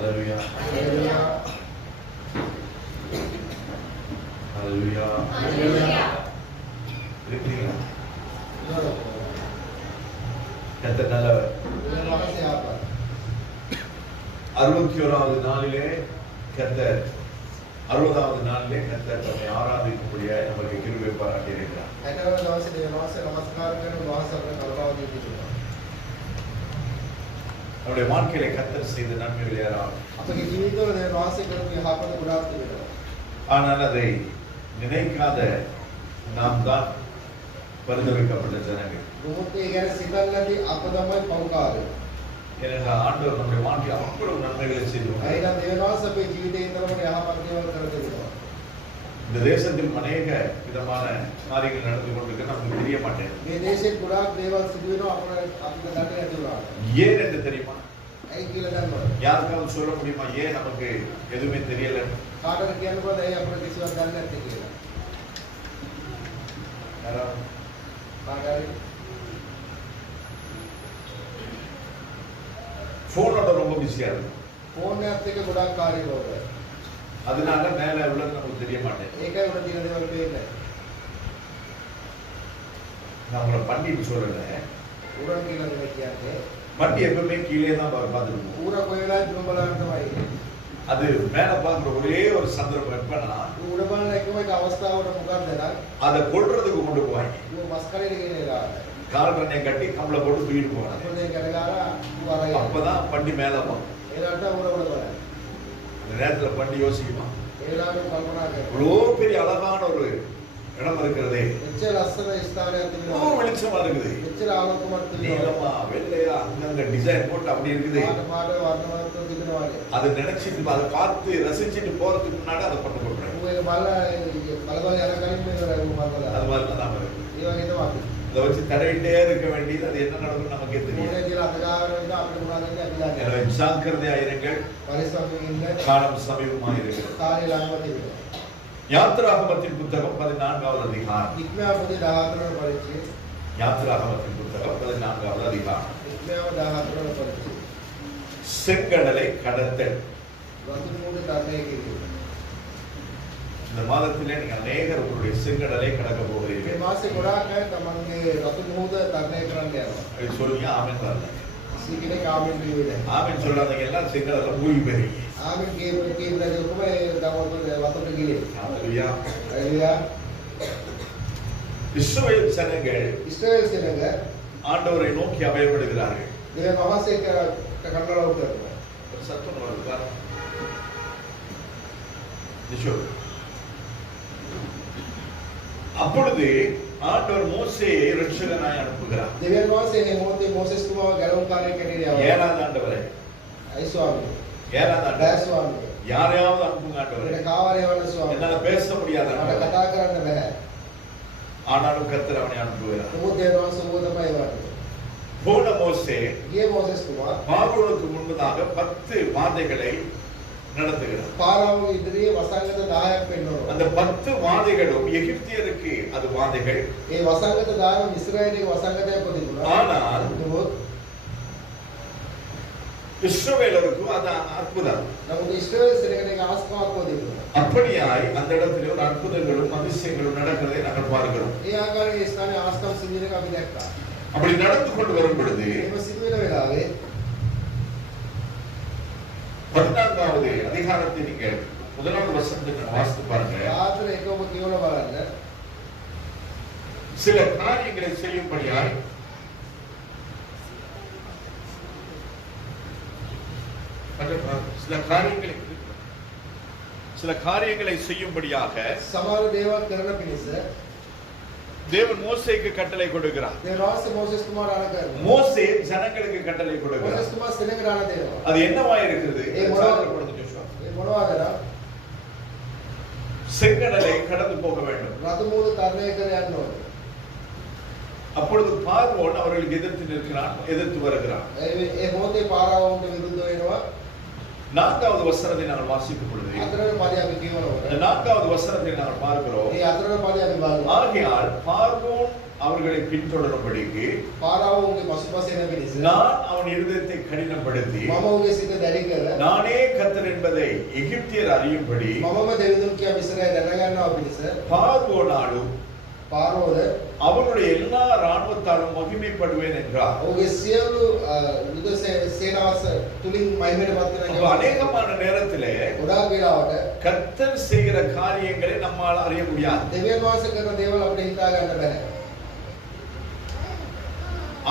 Hallelujah. Hallelujah. Hallelujah. Hallelujah. இருக்கிறீங்களா? கர்த்தர் நல்லவர். 61வது நாளிலே கர்த்தர் 60வது நாளிலே கர்த்தர் தம்மை ஆராதிக்கும்படியாக நமக்கு கிருபை பாராட்டி இருக்கிறார். நம்முடைய வாழ்க்கையில கர்த்தர் செய்த நன்மைகள் ஏராளம். ஆனால் அதை நினைக்காத நாம் தான் பரிந்துரைக்கப்பட்ட ஜனங்கள். ஏனென்றால் ஆண்டவர் நம்முடைய வாழ்க்கையில் அவ்வளவு நன்மைகளை செய்துள்ளார். இந்த தேசத்தில் அநேக விதமான காரியங்கள் நடந்து கொண்டிருக்க நமக்கு தெரிய மாட்டேன். ஏன் என்று தெரியுமா? யாருக்காவது சொல்ல முடியுமா ஏன் நமக்கு எதுவுமே தெரியல? போனோட ரொம்ப பிஸியா இருக்கு. அதனால மேல உள்ளது நமக்கு தெரிய மாட்டேன். நான் உங்களை பண்டிகை சொல்லல. பண்டி எப்பவுமே கீழே தான் பார்த்துருக்கோம். அது மேல பாக்குற ஒரே ஒரு சந்தர்ப்பம் எப்பனா அதை கொள்றதுக்கு கொண்டு போவாங்க. கால்கண்ணை கட்டி கம்பளை போட்டு தூக்கிட்டு போவாங்க. அப்பதான் பண்டி மேல போகும். அந்த நேரத்துல பண்டி யோசிக்குமா இவ்வளோ பெரிய அழகான ஒரு இடம் இருக்கிறதே, வெளிச்சமா இருக்குது, நீளமா வெள்ளையா அங்கங்க டிசைன் போட்டு அப்படி இருக்குது. அதை நினைச்சிட்டு அதை பார்த்து ரசிச்சுட்டு போறதுக்கு முன்னாடி அதை பண்ண போடுறேன். அது மாதிரிதான் நாம இருக்கு. அதை வச்சு தடையிட்டே இருக்க வேண்டியது. அது என்ன நடக்கும் நமக்கே தெரியும். ஜாக்கிரதையா இருங்கள், காலம் சமீபமாயிருக்கிறது. யாத்ராகமத்தின் புத்தகம் 14வது அதிகாரம். யாத்ராகமத்தின் புத்தகம் 14வது அதிகாரம். செங்கடலை கடத்தல். இந்த மாதத்திலே நீங்க அநேகர் உங்களுடைய செங்கடலை கடக்க போகிறீர்கள். சொல்லுங்க ஆமென். ஆமென் சொல்லாதீங்க எல்லாம் செங்கடலை மூழ்கி போயிருக்கீங்க. இஸ்ரவேல் ஜனங்கள் ஆண்டவரை நோக்கி அபயப்படுகிறார்கள். அப்பொழுது ஆண்டவர் மோசேயை இரட்சகனாய் அனுப்புகிறார். 7வது ஆண்டவரே, யாரையாவது அனுப்புங்க ஆண்டவரே, என்னால பேச முடியாத ஆனாலும் கர்த்தர் அவனை அனுப்புகிறார். போன மோசே பார்வோனுக்கு முன்பதாக 10 வாதைகளை நடத்துகிறார். அந்த 10 வாதைகளும் எகிப்தியருக்கு அது வாதைகள். ஆனால் இஸ்ரவேலருக்கும் அது அற்புதம். அப்படியாய் அந்த இடத்துல ஒரு அற்புதங்களும் அதிசயங்களும் நடக்கிறதை நாங்கள் பார்க்கிறோம். அப்படி நடந்து கொண்டு வரும் பொழுது 14வது அதிகாரத்தை நீங்கள் 1வது வசனத்தை வாசித்து பாருங்க. சில காரியங்களை செய்யும்படியாய் சில காரியங்களை செய்யும்படியாக தேவன் மோசேக்கு கட்டளை கொடுக்கிறார். மோசே ஜனங்களுக்கு கட்டளை கொடுக்கிறார். அது என்னவாய் இருக்கிறது? செங்கடலை கடந்து போக வேண்டும். அப்பொழுது பார்வோன் அவர்களுக்கு எதிர்த்து நிற்கிறான், எதிர்த்து வருகிறான். நான்காவது வசனத்தை நாங்கள் வாசிக்கும் பொழுது இந்த நான்காவது வசனத்தை நாங்கள் பார்க்கிறோம். ஆகையால் பார்வோன் அவர்களை பின்தொடரும்படிக்கு நான் அவன் இருதயத்தை கடினப்படுத்தி நானே கர்த்தர் என்பதை எகிப்தியர் அறியும்படி பார்வோனாலும் அவனுடைய எல்லா ராணுவத்தாலும் மகிமைப்படுவேன் என்றார். அநேகமான நேரத்திலே கர்த்தர் செய்கிற காரியங்களை நம்மால் அறிய முடியாது.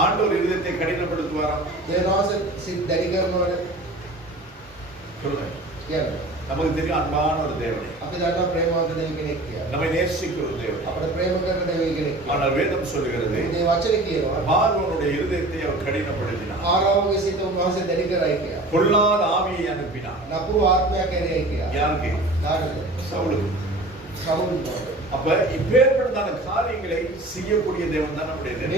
ஆண்டவர் இருதயத்தை கடினப்படுத்துவாராம். நமக்கு தெரியும் அன்பான ஒரு தேவனை, நம்மை நேசிக்கிற ஒரு தேவனை. ஆனால் வேதம் சொல்லுகிறது பார்வோனுடைய இருதயத்தை அவர் கடினப்படுத்தினார், பொல்லாத ஆவியை அனுப்பினார். யாருக்கு? சவுலுக்கு. அப்ப இப்பேற்பட்டதான காரியங்களை செய்யக்கூடிய தேவன் தான் நம்முடைய தேவன்.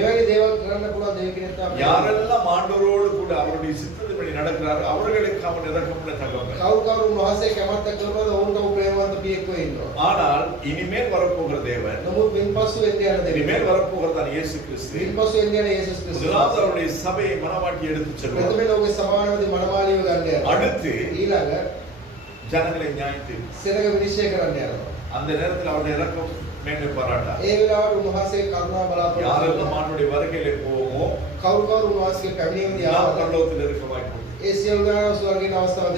யாரெல்லாம் ஆண்டவரோடு கூட அவருடைய சித்தத்தின்படி நடக்கிறாரோ அவர்களுக்கு அவன் இரக்கமுள்ள தகவல். ஆனால் இனிமேல் வரப்போகிற தேவன், இனிமேல் வரப்போகிறதான இயேசு கிறிஸ்து முதலாவது அவருடைய சபையை மனவாட்டி எடுத்து செல்வார். அடுத்து ஜனங்களை நியாயத்து அந்த நேரத்தில் அவருடைய இரக்கம் மேன்மை பாராட்டார். யாரெல்லாம் ஆண்டவருடைய வருகையிலே போவோமோ பரலோகத்தில் இருக்க வாய்ப்பு.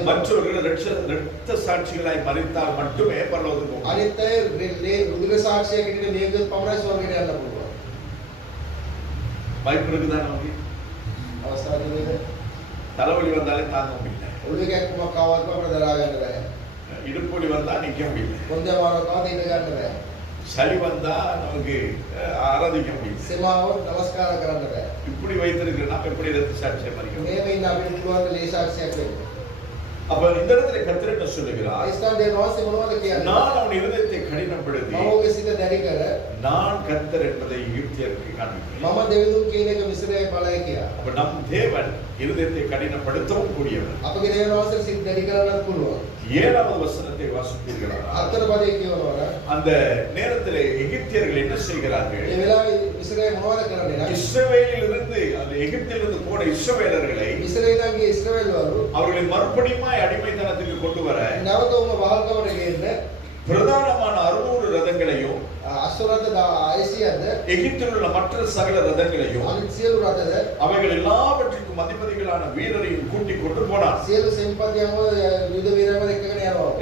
மற்றவர்கள் இரத்த சாட்சிகளாய் மரித்தால் மட்டுமே பரலோகத்துக்கு போகும். வாய்ப்பு இருக்குதான் நமக்கு. தலைவலி வந்தாலே தாங்க முடியல, இடுப்பொலி வந்தா நிக்க முடியல, சளி வந்தா நமக்கு ஆராதிக்க முடியல. இப்படி வைத்திருக்கிறா எப்படி இரத்த சாட்சியம் மறிக்கும். அப்ப இந்த இடத்துல கர்த்தர் என்ன சொல்லுகிறார்? நான் அவன் இருதயத்தை கடினப்படுத்தி நான் கர்த்தர் என்பதை எகிப்தியருக்கு காண்பிக்கிறேன். அப்ப நம் தேவன் இருதயத்தை கடினப்படுத்தவும் கூடியவர். ஏழாவது வசனத்தை வாசிப்பீர்களா? அந்த நேரத்தில் எகிப்தியர்கள் என்ன செய்கிறார்கள்? இஸ்ரவேலில் இருந்து அந்த எகிப்திலிருந்து போன இஸ்ரவேலர்களை அவர்களை மறுபடியும் அடிமைத்தனத்துக்கு கொண்டு வர பிரதானமான 600 ரதங்களையும் எகிப்தில் உள்ள மற்ற சகல ரதங்களையும் அவைகள் எல்லாவற்றிற்கும் அதிபதிகளான வீரரையும் கூட்டிக் கொண்டு போனார்.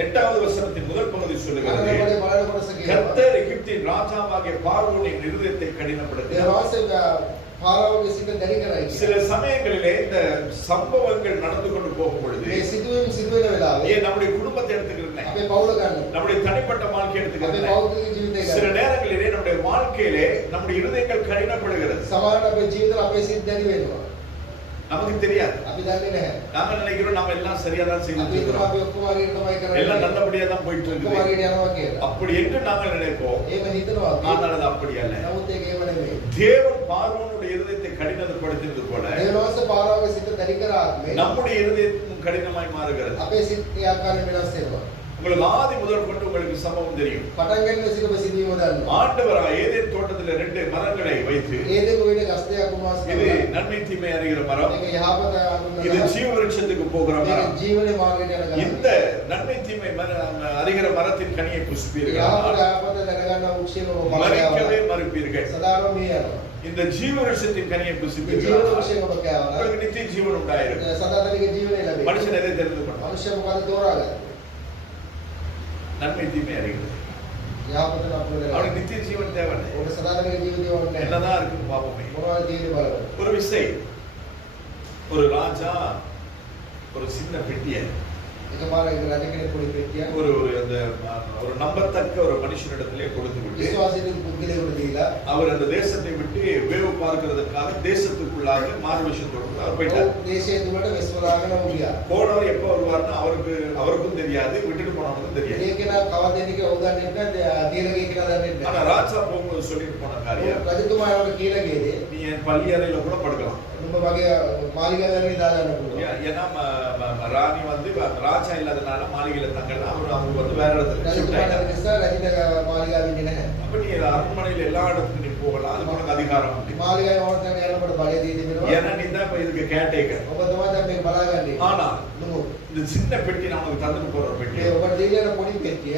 8வது வசனத்தின் முதல் பகுதி சொல்லுகிறது, கர்த்தர் எகிப்தின் ராஜாவாகிய பார்வோனின் இருதயத்தை கடினப்படுத்தினார். சில சமயங்களிலே இந்த சம்பவங்கள் நடந்து கொண்டு போகும் பொழுது நம்முடைய குடும்பத்தை எடுத்துக்கிறேன், நம்முடைய தனிப்பட்ட வாழ்க்கை எடுத்துக்கிறேன், சில நேரங்களிலே நம்முடைய வாழ்க்கையிலே நம்முடைய இருதயங்கள் கடினப்படுகிறது. நமக்கு தெரியாது, நாம நினைக்கிறோம் நாம எல்லாம் சரியா தான் செய்துட்டு இருக்கிறோம், எல்லாம் நல்லபடியா தான் போயிட்டு இருக்கு அப்படி என்று நாங்கள் நினைப்போம். ஆனால் அது அப்படி அல்ல. தேவன் பார்வோனுடைய இருதயத்தை கடினப்படுத்தினது போல நம்முடைய இருதயமும் கடினமாய் மாறுகிறது. உங்களுக்கு ஆதி முதல் கொண்டு உங்களுக்கு சம்பவம் தெரியும். ஆண்டவர் ஏதேன் தோட்டத்தில் 2 மரங்களை வைத்து, இது நன்மை தீமை அறிகிற மரம், இது ஜீவ விருட்சத்துக்கு போகிற மரம், இந்த நன்மை தீமை அறிகிற மரத்தின் கனியை புசிப்பீர்கள், மறிக்கவே மறுப்பீர்கள். இந்த ஜீவ விருட்சத்தின் கனியை புசிப்பீர்கள், உங்களுக்கு நித்திய ஜீவன் உண்டாயிருக்கும். மனுஷன் எதை தெரிந்து கொண்டான்? நன்மை தீமை அறிகிறது. அவனுக்கு நித்திய ஜீவன் தேவை. என்னதான் இருக்கு பாப்போமே. ஒரு விசை, ஒரு ராஜா ஒரு சின்ன பெட்டிய ஒரு நம்பத்தக்க ஒரு மனுஷனிடத்திலே கொடுத்து விட்டு அவர் அந்த தேசத்தை விட்டு வேவு பார்க்கிறதுக்காக தேசத்துக்குள்ளாக மார்வேஷத்தோடு அவர் போயிட்டார். போனவர் எப்ப வருவார்னா அவருக்கும் தெரியாது, விட்டுட்டு போனவனுக்கும் தெரியாது. ஆனா ராஜா போகும்போது சொல்லிட்டு போன காரியம், நீ என் பள்ளி அறையில கூட படுக்கலாம், ஏன்னா ராணி வந்து ராஜா இல்லாதனால மாளிகையில தங்கல அவங்க வந்து வேற இடத்துல அப்ப நீ அரண்மனையில எல்லா இடத்துக்கும் நீ போகலாம் அது உனக்கு அதிகாரம் ஏன்னா நீ தான் இப்ப இதுக்கு கேட்டேக்கர் ஆனா இந்த சின்ன பெட்டி நமக்கு தந்துட்டு போற பெட்டி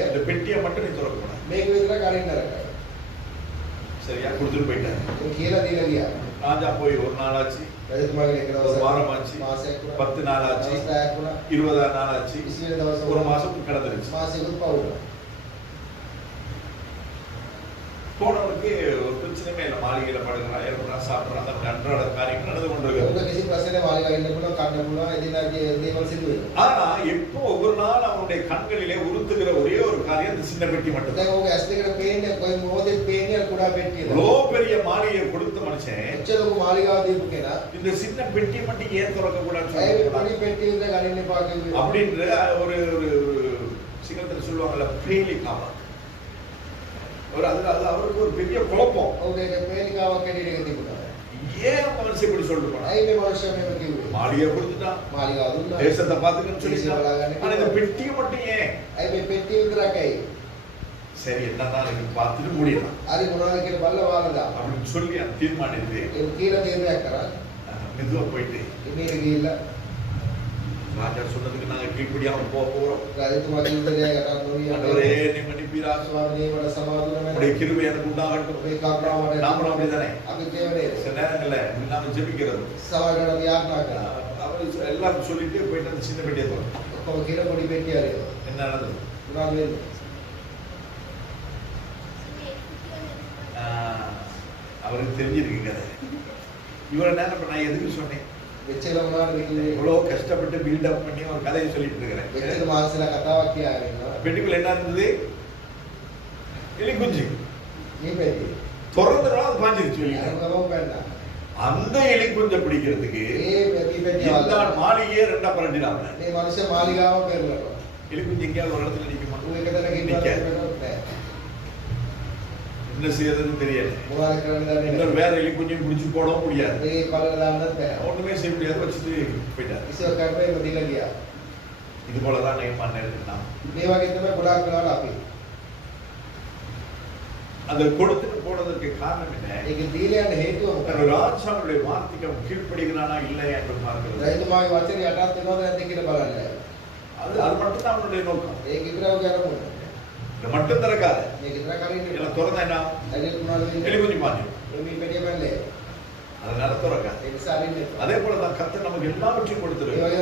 இந்த பெட்டியை மட்டும் நீ திறக்கணும் சரியா கொடுத்துட்டு போயிட்டாரு ராஜா போய் ஒரு நாள் ஆச்சு ஒரு வாரம் ஆச்சு 10 நாள் ஆச்சு 20 நாள் ஆச்சு ஒரு மாசம் கடந்துருச்சு போனவனுக்கு ஒரு பிரச்சனையுமே இல்லை மாளிகையில படுக்கிறான் ஏற்படுறான் சாப்பிட்றான் அந்த அன்றாட காரியங்கள் நடந்து கொண்டிருக்கிறது ஆனா எப்போ ஒவ்வொரு நாள் அவனுடைய கண்களிலே உறுத்துகிற ஒரே ஒரு காரியம் இந்த சின்ன பெட்டி மட்டும் பெரிய மாளிகையை கொடுத்த மனுஷன் இந்த சின்ன பெட்டி மட்டும் ஏன் திறக்க கூடாது அப்படின்ற ஒரு சிங்களத்தில் சொல்லுவாங்கல்ல பிரேலிக்காம ஒரு அது அவருக்கு ஒரு பெரிய குழப்பம் ஏன் மனுஷன் இப்படி சொல்லிட்டு மாளிகை கொடுத்துட்டான் தேசத்தை பார்த்துக்கன்னு சொல்லி இந்த பெட்டியை மட்டும் ஏன் சரி என்னன்னா பார்த்துட்டு முடியலாம் அப்படின்னு சொல்லி தீர்மானித்து மெதுவா போயிட்டு ராஜா சொன்னதுக்கு நாங்க கீழ்ப்படியாம போக போறோம் கிருபை எனக்கு உண்டாகட்டும் நாமளும் அப்படிதானே சில நேரங்கள்ல நாம ஜெபிக்கிறது அவர் எல்லாரும் சொல்லிட்டு போயிட்டு அந்த சின்ன பெட்டியை என்ன நடந்தது அவருக்கு தெரிஞ்சிருக்கு கதை இவ்வளவு நேரம் நான் எதுக்கு சொன்னேன் இவ்வளவு கஷ்டப்பட்டு பில்டப் பண்ணி ஒரு கதையை சொல்லிட்டு இருக்கிறேன் பெட்டிக்குள்ள என்ன இருந்தது எலிக்குஞ்சு திறந்தனால அது பாஞ்சிருச்சு அந்த எலிக்குஞ்சை பிடிக்கிறதுக்கு மாளிகையே ரெண்டா பரண்டினாங்க எலிக்குஞ்சு எங்கேயாவது ஒரு இடத்துல நிக்குமா என்ன செய்யறதுன்னு தெரியல வேற எலி கொஞ்சம் பிடிச்சு போடவும் முடியாது ஒண்ணுமே செய்ய முடியாது வச்சுட்டு போயிட்டாரு இது போலதான் அந்த கொடுத்துட்டு போனதற்கு காரணம் என்ன ராஜாவுடைய வார்த்தைக்கு அவன் கீழ்ப்படுகிறானா இல்லையா என்று பார்க்கிறது அது மட்டும் தான் அவனுடைய நோக்கம் மட்டும் திறக்காது திறந்தா என்ன எலி கொஞ்சம் பாஞ்சு அதனால திறக்காது அதே போலதான் கர்த்தர் நமக்கு எல்லாவற்றையும் கொடுத்திருக்கிறார்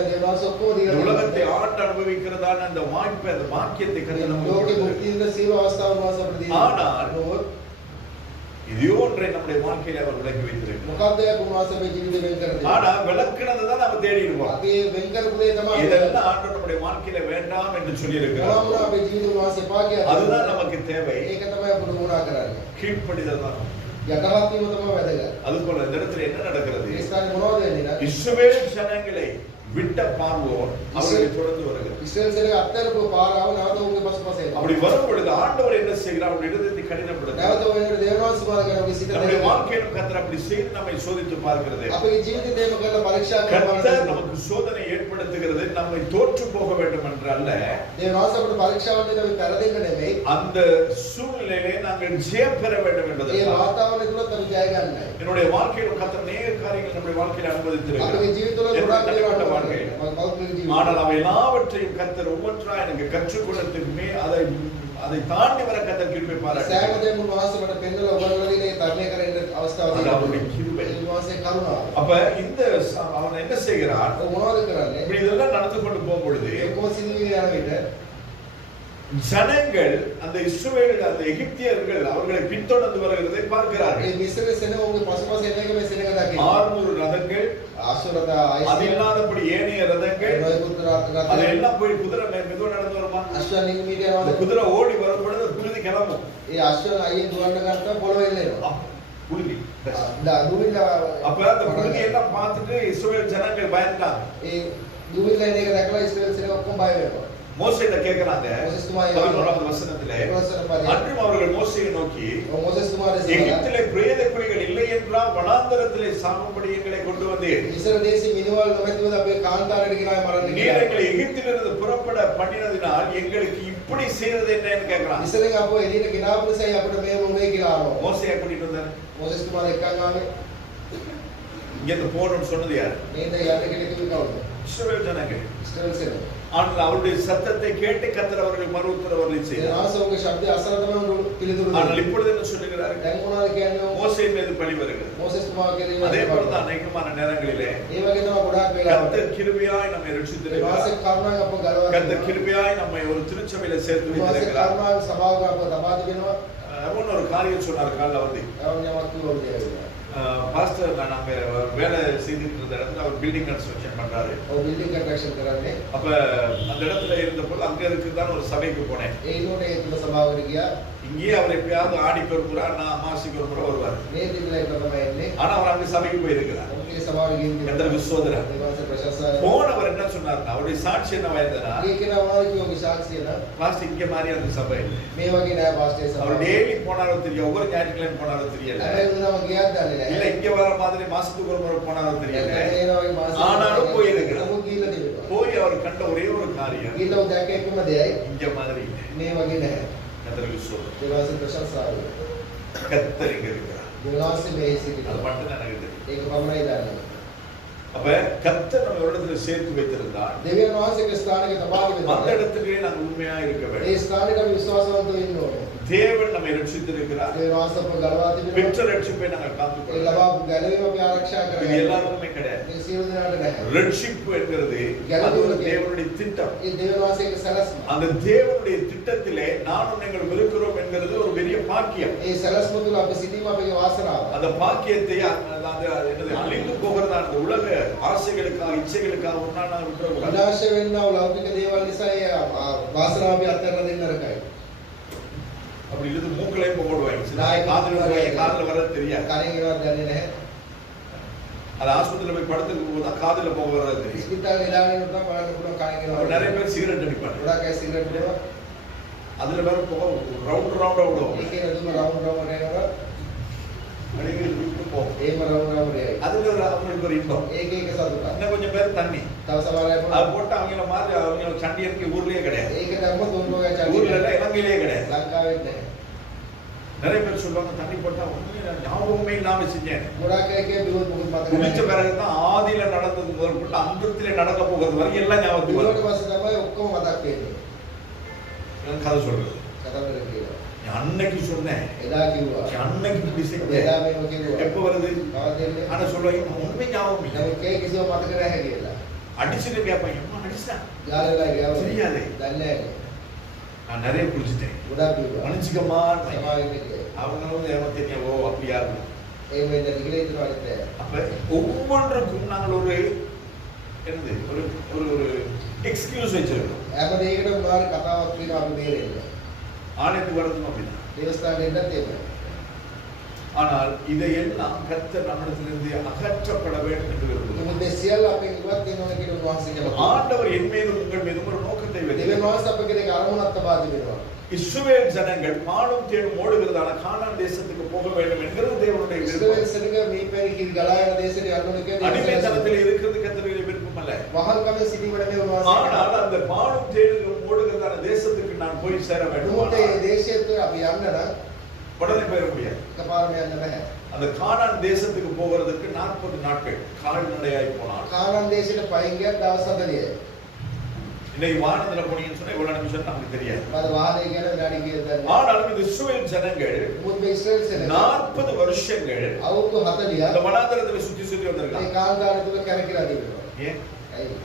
உலகத்தை ஆண்டு அனுபவிக்கிறதான அந்த வாய்ப்பை அந்த வாக்கியத்தை கர்த்தர் நமக்கு ஆனால் இதையோ ஒன்றை நம்முடைய வாழ்க்கையில அவர் விளக்கி வைத்திருக்கிறார் ஆனா விளக்குனதை தான் நம்ம தேடி இருப்போம் இதெல்லாம் ஆண்டவர் நம்முடைய வாழ்க்கையில வேண்டாம் என்று சொல்லி இருக்கிறார் அதுதான் நமக்கு தேவை கீழ்ப்படிதல் தான் அது போல இந்த இடத்துல என்ன நடக்கிறது இஸ்ரவேல் ஜனங்களை விட்ட பார்வோன் அவர்களை தொடர்ந்து வருகிறார் அப்படி வரும் பொழுது ஆண்டவர் என்ன செய்கிறார் அவருடைய இதயத்தை கடினப்படுத்துகிறார் நம்முடைய வாழ்க்கையிலும் கர்த்தர் அப்படி செய்து நம்மை சோதித்து பார்க்கிறது கர்த்தர் நமக்கு சோதனை ஏற்படுத்துகிறது நம்மை தோற்று போக வேண்டும் என்று அல்ல அந்த சூழ்நிலையிலே நாங்கள் ஜெயம் பெற வேண்டும் என்பது என்னுடைய வாழ்க்கையில் கர்த்தர் நேர காரியங்கள் நம்முடைய வாழ்க்கையில் அனுமதித்திருக்கிறார் ஆனால் அவை எல்லாவற்றையும் கர்த்தர் ஒவ்வொன்றா எனக்கு கற்றுக் கொடுத்துமே அதை தாண்டி வர கர்த்தர் கிருபை பாராட்டுகிறார் அப்ப இந்த அவன் என்ன செய்கிறான் இப்படி இதெல்லாம் நடந்து கொண்டு போகும் பொழுது ஜனங்கள் அந்த இஸ்ரவேல் அந்த எகிப்தியர்கள் அவர்களை பின்தொடர்ந்து வருகிறதை பார்க்கிறார்கள் 600 ரதங்கள் அது இல்லாதபடி ஏனைய ரதங்கள் அதெல்லாம் போய் குதிரை மெதுவா நடந்து வருமா குதிரை ஓடி வரும் பொழுது புழுதி கிளம்பும் புழுதி அப்ப அந்த புழுதி எல்லாம் பார்த்துட்டு இஸ்ரவேல் ஜனங்கள் பயந்தாங்க දුවිල්ලෙන් එක දැකලා ඉස්රායල් සේනාව ඔක්කොම බය වෙනවා. மோசேட்ட கேக்குறாங்க மோசேஸ் துமாரி 11வது வசனத்திலே அன்றும் அவர்கள் மோசேயை நோக்கி மோசேஸ் துமாரி எகிப்திலே பிரேத குழிகள் இல்லை என்றால் வனாந்தரத்திலே சாகும்படி எங்களை கொண்டு வந்தீர். இஸ்ரவேல் தேசி மினுவால் නොමැතිවද අපේ කාන්තාරයට ගෙනාවේ මරන්න කියලා. நீர் எங்களை எகிப்திலிருந்து புறப்பட பண்ணினதினால் எங்களுக்கு இப்படி செய்தது என்னன்னு கேக்குறான். இஸ்ரவேல் අපෝ එළියට ගෙනාවු නිසායි අපිට මේව උනේ කියලා අහනවා. மோசேயை கூட்டிட்டு வந்தார். மோசேஸ் துමාரி එක්කන් ආවේ. இங்க இருந்து போறோம்னு சொன்னது யார்? මේක යන්න කෙනෙක් කවුද? இஸ்ரவேல் ஜனங்கள். இஸ்ரவேல் சேனை. ஆனால் அவருடைய சத்தத்தை கேட்டு கர்த்தர் அவர்கள் மறு உத்தரவருளி செய்தார். ஆசோக சப்த அசரதම පිළිතුරු දෙනවා. ஆனால் இப்பொழுது என்ன சொல்லுகிறார்? දැන් මොනවද කියන්නේ? மோசே மீது பழி வருகிறது. மோசேஸ் துමාரி කෙරෙහි அதே போல தான் அநேகமான நேரங்களிலே ඒ වගේ තමයි ගොඩාක් වෙලාවට கர்த்தர் கிருபையாய் நம்மை ரட்சித்திருக்கிறார். වාසේ කරුණාවෙන් අපව ගලවා கர்த்தர் கிருபையாய் நம்மை ஒரு திருச்சபையில சேர்த்து වාසේ வைத்திருக்கிறார். කරුණාවෙන් සභාවක අපව තබා තිබෙනවා. அவன் ஒரு காரியம் சொன்னார் காலைல வந்து. அவன் කිව්වා பாஸ்டர் நாங்க வேலை செய்துட்டு இருந்த இடத்துல அவர் பில்டிங் கன்ஸ்ட்ரக்ஷன் பண்றாரு. பில்டிங் கன்ஸ்ட்ரக்ஷன் කරන්නේ. அப்ப அந்த இடத்துல இருந்தபோது அங்க இருக்குதான் ஒரு சபைக்கு போனேன். ඒනෝට ඒකම සභාවට ගියා. இங்கே அவர் எப்பயாவது ஆடிக்கு ஒரு முறை நான் அமாவாசைக்கு ஒரு முறை வருவார். මේ දිනවල එක තමයි එන්නේ. ஆனா அவர் அங்க சபைக்கு போயிருக்கிறார். ඔකේ සභාවට ගිහින් கர்த்தர் விசுவாசரா. ඒවාසේ ප්‍රශංසා போனவர் என்ன சொன்னார்? அவருடைய சாட்சி என்ன வயதனா? ඒකේන මොනවද කියෝගේ සාක්ෂිය නා? பாஸ்டர் இங்க மாதிரி அந்த சபை. මේ වගේ නෑ පාස්ටර් සභාව. அவர் டெய்லி போனாரோ தெரியும். ஒவ்வொரு ஞாயிற்றுக்கிழமை போனாரோ தெரியல. හැබැයි මම ගියත් දන්නේ නෑ. இல்ல இங்க வர மாதிரி மாசத்துக்கு ஒரு முறை போனாரோ தெரியல. ඒ වගේ මාසෙ ஆனாலும் போயிருக்கிறார். නමුත් ගිහිල්ලා තිබෙනවා. போய் அவர் கண்ட ஒரே ஒரு காரியம் ගිහිල්ලා දැක්ක එකම දෙයයි இங்க மாதிரி මේ වගේ නෑ. கர்த்தர் விசுவாசம். ඒවාසේ ප්‍රශංසාව. கர்த்தர் இங்க இருக்கிறார். ඒවාසේ මේ அது සිටිනවා. மட்டும் தான் எனக்கு தெரியும். ඒක පමණයි දන්නේ. அப்ப கர்த்தர் நம்ம இடத்துல சேர்த்து வைத்திருந்தார். දෙවියන් වහන්සේගේ ස්ථානයක තබා அந்த තිබෙනවා. இடத்துலயே நாங்கள் உண்மையா இருக்க வேண்டும். ඒ ස්ථානෙට අපි විශ්වාසවන්තව ඉන්න ඕනේ. தேவன் நம்மை ரட்சித்திருக்கிறார். ඒ වාසප ගලවා තිබෙනවා. பெற்ற ரட்சிப்பை நாங்கள் ඒ காத்துக்கொள்கிறோம். ලබාපු ගැලවීම අපි ආරක්ෂා இது කරගන්න. எல்லாருமே கிடையாது. මේ සියලු දෙනාට නැහැ. ரட்சிப்பு என்கிறது அது ஒரு தேவனுடைய திட்டம். ඒ දෙවියන් වහන්සේගේ සැලැස්ම. அந்த தேவனுடைய திட்டத்திலே நானும் நீங்கள் இருக்கிறோம் என்கிறது ஒரு பெரிய பாக்கியம். ඒ සැලැස්ම තුල අපි සිටීම අපේ වාසනාව. அந்த பாக்கியத்தை என்னது அழிந்து போகிறதா அந்த உலக ஆசைகளுக்காக இச்சைகளுக்காக ஒன்னா நான் விட்டுறக்கூடாது. විනාශ වෙන්නා වූ ලෞකික දේවල් නිසා ඒ වාසනාව අපි අත්හැරලා දෙන්න නරකයි. அப்படி இல்லது மூக்களையும் போடுவாங்க. சில காதுல போய் காதுல வர தெரியாது. කණෙන් ඒවා දන්නේ නැහැ. அது ஆஸ்பத்திரியில போய் படுத்துக்கு போது தான் காதுல போக வர்றது தெரியும். ඉස්පිතාලේ ඉඳගෙන ඉන්නකොට බලන්න පුළුවන් කණෙන් ඒවා. நிறைய பேர் சிகரெட் அடிப்பாங்க. ගොඩක් අය සිගරට් බිනවා. அதுல வேற போக ரவுண்ட் ரவுண்டா விடுவோம். ඒකේ නදුම රවුන්ඩ් රවුන්ඩ් යනවා. அடிக்கடி விட்டு போகும். ඒම රවුන්ඩ් රවුන්ඩ් යයි. அதுல ஒரு அவங்களுக்கு ஒரு இன்பம். ඒකේ එක සතුටක්. இன்னும் கொஞ்சம் பேர் தண்ணி. තව සමහර අය அது போட்டு அவங்கள மாதிரி அவங்க சண்டியருக்கு ஊர்லயே கிடையாது. ඒක දැම්මොත් උන්වගේ චලි. ஊர்ல எல்லாம் இலங்கையிலேயே கிடையாது. ලංකාවෙත් නැහැ. நிறைய பேர் சொல்லுவாங்க தண்ணி போட்டா ஒண்ணுமே ஞாபகமே இல்லாம செஞ்சேன். ගොඩක් අය කිය බිව්වොත් මොකද මතක குளிச்ச නැහැ. பிறகுதான் ஆதியில நடந்தது முதல் கொண்டு அந்தத்திலே நடக்க போகிறது வரைக்கும் எல்லாம் ஞாபகத்துக்கு ඊට வரும். පස්සේ තමයි ඔක්කොම මතක් වෙන්නේ. நான் கதை சொல்றது. කතාවල කියනවා. நான் அன்னைக்கு சொன்னேன். එදා කිව්වා. நான் அன்னைக்கு இப்படி එදා செஞ்சேன். මේක කිව්වා. எப்ப வருது? කවදෙන්නේ? ஆனா சொல்லுவாங்க உண்மை ஞாபகம் இல்லை. නමුත් ඒ කිසිම මතක නැහැ කියලා. அடிச்சுட்டு கேட்பாங்க அம்மா அடிச்சிட்டான். යාළුවලා ගියා. தெரியாது. දන්නේ නැහැ. நான் நிறைய குளிச்சுட்டேன். ගොඩක් කිව්වා. மன்னிச்சுக்கம்மா. සමාවෙන්න කිව්වා. அவங்களும் ஏமாத்திங்க ஓ அப்படியா? ඒ වෙන්න කියලා හිතනවා ඉතින්. அப்ப ஒவ்வொன்றுக்கும் நாங்கள் ஒரு என்னது ஒரு ஒரு ஒரு எக்ஸ்கியூஸ் வச்சிருக்கோம். හැම දෙයකටම මොනවාරි කතාවක් කියනවා අපි බේරෙන්න. ஆலயத்துக்கு வரதும் அப்படிதான். දේවස්ථානයේ ඉන්නත් එහෙමයි. ஆனால் இதையெல்லாம் கர்த்தர் நம்மிடத்திலிருந்து அகற்றப்பட வேண்டும் என்று விரும்புகிறார். මොකද මේ සියල්ල අපෙන් ඉවත් වෙනවා කියන උන්වහන්සේ කියනවා. ஆண்டவர் என் மீதும் உங்கள் மீதும் ஒரு நோக்கத்தை දෙවියන් வைத்திருக்கிறார். වහන්සේ අප කෙරෙහි අරමුණක් තබා තිබෙනවා. இஸ்ரவேல் ஜனங்கள் பாலும் தேடும் ஓடுகிறதான கானான் தேசத்துக்கு போக வேண்டும் என்கிறது தேவனுடைய விருப்பம். ඉස්රායෙල් සෙනග මේ පැණි කිරි ගලා යන දේශයට යන්න ඕන කියන அடிமைத்தனத்தில் இருக்கிறது கர்த்தருடைய விருப்பம் அல்ல. වහල්කමේ සිටීමට මේ උන්වහන්සේ ஆனால் அந்த பாலும் தேடும் ஓடுகிறதான தேசத்துக்கு நான் போய் சேர வேண்டும். මොකද මේ දේශයට අපි යන්න නම් உடனே போயிட முடியாது. එකපාරම යන්න බෑ. அந்த கானான் தேசத்துக்கு போகிறதுக்கு 40 நாட்கள் கால்நடையாய் போனார். කානන් දේශයට පයින් ගියත් දවස් 40යි. இன்னைக்கு வானத்துல போனீங்கன்னு சொன்னா இவ்வளவு நிமிஷம் நமக்கு தெரியாது. මම වාහනේ කියන විනාඩි කීයක් දන්නේ. ஆனாலும் இந்த இஸ்ரவேல் ஜனங்கள் මොකද මේ ඉස්රායෙල් සෙනග 40 வருஷங்கள் අවුරුදු 40ක් அந்த வனாந்தரத்துல சுத்தி சுத்தி මේ வந்திருக்காங்க. කාන්තාර තුල කැරකිලා තිබෙනවා. ஏன்? ඇයි?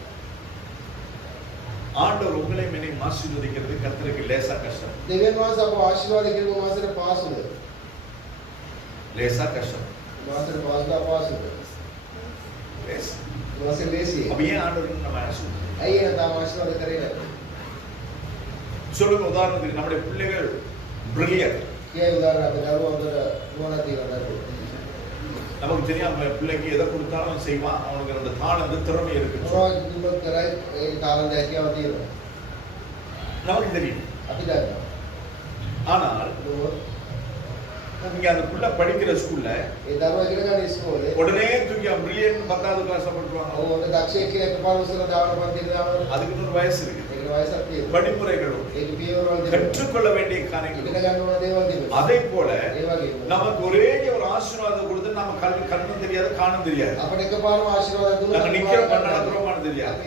ஆண்டவர் உங்களை என்னையும் ஆசீர்வதிக்கிறது கர்த்தருக்கு லேசா கஷ்டம். දෙවියන් වහන්සේ අපව ආශිර්වාද කිරීම උන්වහන්සේට පාසුද? லேசா கஷ்டம். උන්වහන්සේට පාසුද අපහසුද? லேசா. උන්වහන්සේ ලේසියි. அப்ப ஏன் ஆண்டவர் நம்ம ஆசீர்வதிக்கிறார்? ඇයි එහෙනම් තාම ආශිර්වාද කරේ නැත්තේ? சொல்லுங்க உதாரணத்துக்கு நம்முடைய பிள்ளைகள் பிரில்லியன்ட். කියේ උදාහරණ අපි දරුවෝ හොඳට නුවණ තියෙනවා. நமக்கு தெரியும் பிள்ளைக்கு எதை கொடுத்தாலும் செய்வான். அவனுக்கு அந்த தாளந்து திறமை இருக்கு. நமக்கு தெரியும். ஆனால் நீங்க அந்த புள்ள படிக்கிற ஸ்கூல்ல உடனே தூக்கி பிரில்லியன்ட் 10வது கிளாஸ் போட்டுருவாங்க. அதுக்கு ஒரு வயசு இருக்கு. படிமுறைகளும் கற்றுக்கொள்ள வேண்டிய காரியங்கள். அதே போல நமக்கு ஒரே ஒரு ஆசீர்வாதம் கொடுத்து நம்ம கண்ணும் தெரியாது காணும் தெரியாது. நம்ம நிக்கிறோம் நடக்கிறோமான்னு தெரியாது.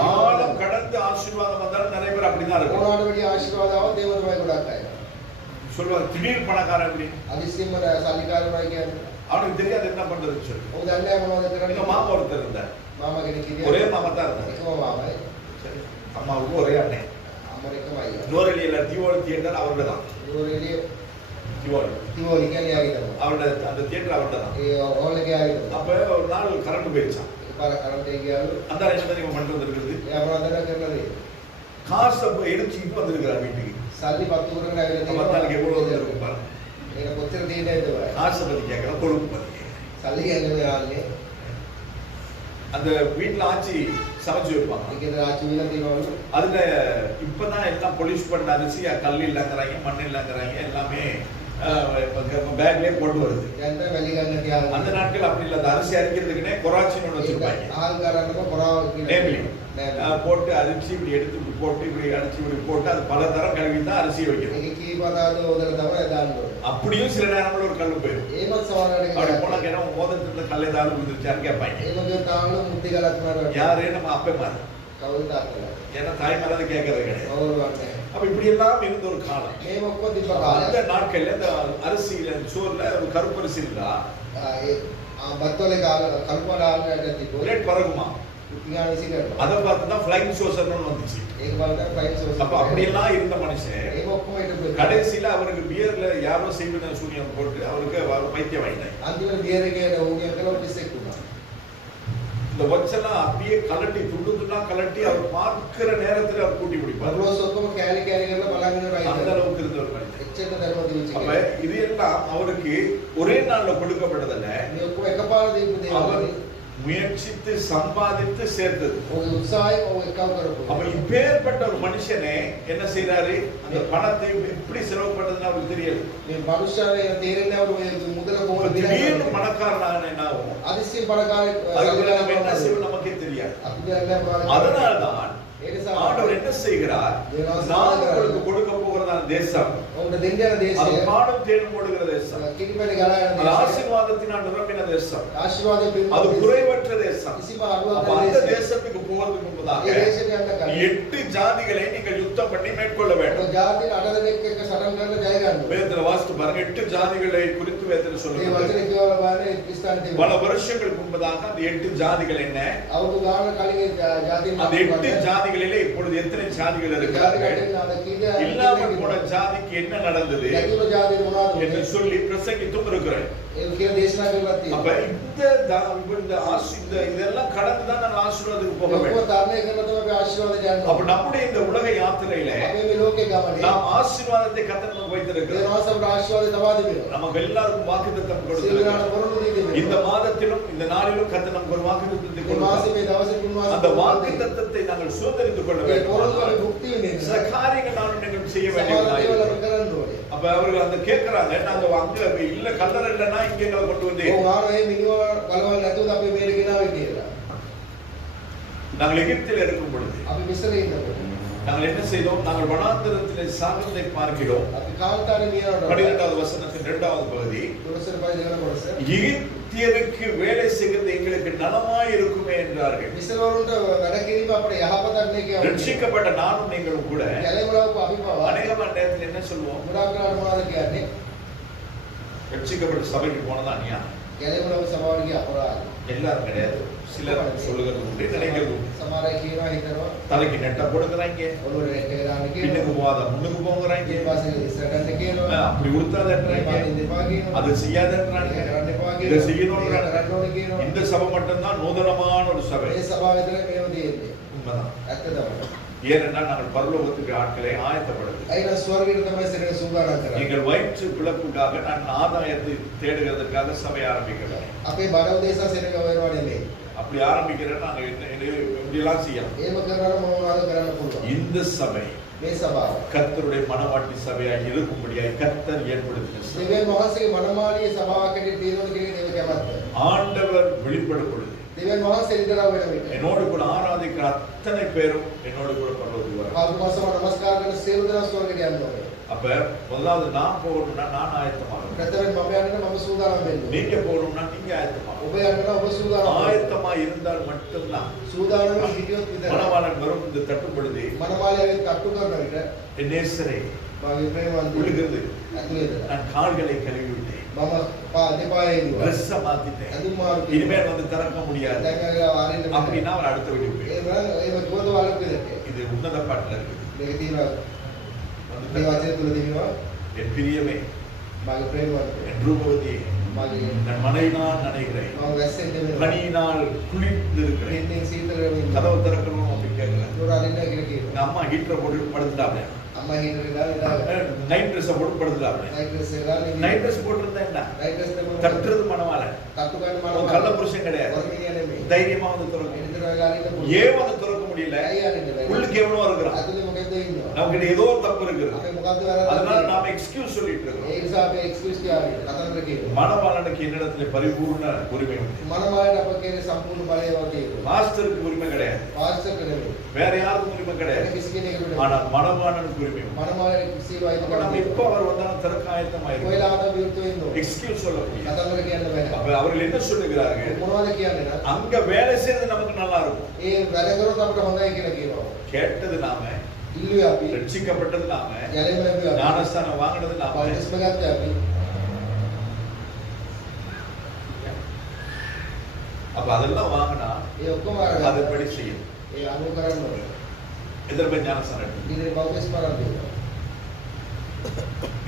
காலம் கடந்து ஆசீர்வாதம் வந்தாலும் நிறைய பேர் அப்படிதான் இருக்கும். சொல்லுவாங்க திடீர் பணக்காரன் அப்படி அவனுக்கு தெரியாது என்ன பண்றது சொல்லி. மாமா ஒருத்தர் இருந்தார். ஒரே மாமா தான் இருந்தார். அம்மாவுக்கு ஒரே அண்ணன். நோரெலியில தியோலி தியேட்டர் அவரோட தான். அவரோட அந்த தியேட்டர் அவரோட தான். அப்ப ஒரு நாள் கரண்ட் போயிடுச்சான். அந்த என்ன பண்றது இருக்குது காசை எடுத்து வந்திருக்கிறார் வீட்டுக்கு. காசை பத்தி கேட்கல கொழுப்பு பத்தி அந்த வீட்டுல ஆட்சி சமைச்சு வைப்பாங்க. அதுல இப்பதான் எல்லாம் பொலிஷ் பண்ண அரிசி கல் இல்லங்கிறாங்க மண் இல்லங்கிறாங்க எல்லாமே பேக்லயே போட்டு வருது. அந்த நாட்கள் அப்படி இல்ல. அந்த அரிசி அரிக்கிறதுக்குன்னே கொராச்சின்னு வச்சிருப்பாங்க. போட்டு அரிசி இப்படி எடுத்து இப்படி போட்டு இப்படி அடிச்சு இப்படி போட்டு அது பல தரம் கழுவி தான் அரிசி வைக்கணும். அப்படியும் சில நேரங்கள் ஒரு கல் போயிடும். அப்படி போனா கேட்டா மோதத்துல கல் ஏதாவது விழுந்துருச்சான்னு கேட்பாங்க. யாரு நம்ம அப்பே மாதிரி ஏன்னா தாய்மாராவது கேட்கறது கிடையாது. அப்ப இப்படி எல்லாம் இருந்த ஒரு காலம். அந்த நாட்கள்ல இந்த அரிசியில சோறுல ஒரு கருப்பரிசி இருந்தா பறகுமா அதை பார்த்துதான் ஃபிளைங் சோசர்னு வந்துச்சு. அப்ப அப்படியெல்லாம் இருந்த மனுஷன் கடைசியில அவருக்கு பியர்ல யாரோ செய்வன சூரியன் போட்டு அவருக்கு பைத்தியம் வாங்கினாங்க. இந்த ஒச்செல்லாம் அப்படியே கலட்டி துண்டு துண்டா கலட்டி அவர் பார்க்கிற நேரத்துல அவர் கூட்டி பிடிப்பார். அந்த அளவுக்கு இருந்த ஒரு மனுஷன். அப்ப இது எல்லாம் அவருக்கு ஒரே நாள்ல கொடுக்கப்பட்டதல்ல. அவர் முயற்சித்து சம்பாதித்து சேர்த்தது. அப்ப இப்பேற்பட்ட ஒரு மனுஷனே என்ன செய்யறாரு? அந்த பணத்தை எப்படி செலவு பண்றதுன்னு அவருக்கு தெரியாது. திடீர்னு பணக்காரனாக என்ன ஆகும்? என்ன செய்வோம் நமக்கே தெரியாது. அதனால்தான் ஆண்டவர் என்ன செய்கிறார்? நான் உங்களுக்கு கொடுக்க போகிறதான தேசம் அது பாடம் தேடும் ஓடுகிற தேசம். அது ஆசீர்வாதத்தினால் நிரம்பின தேசம். அது குறைவற்ற தேசம். அந்த தேசத்துக்கு போவதற்கு முன்பதாக 8 ஜாதிகளை நீங்கள் யுத்தம் பண்ணி மேற்கொள்ள வேண்டும். வேதத்துல வாசித்து பாருங்க. 8 ஜாதிகளை குறித்து வேதத்துல சொல்லுங்க. பல வருஷங்களுக்கு முன்பதாக அந்த 8 ஜாதிகள் என்ன? அந்த 8 ஜாதிகளிலே இப்பொழுது எத்தனை ஜாதிகள் இருக்கிறார்கள்? இல்லாமல் போன ஜாதிக்கு என்ன நடந்தது என்று சொல்லி பிரசங்கித்தும் இருக்கிறேன். அப்ப இதெல்லாம் கடந்துதான் நாங்கள் ஆசீர்வாதத்துக்கு போக வேண்டும். அப்ப நம்முடைய இந்த உலக யாத்திரையில நாம் ஆசீர்வாதத்தை கர்த்தர் நமக்கு வைத்திருக்கிறார். நமக்கு எல்லாருக்கும் வாக்குத்தத்தம் கொடுத்திருக்கிறார். இந்த மாதத்திலும் இந்த நாளிலும் கர்த்தர் நமக்கு ஒரு வாக்குத்தத்தத்தை கொடுத்தார். அந்த வாக்குத்தத்தத்தை நாங்கள் சுதந்திரித்துக் கொள்ள வேண்டும். சில காரியங்கள் நானும் நீங்கள் செய்ய வேண்டியது. அப்ப அவர்கள் அந்த கேட்கிறாங்க, நாங்க அங்க இல்ல கல்லறை இல்லைன்னா இங்க எங்களை கொண்டு வந்து நாங்கள் எகிப்தில் இருக்கும் பொழுது நாங்கள் என்ன செய்தோம்? நாங்கள் வனாந்தரத்திலே சாகத்தை பார்க்கிறோம். 12வது வசனத்தின் 2வது பகுதி, எகிப்தியருக்கு வேலை செய்கிறது எங்களுக்கு நலமாய் இருக்குமே என்றார்கள். ரட்சிக்கப்பட்ட நானும் நீங்களும் கூட அநேகமான நேரத்தில் என்ன சொல்லுவோம்? ரட்சிக்கப்பட்ட சபைக்கு போனதா அநியா எல்லாரும் கிடையாது. சிலர் சொல்லுகிறது உண்டு, நினைக்கிறது உண்டு. தலைக்கு நெட்ட போடுங்கிறாங்க, பின்னுக்கு போகாத முன்னுக்கு போங்கிறாங்க, அப்படி உடுத்தாதன்றாங்க, அது செய்யாதன்றாங்க, இதை செய்யணும்ன்றாங்க. இந்த சபை மட்டும்தான் நூதனமான ஒரு சபை. உண்மைதான். ஏனென்றால் நாங்கள் பரலோகத்துக்கு ஆட்களை ஆயத்தப்படுத்து. ஐயா ஸ்வர்கයට තමයි සෙනඟ සූදානම් කරන්නේ. நீங்கள் வயிற்று பிளப்புக்காக நான் ஆதாயத்தை தேடுகிறதுக்காக சபை ஆரம்பிக்கிறேன். අපේ බඩ උදෙසා සෙනඟ හොයනවා නෙමෙයි. அப்படி ஆரம்பிக்கிறேன் நாங்க இப்படியெல்லாம் செய்யலாம். එහෙම කරනවා මොනවද කරන්න පුළුවන්. இந்த சபை මේ සභාව கர்த்தருடைய மனவாட்டி சபையாய் இருக்கும்படியாய் கர்த்தர் ஏற்படுத்தின சபை. දෙවියන් වහන්සේගේ මනමාලී සභාවක් හැටියට තියෙනවා කියන දේව කැමැත්ත. ஆண்டவர் வெளிப்படும் பொழுது දෙවියන් වහන්සේ ඉදරා වෙන විට என்னோடு கூட ஆராதிக்கிற அத்தனை பேரும் என்னோடு கூட பரலோகத்துக்கு வராங்க. ආත්මසම නමස්කාර කරන සියලු දෙනා ස්වර්ගයට යනවා. அப்ப முதலாவது நான் போகணும்னா நான் ஆயத்தமாகணும். ප්‍රථමයෙන් මම යන්න මම සූදානම් වෙන්න. நீங்க போகணும்னா நீங்க ஆயத்தமாகணும். ඔබ යන්න ඔබ සූදානම්. ஆயத்தமா இருந்தால் மட்டும்தான் සූදානම් හිටියොත් විතරයි. மணவாளன் வரும் இந்த தட்டுப்படுத்தி මනමාලයේ තට්ටු කරන විට என் நேசரே මාගේ ප්‍රේමවන්ත விழுகிறது. ඇතුළේද நான் கால்களை கழுவி விட்டேன். මම දෙපායේ ඉන්නවා. ட்ரெஸ்ஸை மாத்திட்டேன். ඇඳුම් මාරු இனிமேல் வந்து திறக்க முடியாது. දැන් ආරෙන්න බෑ. அப்படின்னா அவர் அடுத்த வீட்டுக்கு போய் ඒ ගොඩ වලක් විදිහට. இது உன்னத பாட்டுல இருக்கு. මේක තියෙනවා. මේ වචනේ තුල තියෙනවා. என் பிரியமே මාගේ ප්‍රේමවන්ත என் ரூபவதியே මාගේ நான் மழையினால் நனைகிறேன். මම වැස්සෙන් දෙවෙනවා. பனியினால் குளிர்ந்து இருக்கிறேன். ඉන්නේ සීතල වෙනවා. கதவு திறக்கணும் அப்படி கேட்கல. දොර අරින්න කියලා කියනවා. எங்க அம்மா ஹீட்டரை போட்டு படுத்துட்டாங்க. අම්මා හිතේ දාලා நைட் ட்ரெஸ் போட்டு படுத்துட்டாங்க. නයිට් ඩ්‍රෙස් එක දාලා நைட் ட்ரெஸ் போட்டிருந்தா என்ன නයිට් ඩ්‍රෙස් එක தட்டுறது மணவாளன். තට්ටු ගන්න அவன் මම கள்ள புருஷன் கிடையாது. වර්ගිනිය නෙමෙයි. தைரியமா வந்து திறக்கும். ඉදිරියට වෙලා අරින්න පුළුවන්. ஏன் வந்து திறக்க முடியல? ඇයි අරින්න බැහැ? உள்ளுக்கு எவ்வளவு இருக்கிறான். අතුලේ මොකද ඉන්නවා. நமக்கு ஏதோ ஒரு தப்பு இருக்குது. අපේ මොකද්ද වැරද්ද? அதனால நாம எக்ஸ்கியூஸ் சொல்லிட்டு இருக்கோம். ඒ නිසා අපි එක්ස්කියුස් කියන්නේ කතන්දර කියනවා. மணவாளனுக்கு என்னிடத்துல பரிபூர்ண உரிமை உண்டு. මනමාලයට අප කියන්නේ සම්පූර්ණ බලය වගේ. மாஸ்டருக்கு உரிமை கிடையாது. පාස්ටර් නෙමෙයි. வேற யாருக்கும் உரிமை கிடையாது. කිසි කෙනෙකුට ஆனா மணவாளனுக்கு உரிமை உண்டு. මනමාලයට කිසිව அப்ப நம்ம අයිති இப்ப அவர் வந்தாலும் திறக்க ஆயத்தமாயிருக்கோம். ඔයලාට විරුද්ධව ඉන්නවා. எக்ஸ்கியூஸ் சொல்ல முடியாது. කතන්දර කියන්න බෑ. அப்ப அவர்கள் என்ன சொல்லுகிறார்கள்? මොනවද කියන්නේ නම් அங்க வேலை செய்யறது நமக்கு நல்லா இருக்கும். ඒ වැඩ කරොත් අපිට හොඳයි කියලා කියනවා. கேட்டது நாம, ඉල්ලුවේ අපි ரட்சிக்கப்பட்டது நாம, යැලෙම ලැබුවා. ஞானஸ்தானம் வாங்கினது நாம. බෞද්ධස්ම ගත්තා අපි. அப்ப அதெல்லாம் வாங்கினா ඒ ඔක්කොම අරගෙන அதுபடி செய்யும். ඒ අනුව කරන්න ඕනේ. எத்தனை பேர் ஞானஸ்தானம் எடுத்து ඉතින් බෞද්ධස්ම කරන්නේ.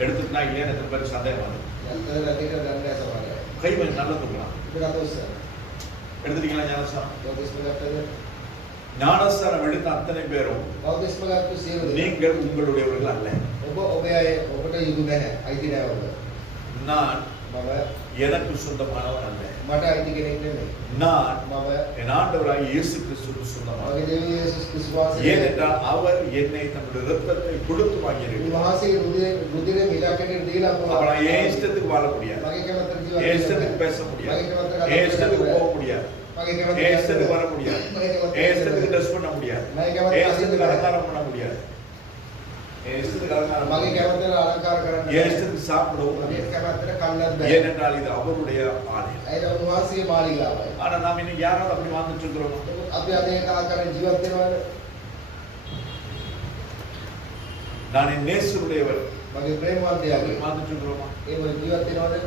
எடுத்துட்டா இல்லையா எத்தனை பேர் சந்தேகம் வரும். යන්තර රැකේට ගන්න සමානයි. கை கொஞ்சம் நல்லா தூக்கலாம். ඉතින් අතෝස්ස. எடுத்துட்டீங்களா ஞானஸ்தானம்? බෞද්ධස්ම ගත්තද? ஞானஸ்தானம் எடுத்த அத்தனை பேரும் බෞද්ධස්ම ගත්තු සියලු දෙනා நீங்கள் உங்களுடையவர்கள் அல்ல. ඔබ ඔබේ අය ඔබට යුතු නැහැ. අයිති නැහැ ඔබ. நான் මම எனக்கு சொந்தமானவன் அல்ல. මට අයිති කෙනෙක් නෙමෙයි. நான் මම என் ஆண்டவராகிய இயேசு கிறிஸ்துவுக்கு சொந்தமானவன். මගේ දෙවියන් යේසුස් ක්‍රිස්තුස් වහන්සේ ஏனென்றால் அவர் என்னை தன்னுடைய ரத்தத்தை கொடுத்து வாங்கியிருக்கிறார். වහන්සේ රුධිරේ මිලාකෙට දීලා அப்ப நான் என் இஷ்டத்துக்கு வாழ முடியாது. මගේ කැමැත්තට ජීවත් என் இஷ்டத்துக்கு பேச முடியாது. මගේ කැමැත්තට என் இஷ்டத்துக்கு போக முடியாது. මගේ என் කැමැත්තට இஷ்டத்துக்கு வர முடியாது. என் இஷ்டத்துக்கு ட்ரெஸ் பண்ண முடியாது. என் இஷ்டத்துக்கு அலங்காரம் பண்ண முடியாது. என் இஷ்டத்துக்கு அலங்காரம் මගේ பண்ண කැමැත්තට අලංකාර කරන්න என் இஷ்டத்துக்கு சாப்பிடவும் මගේ முடியாது. කැමැත්තට කන්නත් බෑ. ஏனென்றால் இது அவருடைய ஆலயம். ඒක උන්වහන්සේගේ මාලිගාවයි. ஆனா நாம் இன்னைக்கு யாராவது அப்படி வாழ்ந்துட்டு இருக்கிறோம். අපි අද ඒක ආකාරයෙන් ජීවත් වෙනවද? நான் என் நேசருடையவர் මගේ ප්‍රේමවන්තයාගේ அப்படி வாழ்ந்துட்டு இருக்கிறோமா? ඒ මොකද ජීවත් වෙනවද?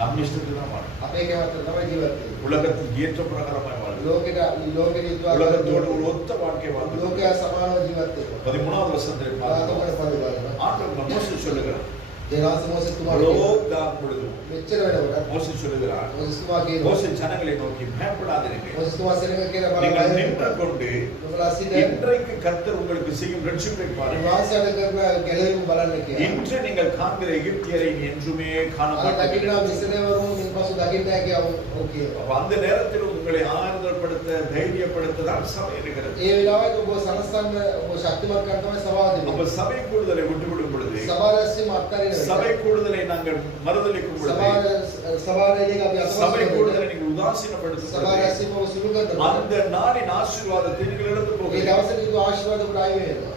நம்ம இஷ்டத்துக்கு தான் வாழணும். අපේ කැමැත්තට තමයි ජීවත් වෙන්නේ. உலகத்துக்கு ஏற்ற பிரகாரமாய் வாழணும். ලෝකෙට යුතුව உலகத்தோடு ஒரு ஒத்த வாழ்க்கை வாழணும். ලෝකයා සමානව ජීවත් වෙනවා. 13வது வசனத்தில் பார்க்கிறோம். ஆண்டவர் மோசே சொல்லுகிறார். දේවාස මෝසෙස් තුමාට அவ்வளோ தான் பொழுதும் මෙච්චර වෙනකොට மோசே சொல்லுகிறார். මෝසෙස් තුමා කියනවා மோசே ஜனங்களை நோக்கி பயப்படாதீர்கள். මෝසෙස් තුමා සෙනඟ කියලා நீங்கள் බලලා நின்று கொண்டு ඔබලා සිට இன்றைக்கு கர்த்தர் உங்களுக்கு செய்யும் ரட்சிப்பை பாருங்கள். වාසයට කරන ගැලවීම බලන්න කියලා. இன்று நீங்கள் காண்கிற எகிப்தியரை நீ என்றுமே காண අද දකින්න மாட்டீர்கள். මිසනවරුන් මින්පසු දකින්න නැහැ කියලා ඕකේ. அப்ப அந்த நேரத்தில் உங்களை ஆறுதல்படுத்த தைரியப்படுத்த தான் சபை இருக்கிறது. ඒ වෙලාවට ඔබ සනස්සන්න ඔබ ශක්තිමත් කරන්න තමයි සභාව அப்ப දෙන්නේ. சபை கூடுதலை விட்டுவிடும் பொழுது සභාව රැස්වීම අත්හරින சபை වෙලාවට கூடுதலை நாங்கள் மறுதலிக்கும் பொழுது සභාව රැඳීම අපි சபை අසවස් கூடுதலை நீங்கள் உதாசீனப்படுத்தும் සභාව பொழுது රැස්වීම ඔබ සුළු කරනවා. அந்த நாளின் ஆசீர்வாதத்தை நீங்கள் இழந்து ඒ போகிறீர்கள். දවසේ කිව්ව ආශිර්වාද ඔබට ආයෙ වෙනවා.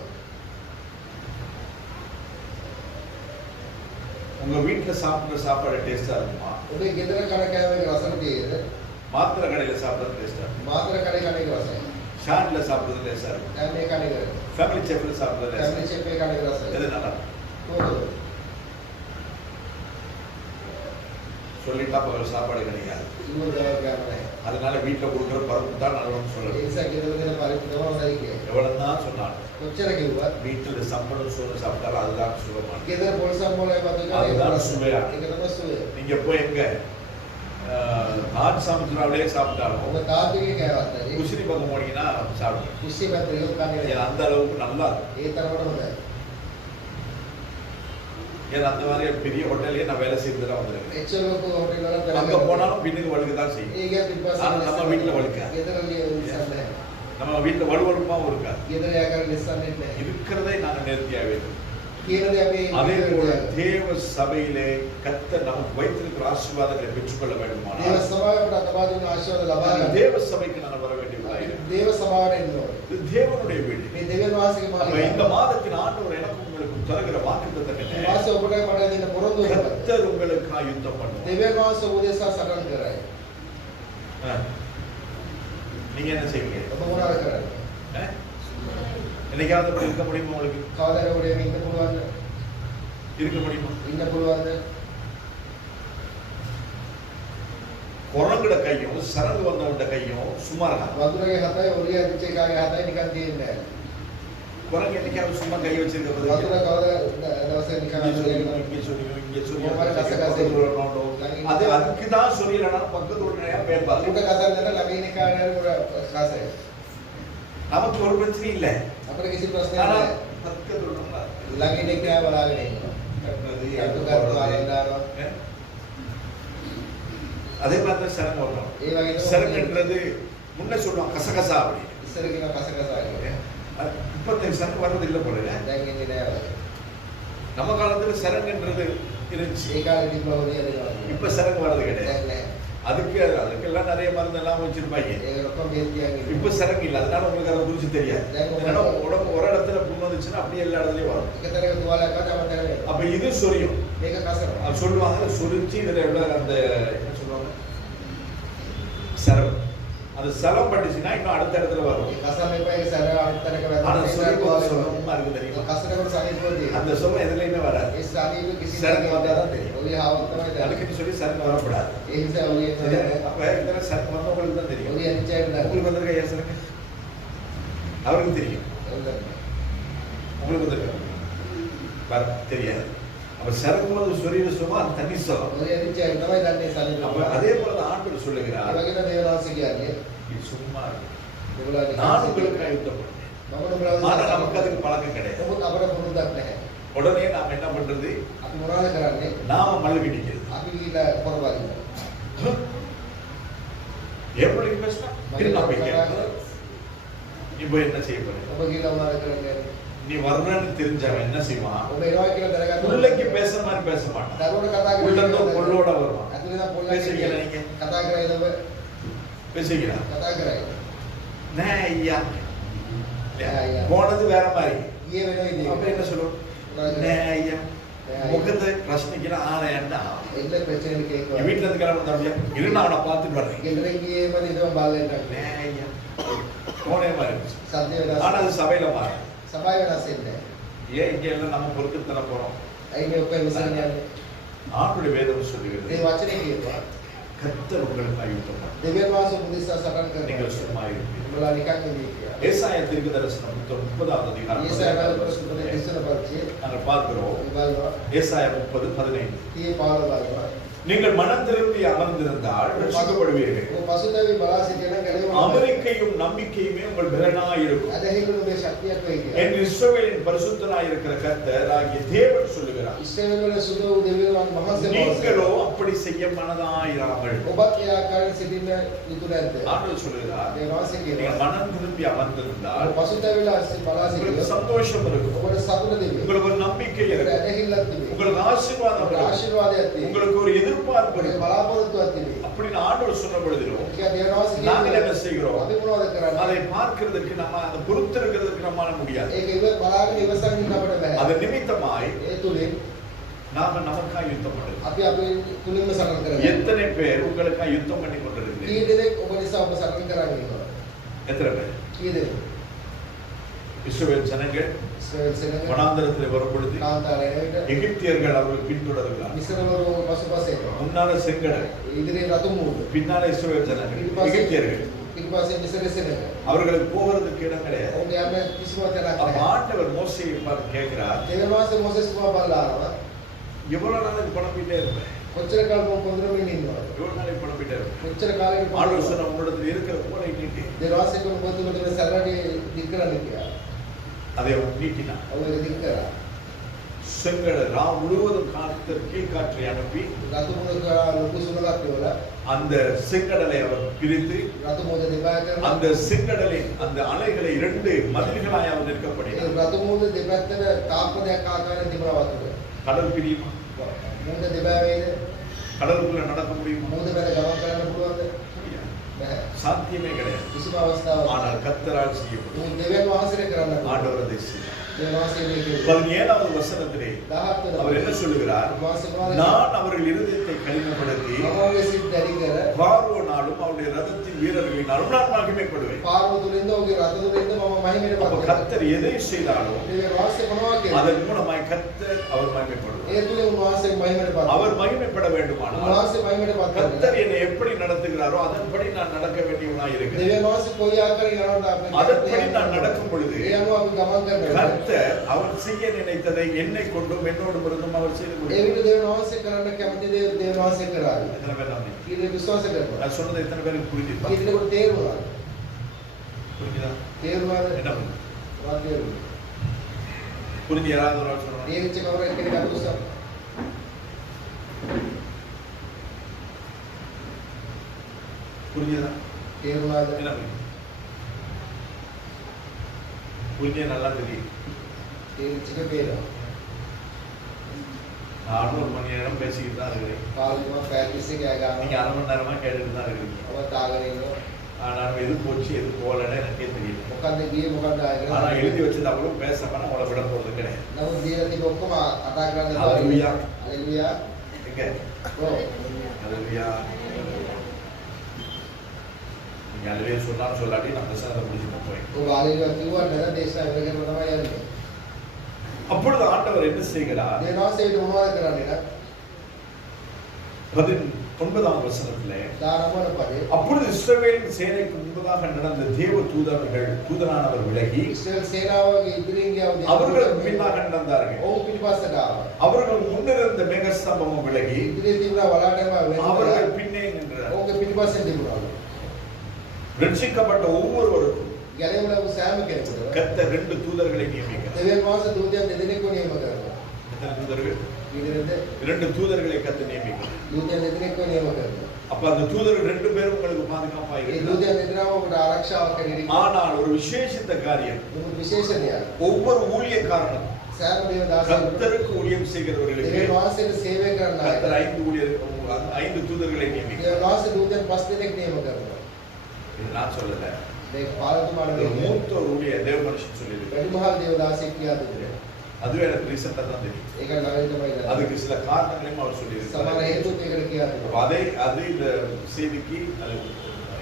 உங்க வீட்டுல சாப்பிடுற சாப்பாடு டேஸ்டா இருக்குமா? ඔබේ ගෙදර කන කෑමේ රසට තියෙද? மாத்திரை கடையில சாப்பிடுறது டேஸ்டா இருக்கும். මාතර කඩේ කණේ රසයි. ஷான்ல சாப்பிடுறது டேஸ்டா இருக்கும். දැන් මේ කණේ කරේ. ஃபேமிலி செஃப்ல சாப்பிடுறது டேஸ்டா ෆැමිලි චෙප් එකේ කණේ රසයි. எது நல்லா இருக்கும்? කොහොමද? சொல்லிட்டா பகல் சாப்பாடு கிடைக்காது. ඉවර දවස් ගන්න නැහැ. அதனால வீட்டுல கொடுக்குற பருப்பு தான் நல்லதுன்னு ඒ சொல்றது. නිසා ගෙදර දෙන පරිප්පු තමයි හොඳයි කියන්නේ. எவ்வளவு தான் சொன்னாலும் කොච්චර කිව්වත් வீட்டுல சம்பளம் சோறு சாப்பிட்டாலும் அதுதான் சுகமான. ගෙදර පොල් සම්බෝලයි පදේ அதுதான் சுவையா. ඒක තමයි සුවය. நீங்க போய் எங்க நான் சமுத்திராவிலே சாப்பிட்டாலும் ඔබ තාත්විකව කෑවත් ඇති. குசினி பக்கம் போனீங்கன்னா சாப்பிடுவேன். කුස්සිය පැත්තට ගියොත් කන්නේ ஏன்னா அந்த அளவுக்கு நல்லா இருக்கும். ඒ තරමට හොඳයි. ஏன்னா அந்த மாதிரி பெரிய ஹோட்டல்லே நான் வேலை செய்துதான் வந்திருக்கேன். එච්චර ලොකු හොටෙල් වල වැඩ அங்க போனாலும் பின்னுக்கு வழுக்க தான் செய்யும். ඒ ගියත් පිටපස්සේ ஆனா நம்ம வீட்டுல வழுக்க. ගෙදරදී ඉස්සන්නේ නැහැ. நம்ம வீட்டுல வலுவழுப்பாவும் இருக்காது. ගෙදර යකර ඉස්සන්නේ නැහැ. இருக்கிறதை நாங்கள் நேர்த்தியாவே இருக்கோம். කියන දේ අපි அதே போல தேவ சபையிலே கர்த்தர் நமக்கு வைத்திருக்கிற ஆசீர்வாதங்களை பெற்றுக்கொள்ள දේව வேண்டுமானால் සභාවට අතපා දුන්න ආශිර්වාද ලබා ගන්න. தேவ சபைக்கு நான் வர வேண்டியவர்களாக இருக்கிறோம். දේව සභාවට එන්න ඕනේ. இது தேவனுடைய வீடு. මේ දෙවියන් වහන්සේගේ அப்ப මාලිගාව. இந்த மாதத்தின் ஆண்டவர் எனக்கும் உங்களுக்கு தருகிற வாக்குத்தத்தம் මේ என்ன? මාසෙ ඔබට මට දෙන්න පොරොන්දු වෙනවා. கர்த்தர் உங்களுக்காக யுத்தம் பண்ணுவார். දෙවියන් වහන්සේ ඔබ දෙසා සටන් කරයි. நீங்க என்ன செய்வீங்க? ඔබ මොනවද කරන්නේ? என்னைக்காவது அப்படி இருக்க முடியுமா உங்களுக்கு? කවදාද ඔබට ඉන්න පුළුවන්ද? இருக்க முடியுமா? ඉන්න පුළුවන්ද? குரங்குட கையும் சரங்கு வந்தவண்ட கையும் சும்மா இருக்காது. වතුරේ හතයි ඔලිය ඇදිච්ච එකගේ හතයි නිකන් තියෙන්නේ නැහැ. குரங்கு என்னைக்காவது சும்மா கை வச்சிருக்க වතුර කවදා දවසේ නිකන් அது அதுக்குதான் சொல்லலனா பக்கத்துல நிறைய பேர் பாரு. උට කසල් දෙන ළඟින් කාණේ කසයි. நமக்கு ஒரு பிரச்சனை இல்ல. අපිට කිසි ප්‍රශ්නයක් නැහැ. பக்கத்துல உள்ளவங்க ළඟින් එක්ක බලාගෙන ඉන්නවා. அதே மாதிரி தான் சரங்கு வரணும். சரங்குன்றது முன்ன சொல்லுவாங்க கசகசா அப்படி. ඉස්සර කියන කසකසා කියන්නේ. இப்ப இந்த சரங்கு வர்றது இல்ல போல. දැන් ඉන්නේ නැහැ. நம்ம காலத்துல சரங்குன்றது இருந்துச்சு. ඒ කාලේ තිබ්බ හොරිය දෙනවා. இப்ப சரங்கு வர்றது கிடையாது. දැන් නැහැ. அதுக்கெல்லாம் நிறைய மருந்து எல்லாம் வச்சிருப்பாங்க. ඒක ඔක්කොම බේත් කියන්නේ. இப்ப சரங்கு இல்ல. அதனால உங்களுக்கு அதை குறிச்சு தெரியாது. ஏன்னா உடம்பு ஒரு இடத்துல புண்ணு வந்துச்சுன்னா அப்படியே எல்லா இடத்துலயும் வரும். එකතරක තුවාලයක් ගන්න තමයි. அப்ப இது சொரியும். මේක කසනවා. அது சொல்லுவாங்க சொரிச்சு இதுல எவ்வளவு அந்த என்ன சொல்லுவாங்க சரம். அது சலம் பட்டுச்சுன்னா இன்னும் அடுத்த இடத்துல வரும். කසම එපා ඒක සැර අනිතරක ஆனா சொரியும் වැදෙනවා. சொல்லணுமா இருக்கு தெரியுமா? කසනකොට සනීපෝදී. அந்த சொரம் எதுலயுமே வராது. ඒ සනීප කිසි சரங்கு வந்தாதான் தெரியும். ඔලිය ආවත් තමයි දැනෙන්නේ. அதுக்குன்னு சொல்லி சரங்கு வரக்கூடாது. ඒ නිසා ඔලිය அப்ப இதெல்லாம் சரங்கு வந்தவங்களுக்கு தான் தெரியும். ඔලිය ඇදිච්ච එක உங்களுக்கு வந்திருக்க ஏன் சரங்கு? அவருக்கு தெரியும். உங்களுக்கு வந்திருக்க தெரியாது. அப்ப சரங்கு வந்து சொரியிற சும்மா அது தண்ணி சொரம். ඔලිය ඇදිච්ච එක තමයි දන්නේ සනීප. அப்ப அதே போல ஆண்டவர் சொல்லுகிறார். ඒ වගේම දේවදාස කියන්නේ இது சும்மா இருக்கு. ඒගොල්ලෝ நான் உங்களுக்கு யுத்தம் பண்ணுவேன். මම නුඹලා ஆனா நமக்கு அதுக்கு பழக்கம் கிடையாது. නමුත් අපට පුරුද්දක් නැහැ. உடனே நாம என்ன பண்றது? අපි මොනවද කරන්නේ? நாம மல்லுக்கு நிக்கிறது. අපි ගිහිල්ලා පොරවදිනවා. எப்படி பேசினா திரும்ப போய்க்க. இப்போ என்ன செய்ய போற? ඔබ ගිහිල්ලා මොනවද කරන්නේ? நீ வரணும்னு தெரிஞ்சவன் என்ன செய்வான்? ඔබ එනවා කියලා දැනගන්න. உள்ளக்கு பேச மாதிரி பேச மாட்டான். දරුවෝ කතා உள்ள කරලා இருந்து பொருளோட வருவான். අතුලේ නම් පොල්ලා பேசுவீங்களா நீங்க? කතා කරයිද ඔබ? பேசுவீங்களா? කතා කරයි. நே ஐயா. ஐயா. போனது வேற மாதிரி. ඊයේ වෙන විදිහට. அப்ப என்ன சொல்லுவோம்? நே ஐயா. முகத்தை பிரச்சனைக்கு ஆளை என்ன? එන්න ප්‍රශ්නෙට கேக்குவா. வீட்டுல இருந்து கிளம்ப தம்பியா இரு நான் அவனை பார்த்துட்டு வரேன். ගෙදර ගියේ මම ඉතම බාලෙන්ට. நே ஐயா. போனே மாதிரி இருந்துச்சு. සත්‍ය වෙනස්. ஆனா அது சபையில மாறி. සභාව වෙනස් වෙන්නේ. ஏன் இங்க எல்லாம் நம்ம பொறுத்து தர போறோம்? ඇයි මේ ඔක්කොම විසඳන්නේ යන්නේ? ஆண்டுடைய வேதம் சொல்லுகிறது. මේ වචනේ කියනවා. கர்த்தர் உங்களுக்கு யுத்தம் பண்ணுவார். දෙවියන් වහන්සේ මුදිස්සා සටන් කරනවා. நீங்கள் சும்மா இருப்பீர்கள். උඹලා නිකන් ඉන්නේ කියලා. ஏசாயா தீர்க்கதரிசனம் 30வது அதிகாரம். ඊසායා ප්‍රශ්න දෙකේ පරිච්ඡේදය. நாங்கள் பார்க்கிறோம். බලනවා. ஏசாயா 30:15. ඊයේ පාවල බලනවා. நீங்கள் மனம் திரும்பி அமர்ந்திருந்தால் ரட்சிக்கப்படுவீர்கள். ඔබ පසුතැවි බලා සිටින ගැලවෙනවා. அமெரிக்கையும் நம்பிக்கையுமே உங்கள் பலனாய் இருக்கும். අදහිලු මේ ශක්තියක් වෙයි කියලා. என் இஸ்ரவேலின் பரிசுத்தராய் இருக்கிற கர்த்தர் ஆகிய தேவன் சொல்லுகிறார். ඉස්රායේල් වල සුදු වූ දෙවියන් වහන්සේ நீங்களோ அப்படி செய்ய மனதாயிராமல். ඔබත් ඒ ආකාරයෙන් සිටින්න යුතු නැද්ද? ஆண்டவர் சொல்லுகிறார். ඒ වාසිය நீங்கள் කියනවා. மனம் திரும்பி அமர்ந்திருந்தால் ඔබ පසුතැවිලා බලා உங்களுக்கு සිටියොත් சந்தோஷம் இருக்கும். ඔබට සතුට දෙවි. உங்களுக்கு ஒரு நம்பிக்கை ඔබට இருக்கும். ඇදහිල්ලක් තිබේ. உங்களுக்கு ஆசீர்வாதம் ඔබට இருக்கும். ආශිර්වාදයක් තිබේ. உங்களுக்கு ஒரு எதிர்பார்ப்பு ඔබට இருக்கும். බලාපොරොත්තුවක් තිබේ. அப்படின்னு ஆண்டவர் சொன்ன பொழுதிலும் කිය දේවනාස நாங்கள் என்ன செய்கிறோம்? අපි මොනවද කරන්නේ? அதை பார்க்கிறதுக்கு நம்ம அதை பொறுத்திருக்கிறதுக்கு நம்மால முடியாது. ඒක ඉව බලාගෙන ඉවසන් ඉන්න අපිට බෑ. அது நிமித்தமாய் ඒ තුලින් நாம நமக்காக யுத்தம் பண்ணுறோம். අපි අපි තුලින්ම සටන් කරනවා. எத்தனை பேர் உங்களுக்காக யுத்தம் பண்ணி கொண்டிருக்கிறீர்கள்? කී දෙනෙක් ඔබ නිසා ඔබ සටන් කරගෙන ඉන්නවා? எத்தனை பேர்? කී දෙනෙක්? இஸ்ரவேல் ஜனங்கள் ඉස්රායල් සෙනඟ வனாந்தரத்தில் வரும் பொழுது කාන්තාරේ නේද? எகிப்தியர்கள் அவர்கள் பின்தொடர்கிறார். මිස්රවරු පසුපස එනවා. முன்னால செங்கடல், ඉදිරියේ රතු මූද. பின்னால இஸ்ரவேல் ஜனங்கள், எகிப்தியர்கள். පිටපස්සේ මිස්ර සෙනඟ. அவர்களுக்கு போகிறதுக்கு இடம் கிடையாது. ඔවුන් යන්න කිසිම තැනක් அப்ப නැහැ. ஆண்டவர் மோசேயை பார்த்து கேட்கிறார், දෙවියන් වහන්සේ මොසෙස් කුමාරලා எவ்வளவு நாள் இது குழம்பிட்டே இருப்பேன்? කොච්චර කාලෙක කොන්දරමින් ඉන්නවා. எவ்வளவு நாளைக்கு புலம்பிட்டாரு. කොච්චර කාලෙක ஆண்டவர் சொன்ன உன்னிடத்தில் இருக்கிற கோலை நீட்டி. දේවාසික පොතුමතුන සරණේ දික් කරන්න කියලා. அதை அவன் நீட்டினான். அவங்க දික් කරා. செங்கட ராம் முழுவதும் காற்று கீழ்காற்றை அனுப்பி රතු මොහොත ලොකු සුළඟක් වල அந்த செங்கடலை அவர் பிரித்து රතු මොහොත දෙපා කරලා அந்த செங்கடலின் அந்த அலைகளை இரண்டு மதில்களாய் அவர் நிற்கப்படினார். ඒ රතු මොහොත දෙපැත්තට තාපනයක් ආකාරයෙන් තිබුණා වතුර. கடல் பிரியுமா? මොහොත දෙපා වේද? கடலுக்குள்ள நடக்க முடியுமா? මොහොත වල ගමන් කරන්න පුළුවන්ද? බෑ. சாத்தியமே கிடையாது. කිසිම අවස්ථාවක් ஆனால் கர்த்தரால் செய்யப்படும். මේ දෙවියන් වහන්සේ කරන්න පුළුවන්. ஆண்டவர் அதை செய்தார். දෙවියන් වහන්සේ මේක 17வது வசனத்திலே 17 அவர் என்ன சொல்லுகிறார்? நான் அவர்கள் இருதயத்தை கடினப்படுத்தி මමගේ සිත් දැඩි කර பார்வோனாலும் அவருடைய ரதத்தின் வீரர்களினாலும் நான் மகிமைப்படுவேன். පාරව තුලින්ද ඔහුගේ රථ තුලින්ද මම මහිමයට அப்ப පත් கர்த்தர் எதை செய்தாலும் දෙවියන් වහන්සේ මොනවා කළේ? அதன் மூலமாய் கர்த்தர் அவர் மகிமைப்படுவார். ඒ තුලින් උන්වහන්සේ මහිමයට පත් அவர் மகிமைப்பட வேண்டுமானால் උන්වහන්සේ මහිමයට පත් கர்த்தர் என்னை எப்படி நடத்துகிறாரோ அதன்படி நான் நடக்க வேண்டியவனாய் இருக்கிறேன். දෙවියන් වහන්සේ කොයි ආකාරයෙන් යනවද අපිට அதன்படி நான் நடக்கும் பொழுது ඒ අනුව අපි ගමන් කරනවා. கர்த்தர் அவர் செய்ய நினைத்ததை என்னை கொண்டும் என்னோடும் இருந்தும் அவர் செய்து ඒ கொடுத்தார். විදිහට දෙවියන් වහන්සේ කරන්න කැමති දේ දෙවියන් වහන්සේ කරාවි. எத்தனை பேர் நம்பி? ඊට විශ්වාස කරනවා. நான் சொன்னதை எத்தனை பேருக்கு புரிஞ்சுது? ඊට තේරුණා. புரிஞ்சுதா? තේරුණාද? என்ன புரியுது? වාක්‍යය. புரிஞ்சு யாராவது ஒரு ஆள் சொல்லுவாங்க. තේරිච්ච කවුරු කෙනෙක් අතුස්සක්. புரிஞ்சுதா? තේරුණාද? என்ன புரியுது? புரிஞ்சே நல்லா தெரியும். තේරිච්ච එක තේරෙනවා. நானும் ஒரு மணி நேரம் பேசிக்கிட்டு தான் இருக்கிறேன். කාලෙම ප්‍රැක්ටිස් එක நீங்க ගන්නවා. அரை மணி நேரமா கேட்டுட்டு தான் இருக்கிறீங்க. අවත ආගෙන ඉන්නවා. நான் எது போச்சு எது போகலன்னு எனக்கே தெரியல. මොකද්ද ගියේ මොකද්ද ආයෙ ஆனா කරන්නේ? எழுதி வச்சது அவ்வளவு பேசாம நான் உங்களை விட போறது கிடையாது. නමුත් දීලා තිබ්බ ඔක්කොම කතා කරන්න Hallelujah. හalleluya. எங்க? ඔව්. ஹalleluya. நீங்க அல்லவே சொன்னாலும் சொல்லாட்டி நான் பிரசாதத்தை முடிச்சுட்டு போய். ඔබ හalleluya කිව්වට නේද දේශනා ඉවර කරලා තමයි යන්නේ. அப்பொழுது ஆண்டவர் என்ன செய்கிறார்? දේවාසයට මොනවද කරන්නේ නේ? 19ஆம் வசனத்திலே 19 පදේ அப்பொழுது இஸ்ரவேலின் சேனைக்கு முன்பதாக நடந்த தேவ தூதனானவர் விலகி ඉස්රායල් සේනාවගේ ඉදිරියෙන් ගියව அவர்களுக்கு பின்னாக நடந்தார்கள். ඔව් පිටිපස්සට ආවා. அவர்கள் முன்னிருந்த மேகஸ்தம்பமும் விலகி ඉදිරියේ තිබුණා වලාටම වෙනවා. அவர்கள் பின்னே நின்றார்கள். ඔව්ගේ පිටිපස්සෙන් තිබුණා. ரட்சிக்கப்பட்ட ஒவ்வொருவருக்கும் ගැලවෙලා වූ සෑම කෙනෙකුට கர்த்தர் 2 தூதர்களை நியமிக்கிறார். දෙවියන් වහන්සේ දූතයන් දෙදෙනෙක්ව නියම කරනවා. எத்தனை தூதர்கள்? ඊළඟට 2 தூதர்களை கர்த்தர் நியமிக்கிறார். දූතයන් දෙදෙනෙක්ව නියම කරනවා. அப்ப அந்த தூதர்கள் 2 பேரும் உங்களுக்கு பாதுகாப்பா ඒ இருக்கிறார். දූතයන් දෙදෙනාම ඔබට ආරක්ෂාවක් කරගෙන ஆனால் ஒரு விசேஷித்த காரியம் ඉන්න විශේෂ දෙයක්. ஒவ்வொரு ஊழியக்காரனும் සෑම දේව දාසයෙකුට கர்த்தருக்கு ஊழியம் செய்கிறவர்களுக்கு දෙවියන් වහන්සේට සේවය කරන්න අය. கர்த்தர் 5 தூதர்களை நியமிக்கிறார். දෙවියන් වහන්සේ දූතයන් 5 දෙනෙක් නියම කරනවා. இது நான் சொல்லல. මේ පාලතුමාට ஒரு මේ மூத்த ஊழிய தேவ மனுஷன் சொல்லியிருக்கார். වැඩිමහල් දේව දාසයෙක් කියා දුන්නා. அதுவே எனக்கு ரீசெண்டா தான் தெரியும். ඒක නරක තමයි දන්නේ. அதுக்கு சில காரணங்களையும் அவர் සමහර சொல்லியிருக்கார். හේතුත් ඒකට කියා දුන්නා. அது இந்த செய்திக்கு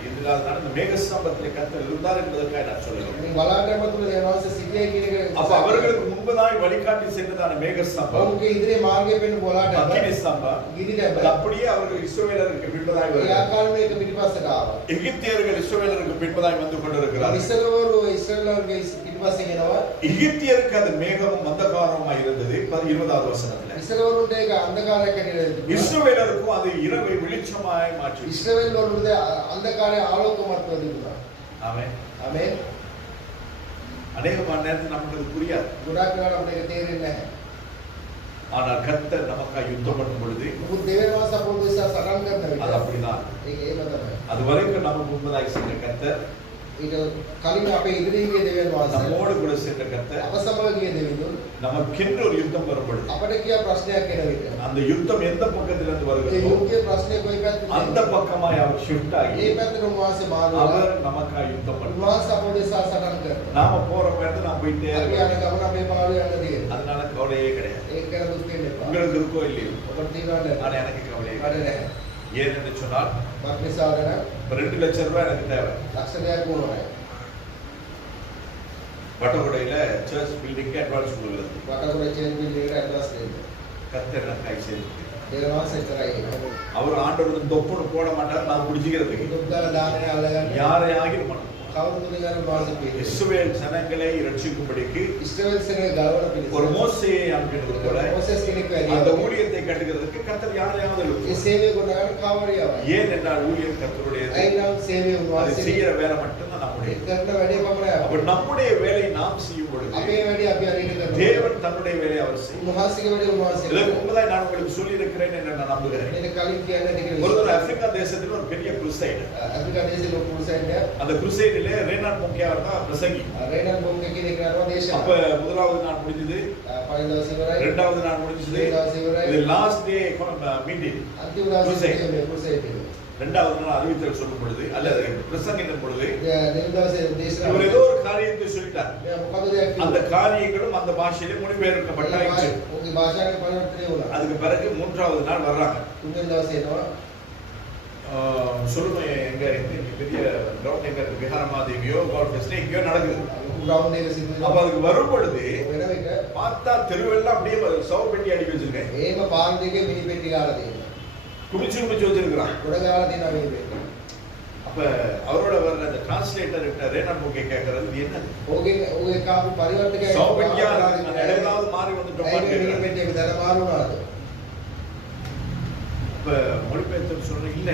எதிராக இந்த மேகஸ்தம்பத்திலே கர்த்தர் இருந்தார் என்பதற்காக நான் சொல்லுகிறேன். මේ බලාගන්න තුල දේව වහන්සේ සිටියේ කියන එක அப்ப அவர்களுக்கு முன்பதாய் வழிகாட்டி சென்றதான மேகஸ்தம்பம் ඔවුන්ගේ ඉදිරියේ මාර්ගය පෙන්වන බලාට அக்கினி ஸ்தம்பம் ගිරිදැබ அது அப்படியே அவர்கள் இஸ்ரவேலருக்கு பின்பதாய் ඒ வருகிறது. ආකාරයෙන් මේක පිටිපස්සට ආවා. எகிப்தியர்கள் இஸ்ரவேலருக்கு பின்பதாய் வந்து கொண்டிருக்கிறார்கள். ඉස්රායලවරු ඉස්රායලවරුගේ පිටිපස්සෙන් එනවා. எகிப்தியருக்கு அது மேகமும் அந்தகாரமுமாய் இருந்தது. 20வது வசனத்துல ඉස්රායලවරුන්ට ඒක අන්ධකාරයක් ඇටියට තිබුණා. இஸ்ரவேலருக்கும் அது இரவை வெளிச்சமாய் மாற்றி. ඉස්රායලවරුන්ට අන්ධකාරය ආලෝකමත්ව තිබුණා. ஆமென். ආමේන්. அநேகமான நேரத்தில் நமக்கு அது புரியாது. ගොඩක් වෙලාවට අපිට ඒක තේරෙන්නේ නැහැ. ஆனால் கர்த்தர் நமக்காக யுத்தம் பண்ணும் பொழுது මොකද දෙවියන් වහන්සේ අපෝ දෙසා සටන් කරන அது විට அப்படிதான். ඒක ඒම තමයි. அது வரைக்கும் நமக்கு முன்பதாய் சென்ற கர்த்தர், ඊට කලින් අපේ ඉදිරියේ ගිය දෙවියන් වහන්සේ நம்மோடு கூட சென்ற கர்த்தர், අප සමග ගිය දෙවියන් நமக்கென்று ஒரு யுத்தம் வரும் பொழுது අපිට කියා ප්‍රශ්නයක් එන විට அந்த யுத்தம் எந்த பக்கத்திலிருந்து ඒ வருகிறதோ යෝග්‍ය ප්‍රශ්නේ කොයි පැත්තටද அந்த பக்கமாய் அவர் ஷிஃப்ட் ஆகி ඒ පැත්තට උන්වහන්සේ මාරුවා. அவர் நமக்காக யுத்தம் பண்ணுவார். උන්වහන්සේ අපෝ දෙසා සටන් කරනවා. நாம போற இடத்துல நாம் போயிட்டே අපි இருக்கோம். යන ගමන අපේ පාළුවේ යන්න තියෙනවා. அதனால கவலையே கிடையாது. ඒක ගැන දුක් වෙන්න එපා. உங்களுக்கு இருக்கோ இல்லையோ, ඔබට තියෙනවද? ஆனா எனக்கு கவலையே මට கிடையாது. නැහැ. ஏன் என்று சொன்னால் මක් නිසාද නම් 2 லட்சம் ரூபாய் எனக்கு தேவை. ලක්ෂණයක් වුණා. வட்டகுடையில சர்ச் பில்டிங்க்கு அட்வான்ஸ் கொடுக்கிறது. වටකොඩ චේන්ජ් බිල් එකට ඇඩ්වාන්ස් දෙන්න. கர்த்தர் எனக்காக செய்து දෙවියන් වහන්සේ කරයි. அவர் ஆண்டவர் தொப்புன்னு போட மாட்டார், நான் புடிச்சிக்கிறதுக்கு දුක් දාලා දාන්නේ අල්ලගන්න. யாரையாகிலும் பண்ணுவோம். කවුරු තුලින් යන වාසය පිළිගන්නේ. இஸ்ரவேல் ஜனங்களை ரட்சிக்கும்படிக்கு ඉස්රායෙල් සේනාවේ ගලවන පිළිස. ஒரு மோசேயை அனுப்பினது போல மோசேஸ் කෙනෙක් වැඩි. அந்த ஊழியத்தை கட்டுகிறதுக்கு கர்த்தர் யாரையாவது ඒ எழுப்புவார். සේවය ගොඩනගන්න කාවරියවයි. ஏன் என்றால் ஊழியம் கர்த்தருடையது. අයිනම් සේවය அதை උන්වහන්සේ செய்யற வேலை மட்டும்தான் நம்முடைய. කරන වැඩේ පමණයි. அப்ப நம்முடைய வேலையை நாம் செய்யும் பொழுது අපේ වැඩේ අපි හරියට කරනවා. தேவன் தன்னுடைய வேலையை அவர் செய்யும். උන්වහන්සේගේ වැඩේ උන්වහන්සේ இதற்கு කරනවා. முன்பதாக நான் உங்களுக்கு சொல்லி இருக்கிறேன் என்று நான் நம்புகிறேன். මේක කලින් කියන්න දෙකේ. ஒரு ஆப்பிரிக்கா தேசத்தில் ஒரு பெரிய crusade. අප්‍රිකා දේශේ ලොකු කුසෙන්ඩ அந்த crusade-ல ரேனாட் මොන්කே அவர் தான் பிரசங்கி. රේනන් බොම්ගේ කෙනෙක් කරනවා දේශනා. அப்ப முதலாவது நாள் முடிஞ்சது. පළවෙනි දවසේ ඉවරයි. இரண்டாவது நாள் முடிஞ்சது. දෙවෙනි දවසේ ඉවරයි. இது லாஸ்ட் டே மீட்டிங். අන්තිම දවසේ කුසෙන්ඩ. இரண்டாவது நாள் அறிவித்தல் சொல்லும் பொழுது அல்லது பிரசங்கிக்கும் பொழுது දෙවෙනි දවසේ දේශනා. இவர் ஏதோ ஒரு காரியத்தை சொல்லிட்டார். මෙයා මොකද දෙයක් කිව්වා. அந்த காரியங்களும் அந்த பாஷையிலே மொழிபெயர்க்கப்பட்டாயிற்று. ඔහුගේ භාෂාවේ පරිවර්තනය වුණා. அதுக்கு பிறகு மூன்றாவது நாள் வர்றாங்க. තුන්වෙනි දවසේ එනවා. சொல்லுங்க எங்க பெரிய கிரவுண்ட் எங்க இருக்கு விஹாரமாதேவியோ கால் ஃபெஸ்ட் எங்கேயோ நடக்குது. ග්‍රවුන්ඩ් එක සිදු அப்ப වෙනවා. அதுக்கு வரும் பொழுது වෙන එක பார்த்தா தெருவெல்லாம் அப்படியே சவ பெட்டி அடி வச்சிருக்கேன். ඒම පාන් දෙකේ මිනි පෙට්ටි ගාලා තියෙනවා. குமிச்சு வச்சிருக்கிறான். ගොඩ ගාලා තියෙනවා මිනි පෙට්ටි. அப்ப அவரோட வர்ற அந்த டிரான்ஸ்லேட்டர் ரேனாட் முகே கேக்குறது இது என்ன? ඔහුගේ කාපු පරිවර්තකයා சவ பெட்டியா இடையிலாவது மாறி வந்துட்டோமான்னு මිනි கேக்குறாரு. පෙට්ටි එක දැන මාරු වුණාද? இப்ப மொழிபெயர்த்து சொல்ற இல்ல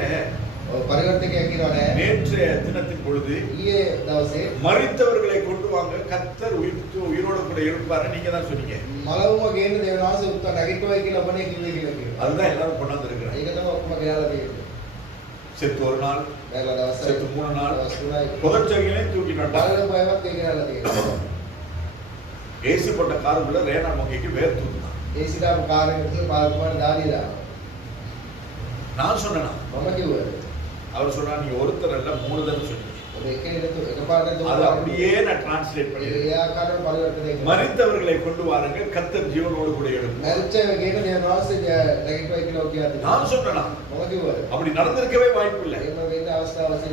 පරිවර්තකයා කියනවා නෑ. நேற்றைய தினத்தின் பொழுது ඊයේ දවසේ மரித்தவர்களை கொண்டு வாங்க கர்த்தர் உயிரோடு கூட இருப்பாரு நீங்க தான் சொன்னீங்க. මලවුම ගේන්න දේවනාස උත්තර නැගිට්ටුවයි කියලා ඔබනේ කිව්වේ කියලා කියනවා. அதுதான் எல்லாரும் கொண்டாந்து இருக்கிறாங்க. ඒක තමයි ඔක්කොම ගෙනල්ලා තියෙන්නේ. செத்து ஒரு நாள் දැන්ලා දවස් செத்து 3 நாள் දවස් 3යි. புதச்சகிலையும் தூக்கிட்டு வந்தாங்க. බලන බයවත් ඒක ගෙනල්ලා තියෙනවා. ஏசி போட்ட காருக்குள்ள ரேனாட் முகேக்கு வேர் தூக்குனான். ඒ සිතාව කාර්යයට පාරකුමාර දාලිය දානවා. நான் சொன்னேனா මම කිව්වා. அவர் சொன்னா நீங்க ஒருத்தர் அல்ல 3 தடவை சொன்னீங்க. ඔබ එකපාරට அது அப்படியே நான் டிரான்ஸ்லேட் பண்ணிருக்கேன். ඒ ආකාරයට පරිවර්තනය කරනවා. மரித்தவர்களை கொண்டு வாருங்கள் கர்த்தர் ஜீவனோடு கூட எடுப்பார். මැරිච්ච ගේන දේවනාස නැගිට්ටුවයි කියලා කියනවා. நான் சொன்னேனா මම කිව්වා. அப்படி நடந்திருக்கவே வாய்ப்பு இல்லை. එහෙම වෙන්න අවස්ථාවක්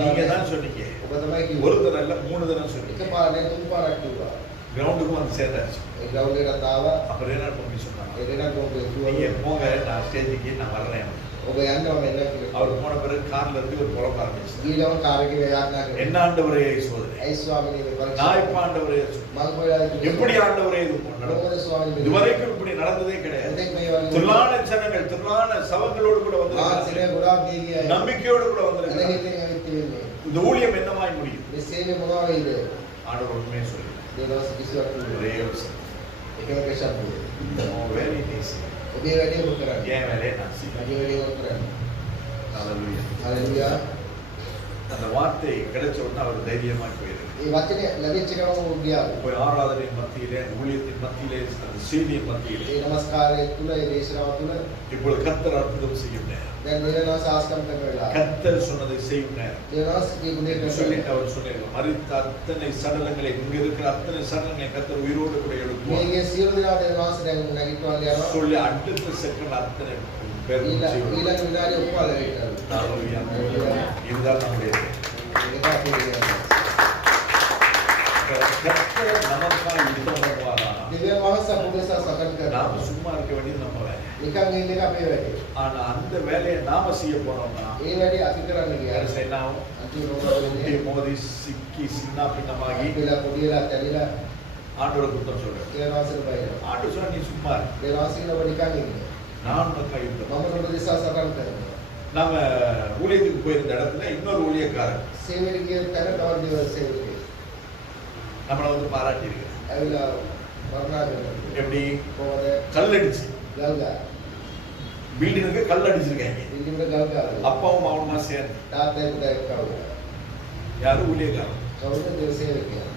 நீங்க தான் சொன்னீங்க. ඔබ තමයි කිව්වේ. ஒருத்தர் அல்ல 3 தடவை சொன்னீங்க. එකපාරට තුන් පාරක් කිව්වා. கிரவுண்டுக்கு வந்து சேர்ந்தாச்சு. ඒ ග්‍රවුන්ඩ් එකට ආවා. அப்ப ரேனாட் முகே சொன்னாங்க ඒ දෙනා කොහොමද நீங்க කිව්වා. போங்க நான் ஸ்டேஜுக்கு நான் வர்றேன். ඔබ යන්නවා මෙන්න කියලා. அவர் போன பிறகு கார்ல இருந்து ஒரு புலம்ப ஆரம்பிச்சு. ඊළඟ කාර්යයේ යාඥා කරනවා. என்ன ஆண்டவரே சோதனை. ඇයි ස්වාමීනි මේ පරීක්ෂා. நான் இப்ப ஆண்டவரே මම කොහෙද எப்படி ஆண்டவரே இது நடந்தது? මොකද ස්වාමීනි. இதுவரைக்கும் இப்படி நடந்ததே கிடையாது. මෙතෙක් මේ වගේ திரளான ஜனங்கள் திரளான சவங்களோடு கூட මාත් வந்திருக்காங்க. සිරේ ගොඩාක් දී ගියා. நம்பிக்கையோடு கூட வந்திருக்காங்க. එතනින් ඇවිත් තියෙන්නේ. இந்த ஊழியம் என்னமாய் முடியும்? මේ සේවය මොනවා වෙයිද? ஆண்டவர் உண்மையை சொல்லி දේවස් කිසිවක් නෙවෙයි. ஒரே ஒரு சத்தம். එකම ප්‍රශ්නය. very easy. ඔබේ වැඩේ ඔබ කරන්නේ. ஏன் வேலையை நான் செய்வேன். මගේ වැඩේ ඔබ කරන්නේ. ஹalleluya. හalleluya. அந்த வார்த்தை கிடைச்ச உடனே அவர் தைரியமா போயிருக்கு. ඒ වචනේ ලැබිච්ච ගමන් ඔබ ගියා. போய் ஆராதனையின் மத்தியிலே ஊழியத்தின் மத்தியிலே அந்த செய்தியின் மத்தியிலே ඒ නමස්කාරයේ තුල ඒ දේශනාව තුල இப்பொழுது கர்த்தர் அற்புதம் செய்யும் நேரம். දැන් දේවනාස ආස්කම් කරන වෙලාව. கர்த்தர் சொன்னதை செய்யும் நேரம். දේවනාස කියුනේ කරන්නේ. சொல்லிட்டு அவர் சொன்னார் மரித்த அத்தனை சடலங்களை இங்க இருக்கிற அத்தனை சடலங்களை கர்த்தர் உயிரோடு கூட எழுப்புவார். මේකේ සියලු දෙනා දේවනාස දැන් නැගිටවන්න යනවා. சொல்லி அடுத்த செகண்ட் அத்தனை பேர் ඊළඟ විනාඩිය ඔක්කොම ලැබෙනවා. ஹalleluya. இதுதான் நம்முடைய ඒක අපේ கர்த்தர் நமக்காக யுத்தம் பண்ணுவாரா? දෙවියන් වහන්සේ අපෝදේශා සකන් කරනවා. நாம சும்மா இருக்க வேண்டியது நம்ம வேலை. නිකන් ඉන්න එක අපේ වැඩේ. ஆனா அந்த வேலையை நாம செய்ய போனோம்னா ඒ වැඩේ අපි කරන්න ගියා. என்ன ஆகும்? අන්තිමට முட்டி மோதி சிக்கி சின்ன பின்னமாகி අපිලා පොඩිලා තැලිලා ஆண்டவரை குத்தம் சொல்றேன். දේවනාසට බයිනවා. ஆண்டவர் சொன்னா நீ சும்மா இரு. දේවනාසින ඔබ නිකන් ඉන්න. நான் உனக்காக யுத்தம். මම උපදේශා සකන් කරනවා. நாம ஊழியத்துக்கு போயிருந்த இடத்துல இன்னொரு ஊழியக்காரர் සේවයට ගිය තැන තවත් දේවල් සේවකේ. நம்மளை வந்து பாராட்டி இருக்கிறார். ඇවිල්ලා වර්ණනා කරනවා. எப்படி? කොහොමද? கல் அடிச்சு ගල් ගා. பில்டிங்க்கு கல் அடிச்சிருக்காங்க. ඉල්ලීමේ ගල් ගාලා. அப்பாவும் அவனுமா சேர்ந்து තාත්තයි පුතයි කවුද? யாரும் ஊழியக்காரர் කවුද දේව සේවකයා?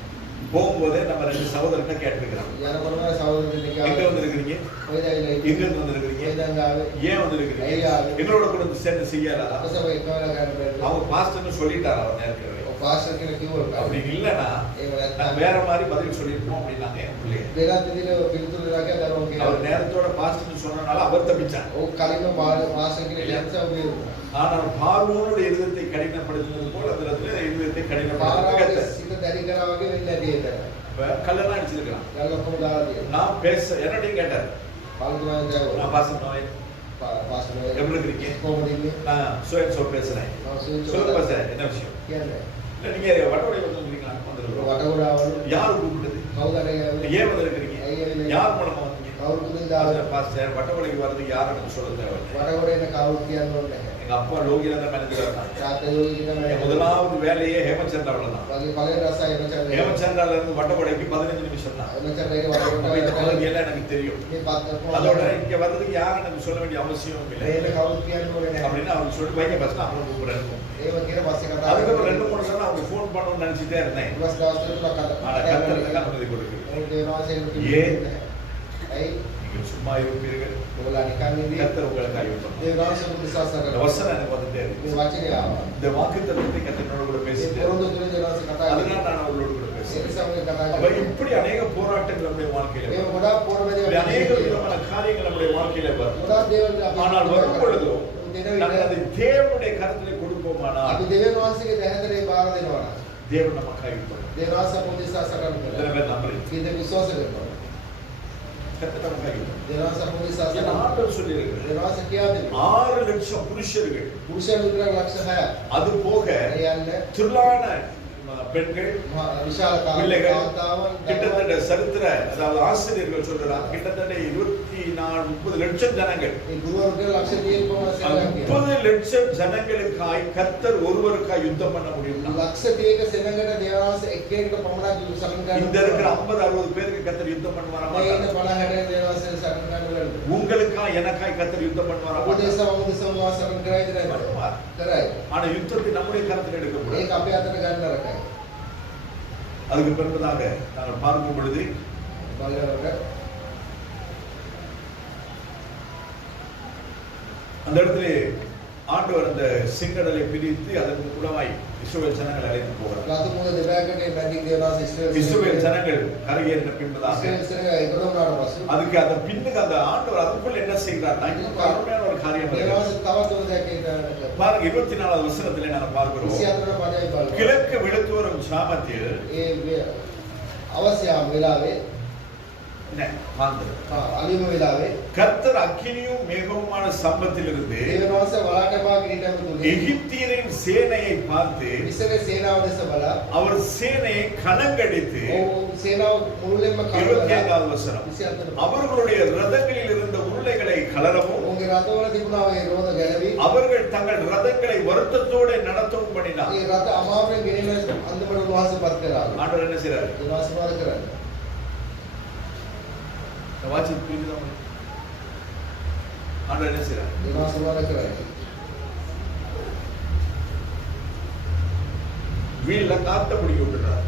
போகும்போதே நம்ம 2 சகோதரர்கிட்ட கேட்டுக்கிறோம். යනකොටම සහෝදරෙක් எங்க ආවා. வந்திருக்கிறீங்க? කොහෙද ඇවිල්ලා எங்க ඉන්නේ? இருந்து வந்திருக்கிறீங்க? කොහෙන්ද ආවේ? ஏன் வந்திருக்கிறீங்க? ඇයි ආවේ? எங்களோட கூட வந்து சேர்ந்து செய்யலாம். අපසම එකවර ගන්න බැහැ. அவங்க பாஸ்டர்னு சொல்லிட்டாரு அவர் நேரத்துல. පාස්ටර් කෙනෙක් කිව්වා. அப்படி இல்லனா ඒක நான் නැත්නම් வேற மாதிரி பதில் சொல்லிருப்போம் அப்படின்னாங்க என் பிள்ளைங்க. වෙනත් විදිහට පිළිතුරු දෙනවා කියලා දරුවෝ කියනවා. அவர் நேரத்தோட பாஸ்டர்னு சொன்னனால அவர் தப்பிச்சார். ඔව් කලින්ම පාස්ටර් කෙනෙක් යන්සා ඔබේ ஆனால் பார்வோனுடைய இருதயத்தை கடினப்படுத்தினது போல அந்த இடத்துல இருதயத்தை கடினப்படுத்தி පාරාවේ සිත දැඩි කරා වගේ වෙන්නේ නැති ඒක. கல்லெல்லாம் அடிச்சிருக்கலாம். ගල් ඔක්කොම දාලා තියෙනවා. நான் பேச என்னடையும் கேட்டார். පාල්තුමාන් දැවෝ. நான் பாஸ்டர் நோய் පාස්ටර් எப்படி இருக்கீங்க? කොහොමද ඉන්නේ? நான் சோ பேசுறேன். මම සුවිච්ච சொல்லுங்க பாஸ்டர் என்ன விஷயம்? කියන්නේ. நீங்க வடவடை வந்திருக்கீங்க, வந்திருக்கிறோம். වටකොඩාවලු யார் கூப்பிட்டது? කවුද ආවේ? ஏன் வந்திருக்கிறீங்க? யார் மூலமா வந்தீங்க? කවුරුද ආවේ? பாஸ்டர் வடவடைக்கு வர்றதுக்கு யாருன்னு சொல்ல தேவையில்லை. වටකොඩේ එන කවුරු කියන්න ඕනේ නැහැ. எங்க அப்பா லோகில தான் மேனேஜர் தான். තාත්තා යෝගික என் තමයි. முதலாவது வேலையே ஹேமச்சந்திராவில தான். වගේ පළවෙනි රසය එමචන්ද. ஹேமச்சந்திரால இருந்து வடவடைக்கு 15 நிமிஷம் தான். එමචන්දේ அப்ப இந்த වටකොඩේ பகுதி எல்லாம் எனக்கு தெரியும். මේ පත් அதோட இங்க வர்றதுக்கு யாரும் எனக்கு சொல்ல வேண்டிய அவசியம் இல்லை එන කවුරු කියන්න ඕනේ නැහැ. அப்படின்னு அவங்க சொல்லிட்டு வைக்க பஸ் அப்புறம் கூப்பிடுறாங்க. ඒව කියන පස්සේ කතා அதுக்கப்புறம் 2-3 நாள் அவங்க ஃபோன் பண்ணணும்னு நினைச்சிட்டே இருந்தேன். ඊපස් දවස් තුනක් ஆனா கர்த்தர் எனக்கு அனுமதி கொடுக்கு. ඒ දේවාසයෙන් ஏன்? ඇයි நீங்கள் சும்மா இருப்பீர்கள், ඔයාලා නිකන් ඉඳී கர்த்தர் உங்களுக்கு ஆயுதம். දේවාසයෙන් විශ්වාස இந்த කරනවා. வசனம் எனக்கு வந்துட்டே இருக்கு. මේ වචනේ ආවා. இந்த வாக்குத்தத்தத்தை கர்த்தரோட கூட ඒ பேசிட்டேன். පොරොන්දු තුනේ දේවාසයෙන් කතා அதனால කරනවා. நான் அவர்களோடு கூட ඒ பேசுறேன். නිසා මම කතා அப்ப කරනවා. இப்படி அநேக போராட்டங்கள் நம்முடைய வாழ்க்கையில මේ வரும். ගොඩාක් පොරොන්දු இப்படி அநேக விதமான காரியங்கள் நம்முடைய வாழ்க்கையில வரும். ගොඩාක් දේවල් අපි ஆனால் வரும் பொழுதோ දෙන நாங்கள் அதை විට தேவனுடைய கருத்திலே கொடுப்போமானால் අපි දෙවියන් වහන්සේගේ දැහැතරේ බාර දෙනවා. தேவன் நமக்கு ஆயுதம். දේවාස පොදිසා සකල් எத்தனை කරනවා. பேர் நம்புறீங்க? කීයද විශ්වාස කරනවා. கர்த்தர் நமக்கு ஆயுதம். දේවාස පොදිසා என் සකල් ஆண்டவர் சொல்லியிருக்கிறார். දේවාස කියා දෙනවා. 6 லட்சம் புருஷர்கள், පුරුෂයන් විතර ලක්ෂ 6ක්. அது போக ඒ යන්නේ திரளான பெண்கள், විශාල பிள்ளைகள், කාන්තාවන් கிட்டத்தட்ட சரித்திர அதாவது ஆசிரியர்கள் சொல்றாங்க கிட்டத்தட்ட 24-30 லட்சம் ஜனங்கள், ඒ ගුරුවරුන්ගේ ලක්ෂ 30 පමණ සෙනඟක්. 30 லட்சம் ஜனங்களுக்காய் கர்த்தர் ஒருவருக்காய் யுத்தம் பண்ண முடியும்னா ලක්ෂ 30ක සෙනඟට දේවාස එක්කෙනෙකුට පමණක් යුද සටන් இந்த இருக்கிற ගන්න. 50-60 பேருக்கு கர்த்தர் யுத்தம் பண்ணுவாரா මේ ඉන්න மாட்டாரா? 50 60 දේවාසයෙන් සටන් ගන්න. உங்களுக்காய் எனக்காய் கர்த்தர் யுத்தம் பண்ணுவாரா අපේ மாட்டாரா? දේශ වමුදසම සටන් කරයිද නැද්ද? பண்ணுவார். කරයි. ஆனா யுத்தத்தை நம்முடைய கருத்தில் எடுக்க ඒක கூடாது. අපේ අතට ගන්න නරකයි. அதுக்கு பின்பதாக நாங்கள் பார்க்கும் பொழுது බලනකොට அந்த இடத்துல ஆண்டவர் அந்த செங்கடலை பிரித்து அதற்கு குலமாய் இஸ்ரவேல் ஜனங்களை அழைத்து போகிறார். ලතු මුල දෙපැත්තකට මැදින් දේවාස இஸ்ரவேல் ஜனங்கள் கரையேறின பின்பதாக ඉස්රායෙල් සෙනඟ එකතු වුණාට පස්සේ அதுக்கு அந்த பின்னுக்கு அந்த ஆண்டவர் அதுக்குள்ள என்ன செய்கிறார்னா இன்னும் அருமையான ஒரு காரியம் දේවාස நடக்குது. තවත් උන දැක්කේ பாருங்க 24வது வசனத்திலே நாங்கள் பார்க்கிறோம். 24 පදයි බලන්න. கிழக்கு வெளுத்து வரும் ஜாமத்தில் ඒ අවශ්‍යම වෙලාවේ என்ன? மாந்தர். අලිම වෙලාවේ கர்த்தர் அக்கினியும் மேகவுமான சம்பத்திலிருந்து දේවාස වලාටපා කිරීටම තුනේ எகிப்தியரின் சேனையை பார்த்து ඉස්සරේ සේනාව දෙස බලා அவர் சேனையை கணங்கடித்து ඔව් සේනාව මුළුල්ලෙන්ම 25வது வசனம் 24 அவர்களுடைய ரதங்களில் இருந்த உருளைகளை கலரவும் ඔවුන්ගේ රථවල තිබුණා ඒ රෝද ගැලවි அவர்கள் தங்கள் ரதங்களை வருத்தத்தோடு நடத்தவும் பண்ணினார். ඒ රථ අමාරුවෙන් ගෙනින අන්තිමට උන්වහන්සේ පත් කරා. ஆண்டவர் என்ன செய்றாரு? දේවාස වාද කරන්නේ. வாட்சி புரியுதா உங்களுக்கு? ஆண்டவர் என்ன செய்றாரு? දේවාස වාද කරන්නේ. வீல்ல காத்த பிடிக்க விட்டுறாரு.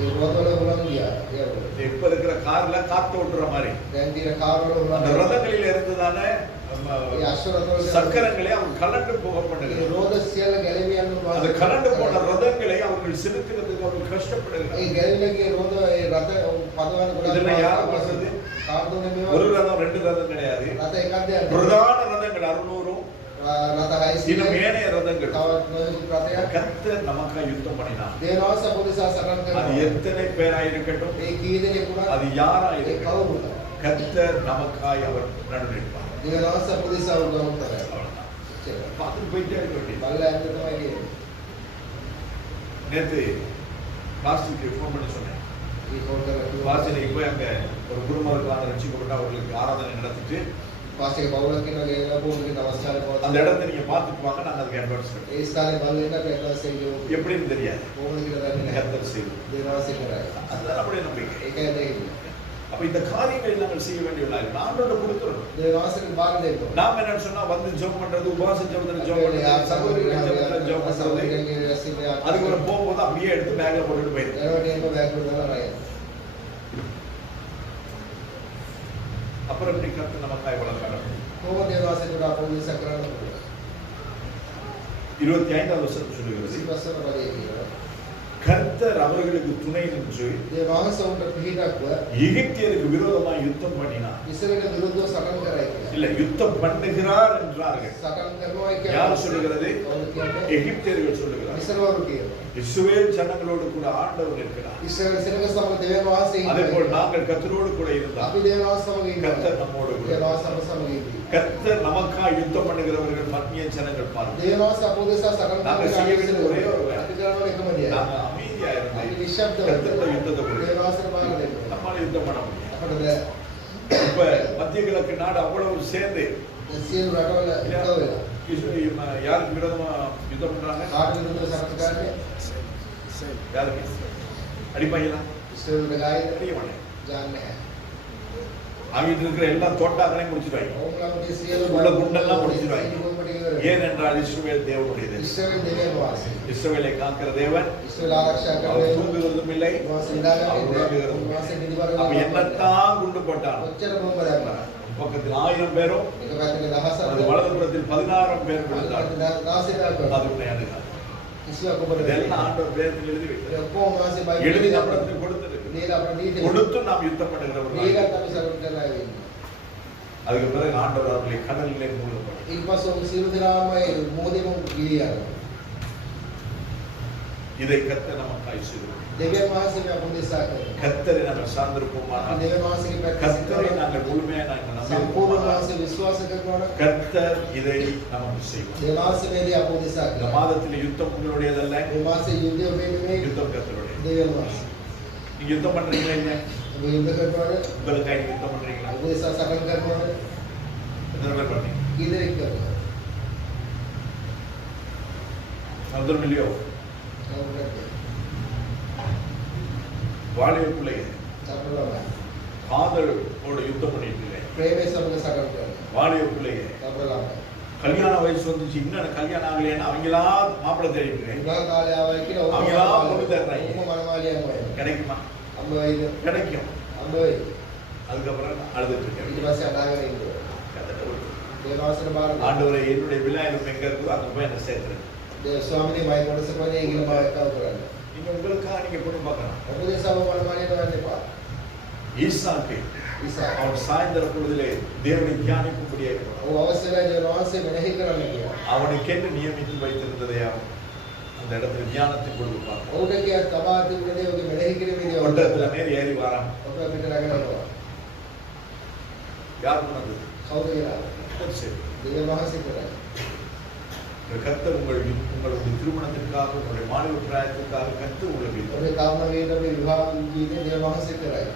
ඒ රෝදවල උලන් ගියා. ඒ இப்ப இருக்கிற கார்ல காத்த விட்டுற மாதிரி දැන් දින කාර්වල அந்த උලන් ரதங்களில் இருந்ததான ඒ අශ්වරථවල சக்கரங்களை அவங்க கலண்டு போக ඒ பண்ணுகிறார். රෝද සියල්ල ගැලවියන් அந்த උන්වහන්සේ கலண்டு போன ரதங்களை அவர்கள் செலுத்துறதுக்கு அவர்கள் ඒ கஷ்டப்படுகிறார். ගැලවිලගේ රෝද ඒ රථ පදවන இதெல்லாம் யார் பண்ணது? කාර්දුනේ ஒரு මේවා ரதம் 2 ரதம் கிடையாது. රථ එකක් දෙයක් பிரதான ரதங்கள் 600 රථ 600 இன்னும் ஏனைய ரதங்கள். තවත් නොයෙකුත් රථයක් கர்த்தர் நமக்காக யுத்தம் பண்ணினார். දේවාස පොදිසා සටන් அது කරනවා. எத்தனை பேராயிருக்கட்டும், ඒ කී දෙනෙක් වුණත් அது ඒ யாராயிருக்கட்டும், කවුරුද? கர்த்தர் நமக்காய் அவர் நடுநிற்பார். දේවාස පොදිසා උදව් කරනවා. அவ்வளவுதான். பார்த்துட்டு போயிட்டே இருக்க வேண்டியது. බල්ලා ඇත්ත තමයි කියන්නේ. நேத்து பாஸ்டருக்கு ஃபோன் பண்ணி சொன்னேன். ඒ කෝල් කරලා பாஸ்டர் நீங்க போய் அங்க ஒரு குடும்பத்துக்கான ரட்சிக்கப்பட்டு அவர்களுக்கு ஆராதனை நடத்திட்டு පාස්ටර් බවුලක් කියනවා ගේලා පොඩි නමස්කාරය அந்த පවත්වනවා. இடத்தை நீங்க பார்த்துட்டு வாங்க, நாங்க அதுக்கு அட்வான்ஸ் பண்ணுவோம். ඒ ස්ථානේ බලන්න අපි ඇටවස් එකේ எப்படின்னு தெரியாது, කොහොමද කියලා දන්නේ නැහැ. கர்த்தர் செய்வார். දේවාස කරයි. அதுதான் நம்முடைய நம்பிக்கை. ඒකයි දෙන්නේ. அப்ப இந்த காரியங்களை நாங்கள் செய்ய வேண்டியவர்களாக ஆண்டோட கொடுத்துறோம். දේවාසට බාර දෙන්න. நாம என்ன சொன்னா வந்து ஜெபம் பண்றது, உபவாச ஜெபத்துல ஜெபம் பண்றது, சகோதரிகள் ஜெபத்துல ஜெபம் பண்றது, அதுக்கு போகும்போது அப்படியே எடுத்து பேக்ல போட்டுட்டு போயிரு. அப்புறம் எப்படி கர்த்தர் நமக்காய் வளர்க்கிறார்? 25வது வசனம் சொல்லுகிறது, கர்த்தர் அவர்களுக்கு துணை நின்று ඒ වහන්සේට පිහිටක්ව எகிப்தியருக்கு விரோதமாக யுத்தம் பண்ணினார். ඉස්රායලට විරුද්ධව සටන් කරයි කියලා. இல்ல யுத்தம் பண்ணுகிறார் என்றார்கள். සටන් කරනවා කියන්නේ யார் சொல்லுகிறது? කවුද කියන්නේ? எகிப்தியர்கள் சொல்லுகிறார். ඉස්රායලවරු කියනවා. இஸ்ரவேல் ஜனங்களோடு கூட ஆண்டவர் இருக்கிறார். ඉස්රායල සෙනඟ සමග දෙවියන් වහන්සේ ඉන්නවා. அதேபோல் நாங்கள் கர்த்தரோடு கூட இருந்தால் අපි දෙවියන් වහන්සේ සමග ඉන්නවා. கர்த்தர் நம்மோடு கூட දෙවියන් වහන්සේ සමග ඉන්නවා. கர்த்தர் நமக்காக யுத்தம் பண்ணுகிறவர்கள் மத்திய ஜனங்கள் பாருங்கள். දෙවියන් වහන්සේ අපෝ දෙසා සටන් நாங்கள் செய்ய வேண்டிய ஒரே ஒரு வேலை. අපි කරන එකම දේ. நாங்கள் அமைதியா අපි இருந்து නිශ්ශබ්දව கர்த்தர் யுத்தத்தை දෙවියන් கொடுக்கிறோம். වහන්සේට බාර දෙන්න. நம்மால யுத்தம் பண்ண முடியும். අපිට බෑ. இப்ப மத்திய கிழக்கு நாடு அவ்வளவு சேர்ந்து සියලු රටවල එකව වෙලා. யாருக்கு விரோதமா யுத்தம் பண்றாங்க? කාට විරුද්ධව සටන් කරන්නේ? யாருக்கு? அடிப்பாங்களா? ඉස්රායලට ගායද? அடிக்க மாட்டேன். ගන්න නැහැ. அவங்க இருக்கிற எல்லா தோட்டாக்களையும் முடிச்சிருவாங்க. ඕගොල්ලන්ගේ සියලු உள்ள குண்டெல்லாம் முடிச்சிருவாங்க. කොම්පටි කරලා. ஏனென்றால் இஸ்ரவேல் தேவனுடையது. ඉස්රායල දෙවියන් වහන්සේ. இஸ்ரவேலை காக்கிற தேவன் ඉස්රායල ආරක්ෂා அவர் කරන தூங்குகிறதும் இல்லை, වහන්සේ ඉඳාගන්නේ அவர் உறங்குகிறதும் இல்லை. වහන්සේ නිදිවර அப்ப என்னத்தான் குண்டு போட்டான் ඔච්චර බෝම්බ දැම්මා. பக்கத்தில் 1000 பேரும் එක පැත්තක 1000ක් அது வலதுபுறத்தில் 16 பேர் விழுந்தார்கள். 16ක් அது உன்னை அணுகாது. කිසිවක් ඔබට இதெல்லாம் ஆண்டவர் வேதத்தில் எழுதி வைத்தார். ඔක්කොම වහන්සේ எழுதி බයිබලයේ நம்மிடத்தில் கொடுத்திருக்கு. දීලා අපිට දීලා கொடுத்து நாம் யுத்தம் பண்ணுகிறவர்கள். දීලා අපි සරණ කරලා ඉන්නේ. அதுக்கு பிறகு ஆண்டவர் அவர்களை கடலிலே மூழ்கடித்தார். ඊට පස්සේ ඔවුන් සියලු දෙනාම ඒ මොහොතේම ගිලියනවා. இதை கர்த்தர் நமக்காய் செய்தார். දෙවියන් වහන්සේ මේ අපෝ දෙසා කරනවා. கர்த்தரை நாங்கள் சார்ந்திருப்போமானால் දෙවියන් වහන්සේගේ පැත්තේ கர்த்தரை நாங்கள் முழுமையாக நாங்கள் සම්පූර්ණ நம்பியிருப்போமானால் වහන්සේ විශ්වාස කරනවා නම් கர்த்தர் இதை நமக்கு செய்வார். දෙවියන් වහන්සේ මේ අපෝ දෙසා இந்த කරනවා. மாதத்தில் யுத்தம் உங்களுடையதல்ல, මේ මාසේ යුද්ධය වෙන්නේ யுத்தம் கர்த்தருடைய. දෙවියන් වහන්සේ. நீங்க யுத்தம் பண்றீங்களா இல்ல? ඔබ යුද්ධ කරනවාද? உங்களுக்காக நீங்க யுத்தம் பண்றீங்களா? ඔබ දෙසා සටන් කරනවාද? எத்தனை பேர் பண்றீங்க? කීදෙනෙක් කරනවාද? அதுவும் இல்லையோ? කවුරුද? வாலிப பிள்ளைங்க අපලම. காதலோட யுத்தம் பண்ணிட்டு இருக்கேன். ප්‍රේමයේ සමග සටන් කරනවා. வாலிப பிள்ளைங்க අපලම. கல்யாண வயசு வந்துச்சு, இன்னும் கல்யாணம் ஆகலைன்னா அவங்களா மாப்பிள்ளை தேடிட்டு இருக்கேன். විවාහ කාලය ආවයි කියලා ඔබ அவங்களா பொண்ணு தேடுறாங்க. මනමාලියම වෙනවා. கிடைக்குமா? අම්බ වෙයිද? கிடைக்கும். අම්බ වෙයි. அதுக்கப்புறம் அழுதுட்டு இருக்கேன். ඊට පස්සේ අඬාගෙන ඉන්නවා. දේවාසන බාර ஆண்டவரே, என்னுடைய விழாயிலும் எங்க இருக்கோ அங்க போய் என்ன சேர்த்துருங்க. දේ ස්වාමීනි මයි කොටස කොනේ ඉගෙන මා එක්කව කරන්න. நீங்க உங்களுக்காக நீங்க பொண்ணு பார்க்கணும். ඔබ දේශව මනමාලියට යන්න එපා. ஈசாக்கு ඊසා. அவன் சாயந்தர பொழுதிலே தேவனை தியானிக்கும்படியாக இருக்கிறான். ඔව් අවශ්‍යයි දේවාසය මෙනෙහි කරන්න කියලා. அவனுக்கென்று நியமித்து வைத்திருந்ததை அவன் அந்த இடத்துல தியானத்தின் பொழுது பார்த்தான். ඔවුන්ට කිය තබා තිබුණේ ඔබ මෙනෙහි කිරීමේදී ඔබ ஒட்டகத்துல மேல் ஏறி வரான். ඔබ පිට නගනවා. யார் பண்ணது? කවුද කියලා? சரி. දේව වහන්සේ කරා. இந்த கர்த்தர் உங்களுடைய திருமணத்திற்காக, உங்களுடைய மாணவ பிராயத்திற்காக கர்த்தர் உங்களுக்கு ඔබේ කාම වේදේ විවාහ ජීවිතේ දේව වහන්සේ කරයි.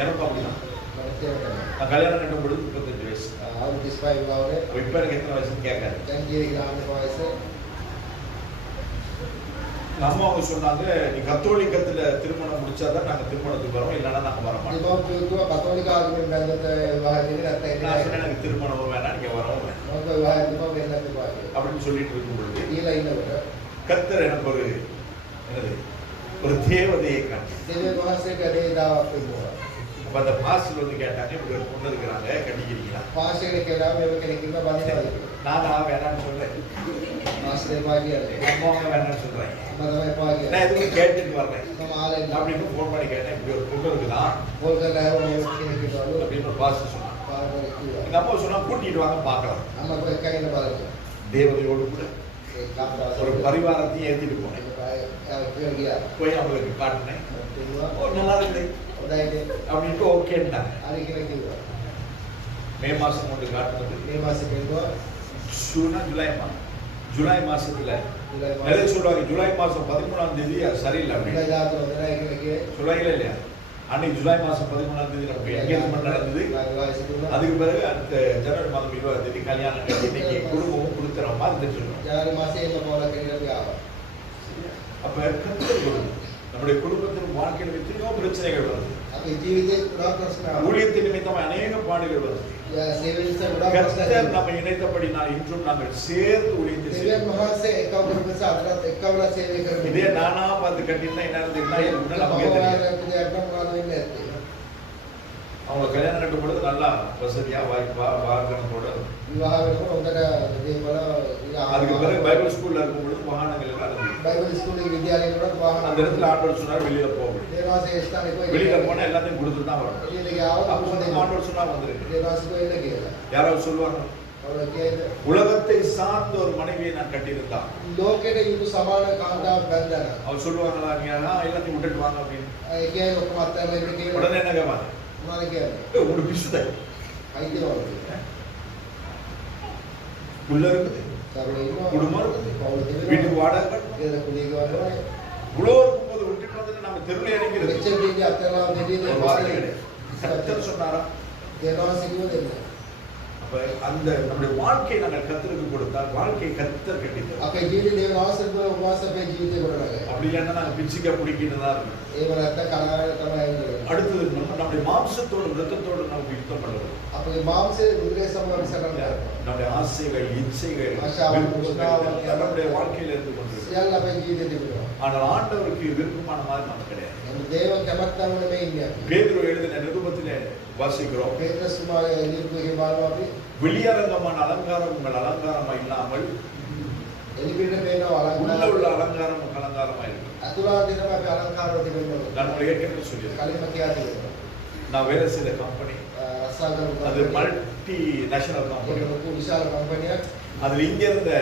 எனக்கு அப்படிதான். මට කියන්න. நான் கல்யாணம் கட்டும் பொழுது 35 வயசு. අවුරුදු 35 විවාහනේ இப்ப எனக்கு எத்தனை வயசுன்னு கேட்காது. දැන් ගියේ ගාමේ වයස நம்ம அவங்க சொன்னாங்க, நீ கத்தோலிக்கத்துல திருமணம் முடிச்சாதான் நாங்க திருமணத்துக்கு வரோம், இல்லைன்னா நாங்க வர மாட்டோம். දෙමව්පියෝ කතෝලික ආගමෙන් බැඳගත් විවාහ දෙන්නේ නැත්නම් நான் சொன்னேன், எனக்கு திருமணம் வேணாம், நீங்க வரவும் வேணாம் මොකද විවාහ දෙමව් වෙන්න තිබා කියලා. அப்படின்னு சொல்லிட்டு இருக்கும் பொழுது ඊළඟ ඉන්නකොට கர்த்தர் எனக்கு ஒரு என்னது ஒரு தேவதையை காட்டி. දෙවියන් වහන්සේට දේදාවක් වෙනවා. அப்ப அந்த பாஸ்டர் வந்து கேட்டாங்க, இப்படி ஒரு பொண்ணு இருக்கிறாங்க, கட்டிக்கிறீங்களா? පාෂයට කියලා මේව කෙනෙක් ඉන්න බඳිනවාද කියලා. நான் வேணாம்னு சொல்றேன். පාෂයට එපා කියන්නේ. அம்மாவும் வேணாம்னு சொல்றாங்க. මම තමයි එපා நான் කියන්නේ. எதுவும் கேட்டுட்டு வரேன் මම ආලෙන් அப்படின்னு ஃபோன் பண்ணி கேட்டேன், இப்படி ஒரு பொண்ணு இருக்குதான் පොල් කරලා ආව මේ කෙනෙක් ඉන්නවලු. அப்படின்னு ஒரு பாஸ்டர் சொன்னாங்க. පාරවල කිව්වා. எங்க அம்மா சொன்னா, கூட்டிட்டு வாங்க பார்க்கலாம். අම්මා කො එකගෙන බලන්න. தேவதையோடு கூட ඒ කාමරාව ஒரு பரிவாரத்தையும் ஏற்றிட்டு போனேன். ඒ ගියා. போய் அவங்களுக்கு காட்டினேன். කිව්වා ஓ, நல்லா இருக்கு හොඳයිනේ. அப்படின்ட்டு ஓகேன்ட்டாங்க. හරි කියලා කිව්වා. மே மாசம் கொண்டு காட்டுனது මේ මාසේ කිව්වා ஜூலை மாசத்துல ජුලයි நிறைய මාසේ சொல்லுவாங்க, ஜூலை மாசம் 13ஆம் தேதி அது சரியில்லை அப்படின்னு ජුලයි 14 වෙනිදා කියලා කියේ. சொல்லுவாங்களா இல்லையா? அன்னைக்கு ஜூலை மாசம் 13ஆம் தேதி நமக்கு என்கேஜ்மெண்ட் நடந்தது. විවාහ සිදුවුණා. அதுக்கு பிறகு அடுத்த ஜனவரி மாதம் 20ஆம் தேதி கல்யாணம் கட்டி இன்னைக்கு குடும்பமும் கொடுத்துறோமா இருந்துட்டு இருக்கோம். ජනවාරි මාසේ එම පොලක් කෙනෙක් ආවා. அப்ப கர்த்தர் கொடுக்கும். நம்முடைய குடும்பத்தின் வாழ்க்கையில் எத்தனையோ பிரச்சனைகள் வருது. අපි ජීවිතේ ගොඩාක් ප්‍රශ්න ආවා. ஊழியத்தின் நிமித்தமாக அநேக பாடுகள் வருது. සේවයෙන් ගොඩාක් ප්‍රශ්න கர்த்தர் ආවා. நம்ம இணைத்தபடி நான் இன்றும் நாங்கள் சேர்ந்து ஊழியத்தை දෙවියන් செய்வோம். වහන්සේ එකව කරපු නිසා අදටත් එකවලා සේවය කරමින් இதே நானா பார்த்து கட்டினா என்ன இருந்ததுன்னா நமக்கு தெரியும். දෙයක් නම් මොනවද වෙන්නේ නැත්තේ. அவங்க கல்யாணம் கட்டும் பொழுது நல்லா வசதியா வாகனத்தோட විවාහ වෙනකොට හොඳට දේවල් அதுக்கு பிறகு பைபிள் ஸ்கூல்ல இருக்கும் பொழுது வாகனங்கள் எல்லாம் இருந்தது. බයිබල් ඉස්කෝලේ විද්‍යාලේකට வாகனம் அந்த இடத்துல ஆண்டவர் சொன்னார் வெளியில போக முடியும். දේවාසයේ ස්ථානේ කොයි வெளியில போனா எல்லாத்தையும் கொடுத்துட்டு தான் வரணும். එළියට ගියාම அப்போ ஆண்டவர் சொன்னா வந்துருக்கு. දේවාසය කොහෙද කියලා. யாராவது சொல்லுவாங்க කවුරු කියයිද? உலகத்தை சார்ந்த ஒரு மனைவியை நான் கட்டியிருந்தா ලෝකෙට යුතු සමාන කාන්තාවක් බැඳලා. அவர் சொல்லுவாங்களா நீங்க எல்லாத்தையும் விட்டுட்டு வாங்க அப்படின்னு. ඒ කියන්නේ ඔක්කොම අත්හැරලා ඉන්න කියලා. உடனே என்ன கேட்பாங்க? මොනවද කියන්නේ? உங்களுக்கு பிசுதை අයිතිවද? உள்ள இருக்குது. குடும்பம் இருக்குது. வீட்டுக்கு வாடகை கட்டணும். ගෙදර කුලියක වඩවනේ. இவ்வளோ இருக்கும்போது விட்டுட்டு வந்து நம்ம தெருவில் இறங்கிறது එච්චරදී අත්හැරලා දෙවියන් ஒரு வார்த்தை கிடையாது. கர்த்தர் சொன்னாரா? දේවාසය කිව්වද? அப்ப அந்த நம்முடைய வாழ்க்கையை நாங்கள் கர்த்தருக்கு கொடுத்தால் வாழ்க்கையை கர்த்தர் கட்டித்தரும். අපේ ජීවිතේ දේවාසය උපවාස අපේ ජීවිතේ කොටනගයි. அப்படி இல்லைன்னா நாங்கள் பிச்சுக்க பிடிக்கிறதா இருக்கும். ඒව නැත්නම් කලාවේ තමයි එන්නේ. அடுத்தது நம்முடைய மாம்சத்தோடும் இரத்தத்தோடும் நமக்கு யுத்தம் பண்ணுறது. අපේ මාංශයේ උදේ සමග විසකරන நம்முடைய ஆசைகள் இச்சைகள் ஆஷாவும் உஷ்ணாவும் நம்முடைய வாழ்க்கையில இருந்து கொண்டிருக்கு. සියල්ල අපේ ජීවිතේ තිබෙනවා. ஆனால் ஆண்டவருக்கு விருப்பமான மாதிரி நமக்கு கிடையாது. දේව කැමැත්තම නෙමෙයි ඉන්නේ. பேதுரு எழுதின நிருபத்திலே வாசிக்கிறோம். පේත්‍රස් කුමාරයා නිරුපේ බලනවා අපි வெளியரங்கமான அலங்காரம் உங்கள் அலங்காரமா இல்லாமல் එලිපිට පේනවා உள்ள අලංකාර உள்ள அலங்காரம் அலங்காரமா இருக்கு. අතුලාන්තේ තමයි අපි අලංකාරව තිබෙන්නේ. நான் உங்களுக்கு ஏற்கனவே சொல்லியிருக்கேன். කලින්ම කියා තිබෙනවා. நான் வேலை செய்த கம்பெனி அது රස්සාකරු மல்டி நேஷனல் கம்பெனி. ලොකු විශාල කම්පැනියක්. அதுல இங்க இருந்த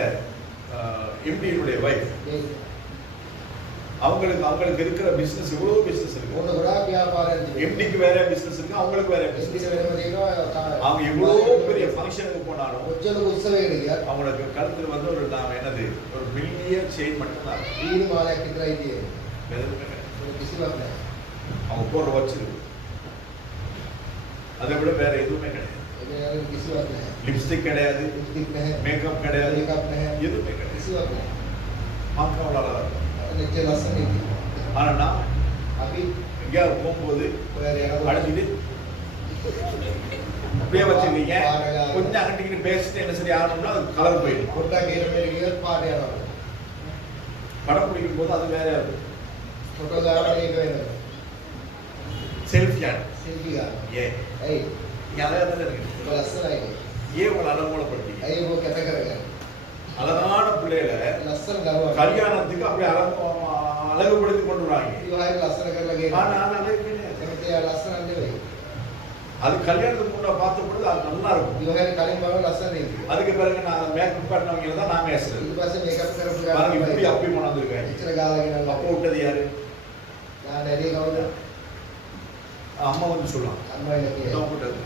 எம்டியினுடைய வைஃப் அவங்களுக்கு இருக்கிற பிசினஸ் இவ்வளவு பிசினஸ் இருக்கு. මොන ගොඩාක් ව්‍යාපාරයන් තිබෙනවා. எம்டிக்கு வேற பிசினஸ் இருக்கு, அவங்களுக்கு வேற එස්පිස பிசினஸ். වෙනම තියෙනවා. அவங்க இவ்வளவு பெரிய ஃபங்க்ஷனுக்கு போனாலும் ඔච්චර උත්සවයකට ගියත් அவங்களுக்கு கழுத்துல வந்து ஒரு நாம் என்னது ஒரு மில்லிய செயின் மட்டும் தான் இருக்கு. ඊනි මාලයක් විතරයි තියෙන්නේ. வேற எதுவுமே கிடையாது. ඒක කිසිවක් නැහැ. அவங்க போடுற வச்சிருக்கு. அதை விட வேற எதுவுமே கிடையாது. ඒක කිසිවක් නැහැ. லிப்ஸ்டிக் கிடையாது, ලිප්ස්ටික් නැහැ. மேக்கப் கிடையாது, මේකප් නැහැ. எதுவுமே கிடையாது. කිසිවක් නැහැ. பார்க்க அவ்வளோ அழகா இருக்கும். එච්චර ලස්සනයි. ஆனா நான் අපි எங்கேயாவது போகும்போது ඔය යනකොට அடிச்சுட்டு அப்படியே வச்சிருக்கீங்க, கொஞ்சம் அகட்டிக்கிட்டு பேசிட்டு என்ன சரி ஆகணும்னா அது கலர் போயிடும். පොඩ්ඩක් ඊට මෙහෙ ගියොත් පාට යනවා. படம் பிடிக்கும் போது அது வேற இருக்கும். ෆොටෝ ගාලා ඒක වෙනවා. செல்ஃபி ஆடு සෙල්ෆි ගන්න. ஏன் ඇයි? நீங்க அழகா தானே இருக்கு. ඒක ලස්සනයි. ஏன் உங்களை அலங்கோலப்படுத்தீங்க? ඇයි ඔබ කැත කරගන්නේ? அழகான பிள்ளைகளை ලස්සන දරුවා. கல்யாணத்துக்கு அப்படியே அழகுபடுத்தி கொண்டு வராங்க. විවාහයට ලස්සන කරලා ගේනවා. ஆனா அழகு கிடையாது. එතකොට යා ලස්සන නෙවෙයි. அது கல்யாணத்துக்கு முன்ன பார்த்த பொழுது அது நல்லா இருக்கும். විවාහයට කලින් බලන ලස්සන නෙවෙයි. அதுக்கு பிறகு நான் மேக்கப் பண்ணவங்க தான் நான் பேசுறது. ඊට පස්සේ මේකප් කරපු பாருங்க இப்படி ගාන அப்படி கொண்டாந்துருக்காங்க. ඉතර ගාලාගෙන அப்போ விட்டது யாரு? යා නැරී කවුද? அம்மா வந்து சொல்லுவாங்க. අම්මා ඉන්න කියලා. நான் விட்டது.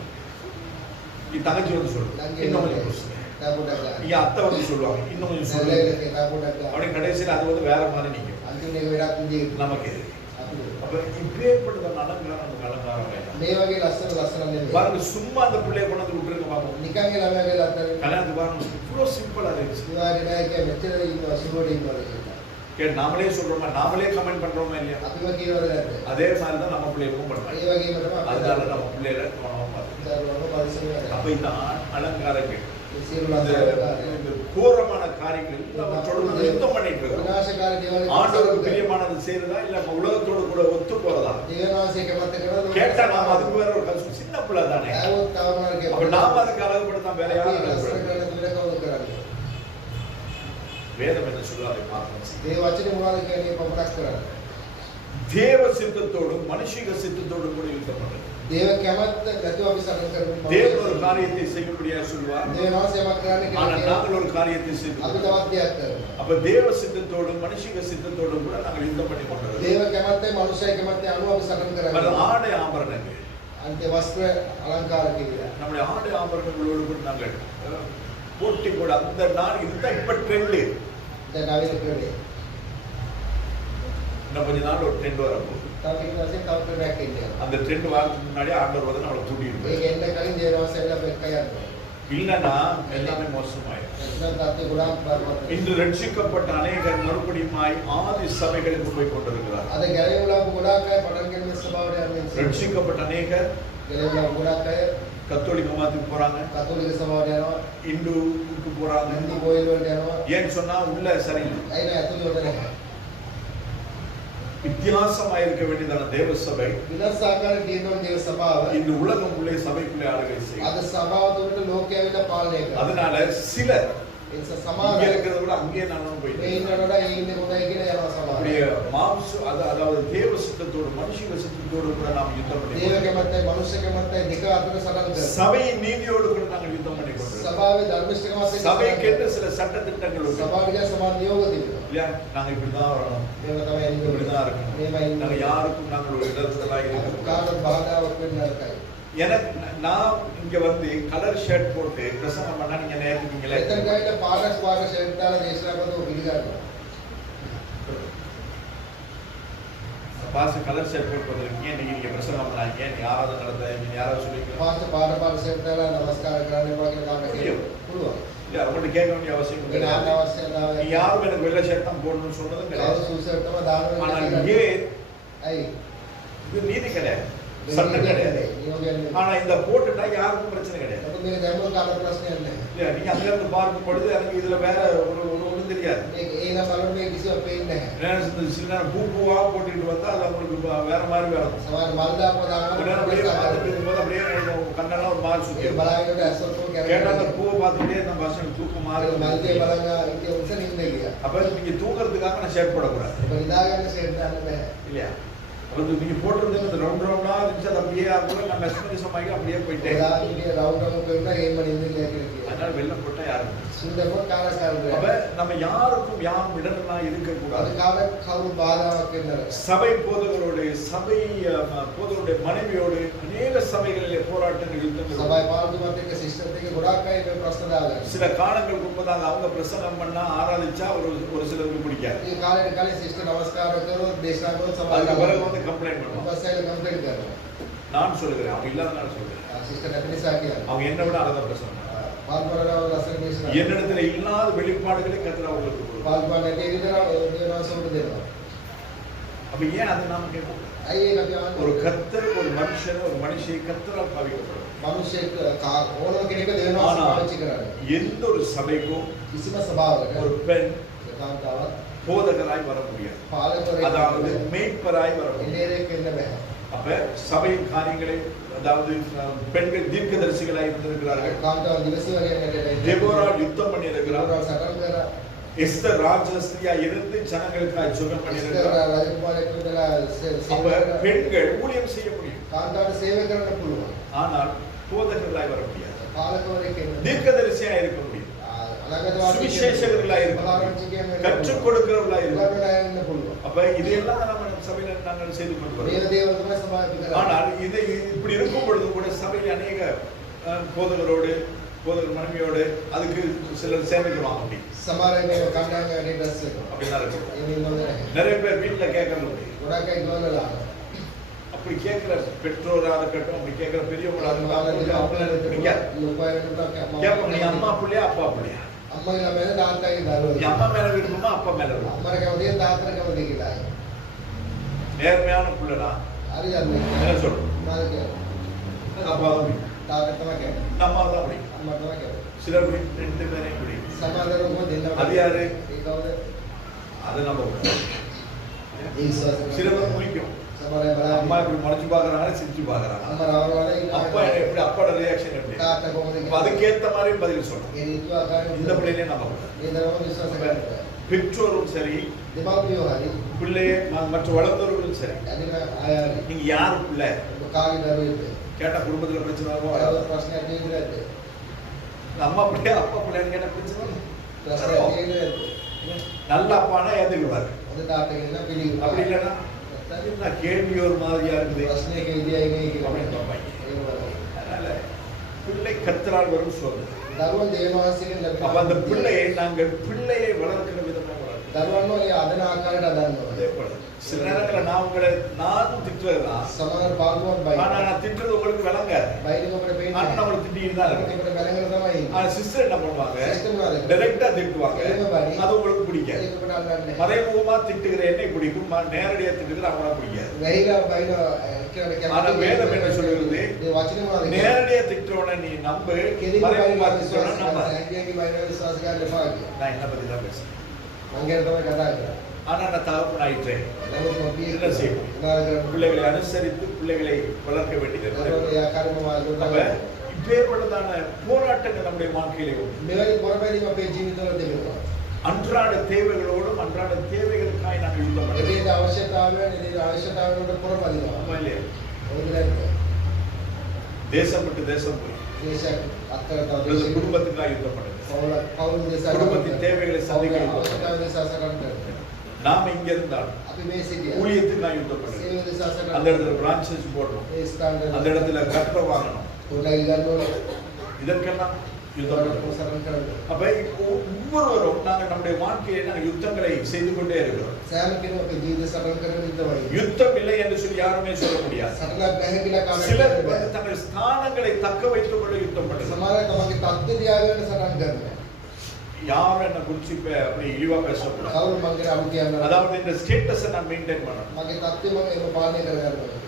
தங்கச்சி வந்து சொல்லுவாங்க. இன்னும் கொஞ்சம் புதுசு. තා පොඩක් ගන්න. இங்க அத்தை வந்து சொல்லுவாங்க. இன்னும் கொஞ்சம் சொல்லுவாங்க. නැලේට තා පොඩක් ගන්න. அப்படி கடைசியில் அது வந்து வேற மாதிரி நிற்கும். අන්තිම එක වෙනත් විදිහකට நமக்கு இது. අපි அப்ப இப்பேற்பட்ட அலங்காரம் நமக்கு அலங்காரம் வேண்டாம். මේ වගේ ලස්සන නෙවෙයි. பாருங்க சும்மா அந்த பிள்ளைய கொண்டு வந்து விட்டுருங்க பாப்போம். නිකන් ඒ ළමයාගේ ලස්සන கல்யாணத்துக்கு பாருங்க இவ்வளோ சிம்பிளா இருந்துச்சு. විවාහේ නෑ කිය මෙච්චර ඉන්නවා සුබෝඩ ඉන්නවා කියලා. நாமளே சொல்றோமா, நாமளே கமெண்ட் பண்றோமா இல்லையா? අපිම කියනවද නැද්ද? அதே மாதிரி தான் நம்ம பிள்ளைகளுக்கும் பண்றாங்க. ඒ වගේම තමයි அதனால நம்ம பிள்ளைகளை கவனமா பார்த்துக்கணும். දරුවෝ පරිස්සමෙන් அப்ப இந்த அலங்காரங்கள் ඒ සියලු இந்த ලස්සන இந்த கோரமான காரியங்கள் நம்ம தொடர்ந்து யுத்தம் பண்ணிட்டு இருக்கோம். විනාශකාරී දේවල් ஆண்டவருக்கு பிரியமானது செய்யறதா இல்ல நம்ம உலகத்தோடு கூட ஒத்து போறதா? දේවනාසය කැමැත්ත කරනවා. கேட்டா நாம அதுக்கு வேற ஒரு கஷ்டம். சின்ன பிள்ளை தானே. ආවොත් තාවනාර அப்ப நாம அதுக்கு அழகுபடுத்தாம வேற யாரும் ලස්සන அழகுபடுத்த? කරන විදිහ කවුද කරන්නේ? வேதம் என்ன சொல்லுது அதை பார்க்கணும். මේ වචනේ මොනවද කියන්නේ පොඩක් කරන්නේ? தேவ சித்தத்தோடும் மனுஷிக சித்தத்தோடும் கூட யுத்தம் பண்றது. දේව කැමැත්ත නැතුව අපි සටන් කරමු. தேவன் ஒரு காரியத்தை செய்யும்படியா சொல்வார். දේවනාසයමක් කරන්න ஆனா කියලා நாங்கள் ஒரு காரியத்தை අපි செய்வோம். තවත් දෙයක් කරනවා. அப்ப தேவ சித்தத்தோடும் மனுஷிக சித்தத்தோடும் கூட நாங்கள் யுத்தம் பண்ணி கொண்டிருக்கிறோம். දේව කැමැත්තේ මනුෂ්‍යය කැමැත්තේ අනුව අපි සටන් பல කරන්නේ. ஆடை ஆபரணங்கள் අන්තිම වස්ත්‍ර අලංකාර කියලා. நம்முடைய ஆடை ஆபரணங்களோடு கூட நாங்கள் போட்டி கூட அந்த நாள் இதுதான் இப்ப ட்ரெண்டு. දැන් ආවිද කරේ. இன்னும் கொஞ்ச நாள் ஒரு ட்ரெண்ட் வரப்போகுது. තව ටික දවසෙන් තව ක්‍රමයක් එන්නේ. அந்த ட்ரெண்ட் வரதுக்கு முன்னாடி ஆண்டவர் வந்து நம்மளை தூண்டிட்டு මේක එන්න කලින් දේවනාසයලා පෙක්ක යනවා. இல்லைன்னா எல்லாமே மோசமாயிடும். එතන තාත්තේ ගොඩාක් බරපතල. இன்று ரட்சிக்கப்பட்ட அநேகர் மறுபடியுமாய் ஆதி சபைகளுக்கு போய் கொண்டிருக்கிறார். අද ගැලවිලාපු ගොඩාක් අය පටන් ගන්න ස්වභාවයට යන්නේ. ரட்சிக்கப்பட்ட அநேகர் ගැලවිලාපු ගොඩාක් අය கத்தோலிக்க மதத்துக்கு போறாங்க, කතෝලික සභාවට යනවා. இந்துவுக்கு போறாங்க. හින්දු බෝයිල් වලට යනවා. ஏன்னு சொன்னா உள்ள சரியில்லை. ඇයි නෑ ඇතුළේ වල නැහැ. வித்தியாசமா இருக்க வேண்டியதான தேவ சபை විලාස ආකාරයෙන් තියෙනවා දේව සභාව. இந்த உலகம் உள்ளே சபைக்குள்ளே ஆளுகை செய்யும். අද සභාව තුළට ලෝකය ඇවිල්ලා පාලනය කරනවා. அதனால சில ඒ නිසා இங்க සමාජය இருக்கிறத விட அங்கேயே நானும் போயிட்டு මේ ඉන්නකොට ඒ ඉන්නේ හොඳයි කියලා යනවා සභාව. அப்படியே அதாவது தேவ சித்தத்தோடு மனுஷிக சித்தத்தோடு கூட நாம் யுத்தம் பண்ணி දේව කැමැත්තයි මනුෂ්‍ය කැමැත්තයි දෙක අතර සටන් කරනවා. சபையின் நீதியோடு கூட நாங்கள் யுத்தம் பண்ணி கொண்டிருக்கிறோம். සභාවේ ධර්මිෂ්ඨකමත් එක්ක சபைக்கென்று சில சட்ட திட்டங்கள் உண்டு. සභාවට සමාන නියෝග තිබෙනවා. இல்லையா நாங்க இப்படிதான் வரணும், මේව තමයි ඉන්නේ. இப்படிதான் இருக்கணும், මේවයි ඉන්නේ. நாங்க யாருக்கும் நாங்கள் ஒரு இடத்துலலாம் இருக்கக்கூடாது. කාටවත් බාධාවක් වෙන්න නරකයි. எனக்கு நான் இங்க வந்து கலர் ஷர்ட் போட்டு பிரசங்கம் பண்ணா நீங்க நேர்ந்துக்கீங்களே. එතන ගිහිල්ලා පාට ෂර්ට් දාලා දේශනා කරනකොට පිළිගන්නවා. பாஸ் கலர் ஷர்ட் போட்டு வந்திருக்கீங்க, இன்னைக்கு நீங்க பிரசங்கம் பண்ணாங்க, நீ ஆராதனை நடத்த நீங்க யாராவது சொல்லிக்கலாம். පාට ෂර්ට් දාලා නමස්කාර කරන්න එපා කියලා කාට කියනවා. පුළුවන්. இல்ல அவங்கள்ட்ட கேட்க வேண்டிய அவசியம் ඒක கிடையாது. නාම අවශ්‍ය නැහැ. நீ யாரும் எனக்கு வெள்ளை ஷர்ட் தான் போடணும்னு சொன்னதும் කවුරු கிடையாது. සූසර් තමයි දානවා. ஆனால் ஏன் ඇයි? இது நீதி கிடையாது, சட்டம் கிடையாது. නියෝගයක් ஆனா இந்த போட்டுட்டா யாருக்கும் பிரச்சனை கிடையாது. නෙමෙයි. මේක දැම්මොත් කාට ප්‍රශ්නයක් නැහැ. இல்ல நீங்க அங்க இருந்து பார்க்கும் பொழுது எனக்கு இதுல வேற ஒண்ணும் தெரியாது. මේක ඒන බලන්න මේක කිසිවක් පේන්නේ නැහැ. சில நேரம் பூவா போட்டுட்டு வந்தா அது அவங்களுக்கு வேற மாதிரி வேணும். සමහර මල් දාපුවා දානවා. அப்படியே பார்த்துட்டு இருக்கும்போது அப்படியே கண்ணெல்லாம் ஒரு மாதிரி சுத்தி ඒ බලාගෙන ඇස්සොත් கேட்டா அந்த කැරකෙනවා. பூவை பார்த்துட்டே இந்த பசங்க தூக்கம் மாறி මල් දේ බලங்க ඉතින් උස නින්නේ ගියා. அப்ப நீங்க தூங்குறதுக்காக நான் ஷர்ட் போடக்கூடாது ඔබ නිදාගන්න ෂර්ට් දාන්න බෑ. இல்லையா? அப்ப நீங்க போட்டிருந்தீங்க அந்த ரவுண்ட் ரவுண்டா இருந்துச்சு, அது அப்படியே கூட நான் மெஸ்மரிசம் ஆகி அப்படியே போயிட்டேன். ඔයාලා ඉතින් රවුන්ඩ් එක කරලා ඒම නින්නේ නැහැ කියලා. அதனால வெள்ளம் போட்டா யாரும் සුන්දරව කාර්යකාරී அப்ப වෙනවා. நம்ம யாருக்கும் யாரும் இடரெல்லாம் இருக்க අද கூடாது. කාලේ කවුරු බාධාවක් වෙන්නේ නැහැ. சபை போதகரோடு சபை போதகருடைய மனைவியோடு அநேக சபைகளிலே போராட்டங்கள் யுத்தங்கள் සභාවේ පාර්ලිමේන්තුවත් එක්ක සිස්ටම් එකේ ගොඩාක් අය මේ ප්‍රශ්න දාගන්නවා. சில காலங்களுக்கு முன்பதாக அவங்க பிரசங்கம் பண்ணா ஆராதிச்சா ஒரு சிலருக்கு பிடிக்காது. මේ කාලේට කලින් සිස්ටම් නමස්කාර කරොත් දේශනා කරොත් அதுக்கு பிறகு සභාවේ வந்து கம்ப்ளைண்ட் பண்ணுவாங்க. පස්සෙන් කම්ප්ලීට් කරනවා. நான் சொல்லுகிறேன், அவங்க இல்லாதனால சொல்றேன். සිස්ටම් නැති නිසා කියන්නේ. அவங்க என்ன விட அழகா பிரசங்கம் பண்றாங்க. පාල්පරාව ලස්සන දේශනා. என்னிடத்துல இல்லாத வெளிப்பாடுகளை கர்த்தர் அவர்களுக்கு கொடுப்பார். පාල්පරාව නැති විතර දේවාසවට දෙනවා. அப்ப ஏன் அதை நாம கேட்போம்? අයි ඒක අපි අහන්නේ. ஒரு கர்த்தர் ஒரு மனுஷன் ஒரு மனுஷியை கர்த்தரால் பாவிக்கப்படுறார். මිනිස්සෙක් ඕනම කෙනෙක් දෙනවා ஆனா පාවිච්චි කරන්නේ. எந்த ஒரு சபைக்கும் කිසිම සභාවකට ஒரு பெண் කාන්තාවක් போதகராய் வர முடியாது, පාලකවරයෙක් அதாவது மேய்ப்பராய் வர முடியாது. ඉන්දියාවේ වෙන්න බෑ. அப்ப சபையின் காரியங்களை அதாவது பெண்கள் தீர்க்கதரிசிகளாய் இருந்திருக்கிறார்கள். කාන්තාව දිවසිවරයෙක් தெபோரா யுத்தம் பண்ணி இருக்கிறார். දේවරාව සටන් කරා. எஸ்தர் ராஜஸ்திரியா இருந்து ஜனங்களுக்காய் சுகம் பண்ணி இருக்கிறார். රජකුමාරයෙක් වෙලා அப்ப பெண்கள் ஊழியம் செய்ய முடியும், කාන්තාවට සේවය කරන්න පුළුවන්. ஆனால் போதகர்களாய் வர முடியாது. පාලකවරයෙක් වෙන්න தீர்க்கதரிசியா இருக்க முடியும், අනාගතවාදී சுவிசேஷகர்களாய் இருக்க முடியும், கற்றுக் கொடுக்கிறவர்களாய் இருக்க முடியும். වෙන්න පුළුවන්. அப்ப இதையெல்லாம் நம்ம சபையில நாங்கள் செய்து கொண்டு මේ வருவோம். දේවල් තමයි සමාජය කරන්නේ. ஆனால் இதை இப்படி இருக்கும் பொழுது கூட சபையில் அநேக போதகரோடு போதகர் மனைவியோடு அதுக்கு சிலர் சேர்ந்துக்குவாங்க. அப்படி සමහර අය මේ කණ්ඩායම් වැඩි ඩ්‍රස් එක. அப்படிதான் இருக்கும். ඒ නින්නොද නැහැ. நிறைய பேர் வீட்டுல கேட்கறது உண்டு. ගොඩක් අය ගෝලලා. அப்படி கேட்கிற பெற்றோரா இருக்கட்டும், அப்படி கேட்கிற பெரியவங்களா இருக்கட்டும், அவங்களுக்கு பிடிக்காது. ලොකු අයට උනක් கேட்பாங்க, நீ அம்மா பிள்ளையா அப்பா பிள்ளையா, අම්මගේ ළමයා තාත්තගේ நீ දරුවෝ. அம்மா மேல விருப்பமா அப்பா மேல விருப்பமா? අම්මට කැමතිද තාත්තට කැමතිද කියලා. நேர்மையான பிள்ளைனா හරි යන්නේ. என்ன சொல்லணும்? මාද කියනවා. அப்பா தான் பிடிக்கும், තාත්තට තමයි කැමති. அம்மா தான் பிடிக்கும். අම්මට තමයි කැමති. சிலர் ரெண்டு பேரையும் பிடிக்கும். සමහරවම දෙන්නම. அது யாரு? ඒ කවුද? அதை நம்ம விடணும். ඒ විශ්වාස சில කරනවා. பேர் முடிக்கும், සමහර අය බලන්න. அம்மா இப்படி மறைச்சு பாக்குறாங்க, சிரிச்சு பாக்குறாங்க. අම්මා රවරවල அப்பா எப்படி, அப்பாட ரியாக்ஷன் எப்படி, තාත්තා කොහොමද அப்ப කියන්නේ. அதுக்கேத்த மாதிரி பதில் சொல்லணும். ඒ රීතිය ආකාරයෙන් இந்த பிள்ளையிலே நம்ம விடணும். මේ දරුවෝ විශ්වාස කරනවා. பெற்றோரும் சரி, දෙමව්පියෝ හරි பிள்ளையே மற்ற வளர்ந்தவர்களும் சரி, අදින අය හරි நீங்க யாரு பிள்ளை කාගේ දරුවෙක්ද? கேட்டா குடும்பத்துல பிரச்சனை வரும். ඔයාලට ප්‍රශ්නයක් තියෙන්නේ නැද්ද? அம்மா பிள்ளையா அப்பா பிள்ளைன்னு கேட்டா பிரச்சனை வரும். ප්‍රශ්නයක් තියෙන්නේ නැද්ද? நல்ல அப்பானா ஏத்துக்குவாரு, හොඳ තාත්තගෙන් නම් පිළිගන්න. அப்படி இல்லைன்னா நான் கேள்வி ஒரு மாதிரியா இருக்குது ප්‍රශ්නයක ඉදියයි නේ කියලා. அப்படின்னு பார்ப்பாங்க. ඒක බලන්න. அதனால பிள்ளை கர்த்தரால் வரும் சோதனை. දරුවන් දේවාසිකෙන් அப்ப அந்த ලැබෙන பிள்ளையை நாங்கள் பிள்ளையை வளர்க்கிற விதமா வளர்க்கணும். දරුවන් වගේ අදන ආකාරයට අදන්න அதே ඕනේ. போல சில நேரங்களில் நானும் திட்டுறதுதான், සමහර පාර්ලිමේන්තු බයි. ஆனா நான் திட்டுறது உங்களுக்கு விளங்காது. බයිනික අපිට ஆனா පේන්නේ. நம்மளை திட்டிட்டு தான் இருக்கு. අපිට බැලගෙන තමයි ඉන්නේ. ஆனா சிஸ்டர் என்ன பண்ணுவாங்க, සිස්ටම් වල. டைரக்டா திட்டுவாங்க, அது உங்களுக்கு பிடிக்காது. ඒක අපිට අල්ලන්නේ. மறைமுகமா திட்டுகிற என்னை பிடிக்கும், நேரடியா திட்டுகிற அவங்கள பிடிக்காது. වැහිලා බයින කියලා ஆனா வேதம் என்ன சொல்லுகிறது, ඒ වචනේ මොනවද? நேரடியா திட்டுறவனை நீ நம்பு, කෙලින්ම மறைமுகமா බයින திட்டுறவனை විශ්වාස நம்ப. කරන්න. ඇඟිලි බයින විශ්වාස කරන්න එපා කියලා. நான் என்ன பத்தி தான் பேசுறேன். මං ගැන තමයි කතා කරන්නේ. ஆனா நான் தகப்பன் ஆயிட்டேன். නමුත් මම පියෙක් என்ன செய்வோம்? பிள்ளைகளை அனுசரித்து பிள்ளைகளை வளர்க்க வேண்டியது. அப்ப இப்பேற்பட்டதான போராட்டங்கள் நம்முடைய வாழ்க்கையிலே உண்டு. මෙවැනි පොරබැලීම අපේ ජීවිතවල තිබෙනවා. அன்றாட தேவைகளோடும் அன்றாட தேவைகளுக்காய் நாங்கள் யுத்தம் பண்ணுவோம். එදිනෙදා අවශ්‍යතාවයන්ට පොරබදිනවා. ஆமா இல்லையா? ඔයගොල්ලෝ தேசம் விட்டு தேசம் போய் දේශයක් අත්තර තව அல்லது குடும்பத்துக்காக யுத்தம் பண்ணுங்க. පවුල් දේශයක් குடும்பத்தின் தேவைகளை சந்திக்க අවශ්‍යතාව දේශා සකස් කරනවා. நாம இங்க இருந்தால் අපි මේ සිටියා. ஊழியத்துக்காக யுத்தம் பண்ணுங்க. සේව දේශා සකස් அந்த இடத்துல பிரான்ச்சஸ் போடணும். ඒ ස්ථාන அந்த இடத்துல கட்டடம் வாங்கணும். පොඩ්ඩක් ගන්න ඕනේ. இதற்கெல்லாம் யுத்தம் பண்ணுவோம். සකස් කරනවා. அப்ப இப்போ ஒவ்வொருவரும் நாங்கள் நம்முடைய வாழ்க்கையை நாங்கள் யுத்தங்களை செய்து கொண்டே இருக்கிறோம். සෑම කෙනෙකුම අපේ ජීවිත සකස් කරගෙන ඉඳවයි. யுத்தம் இல்லை என்று சொல்லி யாருமே சொல்ல முடியாது. සටනක් නැහැ කියලා කාමයක් சிலர் නැහැ. தங்கள் ஸ்தானங்களை தக்க வைத்துக் கொள்ள யுத்தம் பண்ணுறாங்க. සමහර අය තමන්ගේ தත්ත්වය තියාගෙන සටන් කරනවා. யாரும் என்ன குறிச்சு அப்படி இழிவா பேசக்கூடாது. කවුරු මගේ අමු කියනවා. அதாவது இந்த ஸ்டேட்டஸை நான் மெயின்டைன் பண்ணணும். මගේ தත්ත්වය මම ඒක පාලනය කරගන්නවා.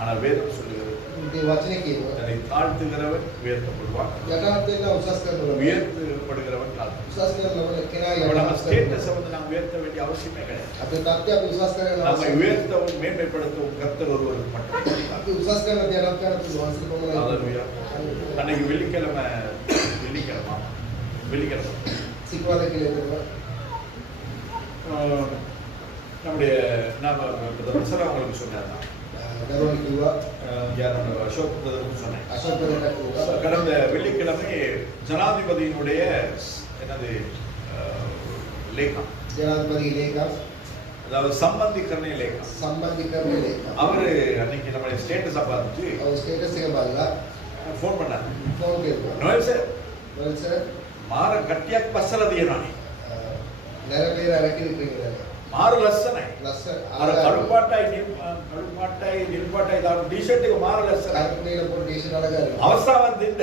ஆனால் வேதம் சொல்லுகிறது මේ වචනේ කියනවා. தன்னை தாழ்த்துகிறவன் உயர்த்தப்படுவான், යටහත් වෙන උසස් කරනවා. உயர்த்தப்படுகிறவன் தாழ்த்து. උසස් කරනවල කෙනා நம்ம යටහත් ஸ்டேட்டஸை வந்து நாம் உயர்த்த வேண்டிய அவசியமே கிடையாது. අපේ தත්ත්වය අපි උසස් කරගෙන நம்மை உயர்த்தவும் மேன்மைப்படுத்தவும் கர்த்தர் ஒருவருக்கு மட்டும். අපි උසස් කරන දේ යටහත් කරන පුළුවන් පමණයි. ஹalleluya. அன்னைக்கு வெள்ளிக்கிழமை සිකුරාදා කියලා ඉන්නවා. நம்முடைய நாம பிரதமர் அவங்களுக்கு சொன்னாங்க. දරුවන් කිව්වා யாரும் அசோக் பிரதமர் சொன்னேன். අශෝක ප්‍රදේශ කිව්වා. கடந்த வெள்ளிக்கிழமை ஜனாதிபதியினுடைய என்னது லேகம், ජනාධිපති ලේකම් அதாவது சம்பந்திக்கரணை லேகம், සම්බන්ධීකරණයේ ලේකම්. அவரு அன்னைக்கு நம்மளுடைய ஸ்டேட்டஸை பார்த்துட்டு ඔය ස්ටේටස් එක බලලා ஃபோன் பண்ணாரு. ෆෝන් කරුවා. நோயல் சார் වල සර් மாற கட்டியாக பස්සல தியனானி නැරපේර රැකිලි කියලා. மாறு லස්සனை ලස්සන අර කළුපාටයි නිල්පාටයි දාන ටී-ෂර්ට් එක මාර ලස්සනයි. කර්මණීය පොඩි ටී-ෂර්ට් අරගන්න. අවස්ථාවක් දෙන්න.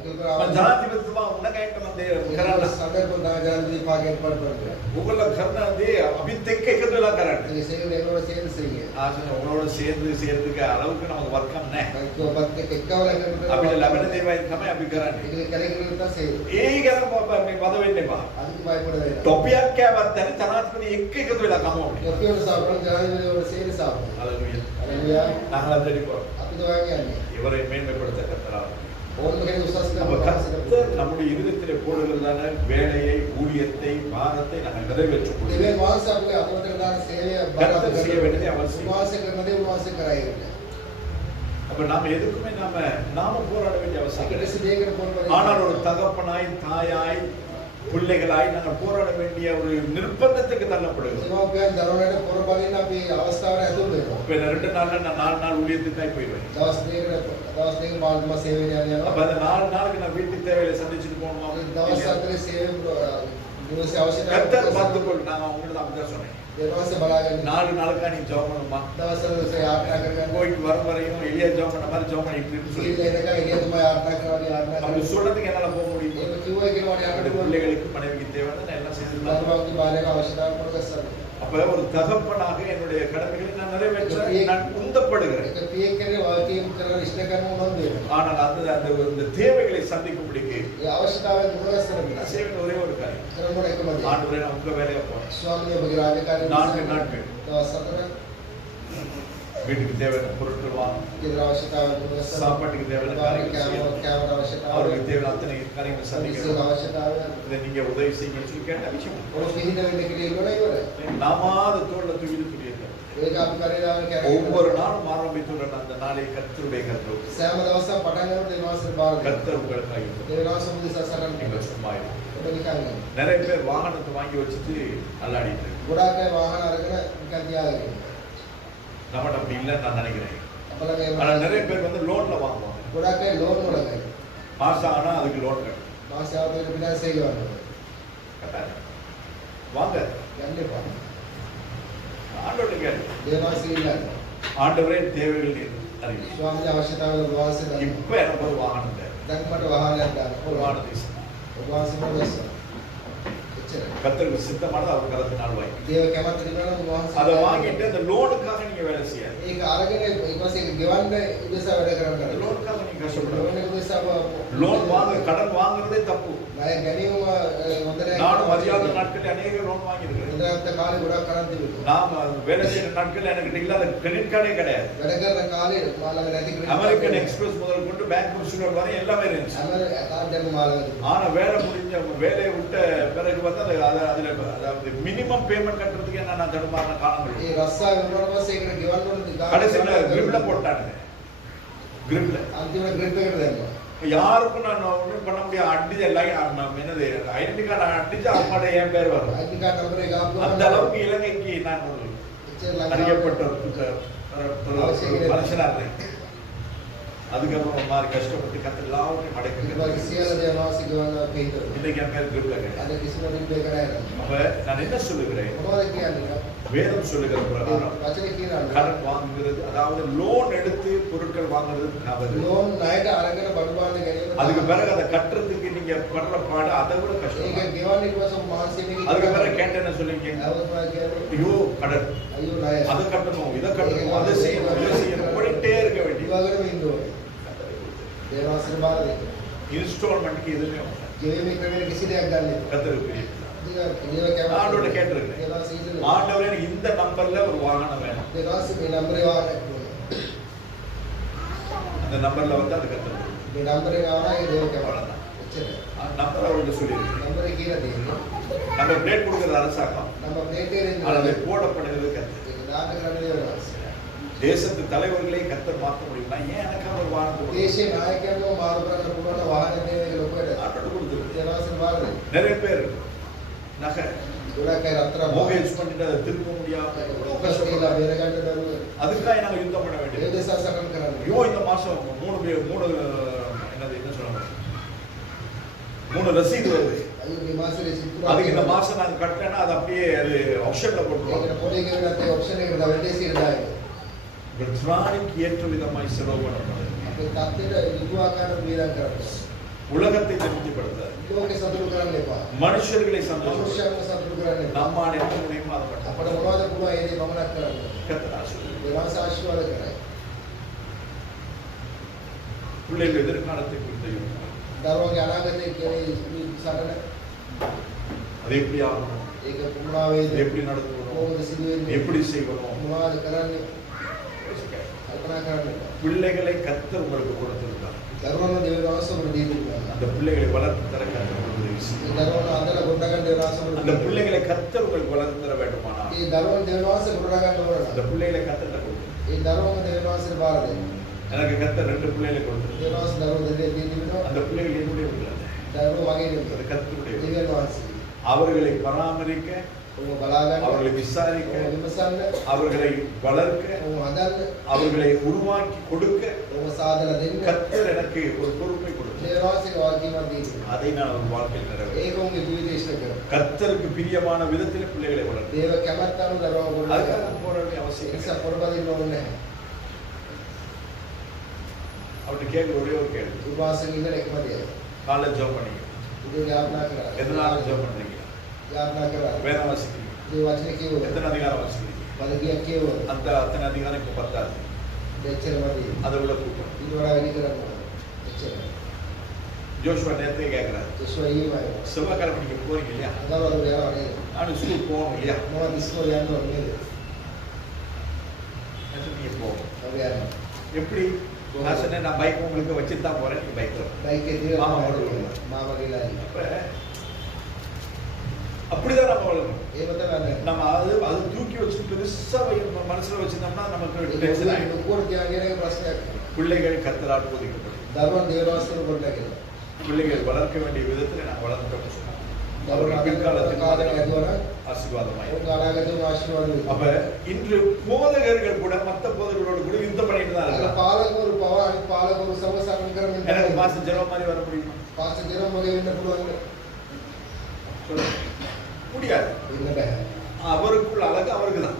ඒක ජනාධිපතිතුමා උණගයින්ට මම කරන්න. සඳහන් ජනාධිපති පාගෙන් පඩපඩ. உங்கள කරනදී අපිත් එක්ක එකතු වෙලා කරන්න. ඒ සේවය එනකොට சேர்ந்து செய்யுங்க. ආසන උங்களோட சேர்ந்துக்க அளவுக்கு நமக்கு වර්කම් නැහැ. ඔබත් එක්ක එක්කවල කරනකොට අපිට ලැබෙන දේවල් තමයි අපි කරන්නේ. ඒක කැලේකට තමයි செய்யுங்க. ඒ ගැන මේ වද වෙන්න එපා. අනිත් බයිපොඩ වෙනවා. ටොපියක් කෑවත් දැන් ජනාධිපති එක්ක එකතු වෙලා කමු. ඔක්කොම සාපරණ ජනාධිපති වල சேர்ந்து சாப்பிடுவோம். ஹalleluya. ஹalleluya. நாங்கள் தெரிப்போம். අපි දුවා කියන්නේ. இவரை மேன்மைப்படுத்த கர்த்தரால் ඕනම කෙනෙක් උසස් நம்ம කරනවා. கர்த்தர் நம்முடைய இருதயத்திலே போடுகிறதான வேலையை, ஊழியத்தை, பாரத்தை நாங்கள் நிறைவேற்றக் දෙවියන් கொள்கிறோம். වහන්සේ අපේ අතවතර දාන සේවය கர்த்தர் செய்ய வேண்டியதை அவர் செய்வார். උන්වහන්සේ කරන දේ උන්වහන්සේ කරයි. அப்ப நாம எதுக்குமே நாம போராட வேண்டிய அவசியம் අපිට கிடையாது. සිදේකට පොර පොර. ஆனால் ஒரு தகப்பனாய், தாயாய், பிள்ளைகளாய் நாங்கள் போராட வேண்டிய ஒரு நிர்பந்தத்துக்கு தள்ளப்படுகிறோம். දෙමව්පියන් දරුවන්ට පොර බලින්න අපි අවස්ථාවට ඇතුල් වෙනවා. இப்ப இந்த 2 நாள்ல நான் 4 நாள் ஊழியத்துக்காய் போயிடுவேன். දවස් දෙකක පාල්තුමා සේවයට அப்ப යනවා. அந்த 4 நாளுக்கு நான் வீட்டுக்கு தேவையில்லை சந்திச்சுட்டு போகணும். අපි දවස් 4 සේවය නිවසේ අවශ්‍යතාවය கர்த்தர் பார்த்துக்கொள். நான் உங்கள்கிட்ட அப்படிதான் சொன்னேன். දෙවස් බලාගන්න. 4 நாளுக்கா நீ ஜெபம் பண்ணுமா? දවස් 4 යාත්‍රා කරගන්න. போயிட்டு வரும் வரையும் எளியா ஜெபம் பண்ண மாதிரி ஜெபம் பண்ணிட்டு சொல்லி ඉතින් එනකන් එළියටම යාත්‍රා කරනවා යාත්‍රා அப்படி කරනවා. சொல்றதுக்கு என்னால போக முடியும். ඒක කිව්වයි කියනවා என்னுடைய යාත්‍රා பிள்ளைகளுக்கு மனைவிக்கு தேவையான நான் எல்லாம் செய்திருந்தேன். දරුවන්ගේ බාලයක අවශ්‍යතාවය පොර ගස්සන්න. அப்ப ஒரு தகப்பனாக என்னுடைய கடமைகளை நான் நிறைவேற்ற நான் உந்தப்படுகிறேன். ඒක පියෙක් කරේ වාක්‍යයෙන් කරන ඉෂ්ට කරන මොනවද වෙන්නේ? ஆனால் அந்த தேவைகளை சந்திக்கும்படிக்கு ඒ අවශ්‍යතාවය පොර ගස්සන්න බෑ. நான் செய்ய வேண்டிய ஒரே ஒரு காரியம், කරනකොට එකම දේ. ஆண்டவரே நான் உங்க வேலையை போறேன். ස්වාමීන් ඔබගේ රාජකාරිය 4 நாட்கள் දවස් 4 வீட்டுக்கு தேவையான பொருட்கள் வாங்க, ගෙදර අවශ්‍යතාවය පොර ගස්සන්න. சாப்பாட்டுக்கு தேவையான காரியங்கள் செய்யணும், කෑමට අවශ්‍යතාවය. அவர்களுக்கு தேவையான அத்தனை காரியங்களை මිනිස්සුන්ට சந்திக்கணும். අවශ්‍යතාවය. இதை நீங்க உதவி செய்யுங்கன்னு சொல்லி கேட்ட விஷயம். ඔබ පිළිද වෙන්න කියලා ඉවරයි. நாமாத தோல்ல தூக்கிட்டு புரியுது. ඒක අපි කරේලාම කරේ. ஒவ்வொரு நாளும் ஆரம்பித்துள்ள அந்த நாளை கர்த்தருடைய கர்த்தர் සෑම දවසක් පටන් ගන්නකොට දෙවියන්ගේ බාර දෙන්න. கர்த்தர் உங்களுக்காக இருக்கிறார். දෙවියන් සමුදේ සසරන් நீங்கள் சும்மா இருங்க. ඔබ නිකන් ඉන්න. நிறைய பேர் வாகனத்தை வாங்கி வச்சுட்டு அல்லாடிட்டு இருக்கு. ගොඩාක් අය වාහන අරගෙන නිකන් තියාගෙන ඉන්නවා. நம்மகிட்ட அப்படி இல்லைன்னு நான் நினைக்கிறேன். අපලගේ ஆனா நிறைய பேர் வந்து லோன்ல வாங்குவாங்க. ගොඩාක් අය ලෝන් වල ගන්න. மாசம் ஆனா அதுக்கு லோன் கட்டணும். මාසෙ අවුරුද්දකට විනාශ செய்வாங்க. கட்டாயம் வாங்க. යන්න එපා. ஆண்டவர்கிட்ட கேளு. දේවාසී ඉල්ලන්න. ஆண்டவரே தேவைகள் நீர் அறிவி. ස්වාමීන් අවශ්‍යතාවය වාසය ගන්න. இப்ப எனக்கு ஒரு வாகனம் தேவை. දැන් මට වාහනයක් ගන්න ஒரு ඕන. வாகனத்தை වාසය මොකද? கர்த்தருக்கு சித்தமானது அவர் கரத்தினால் வாங்கி දේව කැමති දිනවල උන්වහන්සේ அதை வாங்கிட்டு அந்த லோனுக்காக நீங்க வேலை செய்யாது. ඒක අරගෙන ඊපස්සේ ගෙවන්න උදෙසා වැඩ කරන්න. லோனுக்காக நீங்க கஷ்டப்படாத. ලෝන් එක උදෙසා லோன் வாங்க கடன் வாங்குறதே தப்பு. ණය ගැනීම හොඳ නැහැ. நானும் அறியாத நாட்களில் அநேக லோன் வாங்கியிருக்கிறேன். හොඳට කාලේ ගොඩක් කරන් තිබුණා. நான் வேலை செய்யற நாட்களில் எனக்கு இல்லாத கிரெடிட் கார்டே கிடையாது. වැඩ කරන කාලේ මාළඟ නැති ක්‍රෙඩිට් அமெரிக்கன் எக்ஸ்பிரஸ் முதல் கொண்டு பேங்க் கன்சூலர் வரை எல்லாமே இருந்துச்சு. අකාउන්ට් එක මාළඟ තිබුණා. ஆனா வேலை முடிஞ்ச வேலையை விட்ட பிறகு வந்து அதுல அதாவது மினிமம் பேமெண்ட் கட்டுறதுக்கு என்ன நான் தடுமாறின காலங்கள். ඒ රස්සා වෙනකොට පස්සේ ඒකට ගෙවන්න ඕනේ. கடைசியில கிரிப்ல போட்டானுங்க. கிரிப்ல අන්තිම ග්‍රිප් එකට දැම්මා. யாருக்கும் நான் ஒன்றும் பண்ண முடியாது. அடிச்சு எல்லாம் என்னது ஐடென்டி கார்டு அடிச்சு அவங்களோட என் பேர் வரும். ஐடி கார்டு நம்பர் එක ආපුවා. அந்த அளவுக்கு இலங்கைக்கு நான் ஒரு அறியப்பட்ட மனுஷனா இருந்தேன். அதுக்கப்புறம் மாறி கஷ்டப்பட்டு கத்து எல்லாத்தையும் அடைக்க இன்னைக்கு என் பேர் கிரிப்ல கிடையாது. அப்ப நான் என்ன சொல்லுகிறேன், வேதம் சொல்லுகிற பிரகாரம் கடன் வாங்குகிறது, அதாவது லோன் எடுத்து பொருட்கள் வாங்குறது அதுக்கு பிறகு அதை கட்டுறதுக்கு நீங்க படுற பாடு அதை விட கஷ்டம். அதுக்கு பிறகு கேட்ட என்ன சொல்லிருக்கீங்க, ஐயோ கடன், அதை கட்டணும், இதை கட்டணும், அதை செய்யணும், இதை செய்யணும், போயிட்டே இருக்க வேண்டிய இன்ஸ்டால்மெண்ட்க்கு எதுவுமே கத்துருக்கு. ஆண்டோட கேட்டிருக்கேன், ஆண்டவரே இந்த நம்பர்ல ஒரு வாகனம் வேணும், அந்த நம்பர்ல வந்து அது கத்துருக்கு. நம்பர் அவர்கிட்ட சொல்லியிருக்கு. நம்ம பிளேட் கொடுக்கறது அரசாங்கம், அதை போடப்படுகிறது கத்து. தேசத்து தலைவர்களே கத்தர் மாற்ற முடியும்னா ஏன் எனக்கு ஒரு வாகனம் நிறைய பேர் நகை மோகேஜ் பண்ணிட்டு அதை திருப்ப முடியாம அதுக்காக நாங்க யுத்தம் பண்ண வேண்டியது. ஐயோ இந்த மாசம் மூணு ரசீது வருது, அதுக்கு இந்த மாசம் நாங்க கட்டனா அது அப்படியே அது ஆப்ஷன்ல போட்டுருவோம். ஏற்ற விதமாய் செலவு பண்ணப்படுது. உலகத்தை திருப்திப்படுத்த மனுஷர்களை சந்தோஷப்படுத்த நம்மால் என்ன முடியுமோ பிள்ளைகள் எதிர்காலத்தை குறித்து அது எப்படி ஆகணும், எப்படி நடத்தணும், எப்படி செய்யணும், பிள்ளைகளை கர்த்தர் உங்களுக்கு கொடுத்திருக்கிறார். அந்த பிள்ளைகளை வளர்த்து தர கர்த்தர் அந்த பிள்ளைகளை கர்த்தர் உங்களுக்கு வளர்த்து தர வேண்டுமானால் அந்த பிள்ளைகளை கர்த்தர் கொடுத்து எனக்கு கர்த்தர் 2 பிள்ளைகளை கொடுத்து அந்த பிள்ளைகள் என்னுடைய கர்த்தருடைய அவர்களை பராமரிக்க, அவர்களை விசாரிக்க, அவர்களை வளர்க்க, அவர்களை உருவாக்கி கொடுக்க கர்த்தர் எனக்கு ஒரு பொறுப்பை கொடுத்தார். அதை நான் ஒரு வாழ்க்கையில் நிறைவேற்ற கர்த்தருக்கு பிரியமான விதத்தில் பிள்ளைகளை வளர்க்க போற அவசியம். அவர்கிட்ட கேட்க ஒரே ஒரு கேள்வி, காலேஜ் ஜாப் பண்ணீங்க, எதனால ஜாப் பண்றீங்க, வேதம் வாசிக்கிறீங்க, எத்தனை அதிகாரம் வாசிக்கிறீங்க, அந்த அத்தனை அதிகாரம் இப்ப பத்தாது, அதை விட கூட்டம். ஜோஷுவா நேரத்தை கேட்கிறாரு, செவ்வாய்க்கிழமை நீங்க போறீங்க இல்லையா, நானும் ஸ்கூல் போகணும் இல்லையா, நீங்க போகணும். எப்படி நான் சொன்னேன், நான் பைக் உங்களுக்கு வச்சுட்டு தான் போறேன், நீங்க பைக் அப்படிதான் நம்ம வளரணும். நம்ம அது தூக்கி வச்சு பெருசா மனசுல வச்சிருந்தோம்னா நமக்கு பிள்ளைகள் கர்த்தரால் போதிக்கப்படும். பிள்ளைகள் வளர்க்க வேண்டிய விதத்தில் நான் வளர்க்க சொன்னேன். அப்ப இன்று போதகர்கள் கூட மற்ற போதகர்களோடு கூட யுத்தம் பண்ணிட்டு தான் எனக்கு மாசம் ஜெரம் மாதிரி வர முடியுமா, முடியாது. அவருக்குள்ள அழகு அவருக்கு தான்.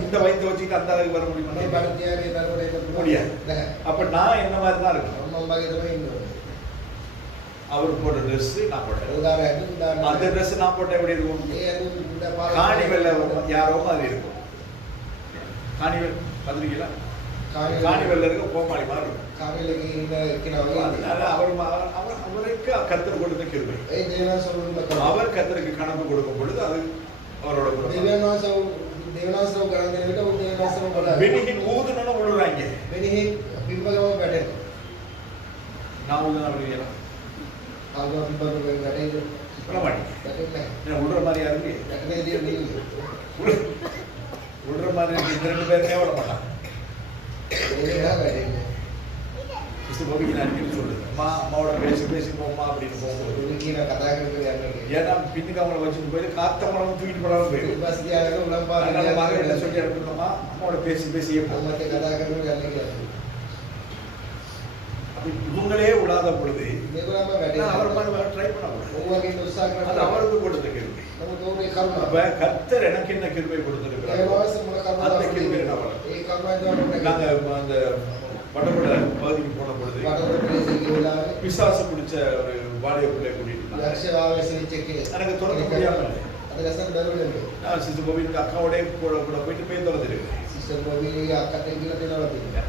இந்த வயத்தை வச்சுட்டு அந்த அழகு வர முடியுமா, முடியாது. அப்ப நான் என்ன மாதிரி தான் இருக்கணும். அவர் போட்ட ட்ரெஸ் நான் போட்டேன். උදාහරණයක් அந்த ட்ரெஸ் நான் போட்ட எப்படி இருக்கும்? காணிவெல்ல யாரோ மாதிரி இருக்கும். காணிவெல் பத்திரிக்கையில காணிவெல்ல இருக்க கோமாளி மாதிரி இருக்கும். කාර්යාලයේ ඉන්න කෙනා அதனால அவருக்கு கர்த்தர் கொடுத்த கிருபை. ඒ දේවනාසව அவர் கர்த்தருக்கு கணக்கு கொடுக்கும் பொழுது அது அவரோட குணம். දේවනාසව ගණන් දෙන විට උන් දේවනාසව බලයි. பெனிஹின் ஊதுனன உழுறாங்க. මෙනෙහි පිම්බගම වැටෙනවා. நான் ஊதுனா அப்படிங்களா? ආගම පිම්බගම වැටෙන්නේ. பிரமாணி. වැටෙන්නේ නැහැ. என்ன உழுற மாதிரியா இருக்கு? වැටෙන්නේ දියන්නේ. உழுற மாதிரி இந்த ரெண்டு பேருமே விட மாட்டாங்க. ඒකලා වැටෙන්නේ. மிஸ்டர் பாபி நான் அடிக்கடி சொல்லுவேன். அம்மாவோட பேசி போமா அப்படின்னு போகும்போது උන් කියන කතා කරගෙන යන්නේ. ஏன்னா பின்னுக்கு அவங்கள வச்சுட்டு போயிட்டு காத்தமரம் தூக்கிட்டு போடாம போயிடும். බස් ගියාම උලම් அதனால පාරේ மகன் சொல்லி அனுப்பிட்டோமா அம்மாவோட பேசியே போகும். අම්මත් කතා කරගෙන යන්නේ කියලා. அப்ப இவங்களே விடாத பொழுது මේගොල්ලන්ම அவர் වැටෙනවා. ட்ரை பண்ண முடியும். ඔව් වගේ උත්සාහ அது කරනවා. அவருக்கு கொடுத்த கிருபை. නමුත් ඕනේ කරුණා. அப்ப கர்த்தர் எனக்கு என்ன கிருபை ඒ கொடுத்திருக்கிறார்? වගේ මොන කරුණාවක් அந்த கிருபை நான் வளர்த்தேன். ඒ කරුණාව நாங்க දවන්න அந்த வடபட பகுதிக்கு போன பொழுது වඩවල ප්‍රදේශයේ ගිහලා பிசாசு பிடிச்ச ஒரு வாலிய பிள்ளை கூட்டிட்டு இருந்தாங்க. යක්ෂයාගේ සිවිච්චකේ எனக்கு துரத்த முடியாம இல்லை. අද ලස්සන බැලුවනේ. நான் சிஸ்டர் கோவிலுக்கு அக்காவோட கூட போயிட்டு போய் துரத்திருக்கேன். සිස්ටර් බොබීගේ අක්කට කියලා දෙනවා තිබුණා.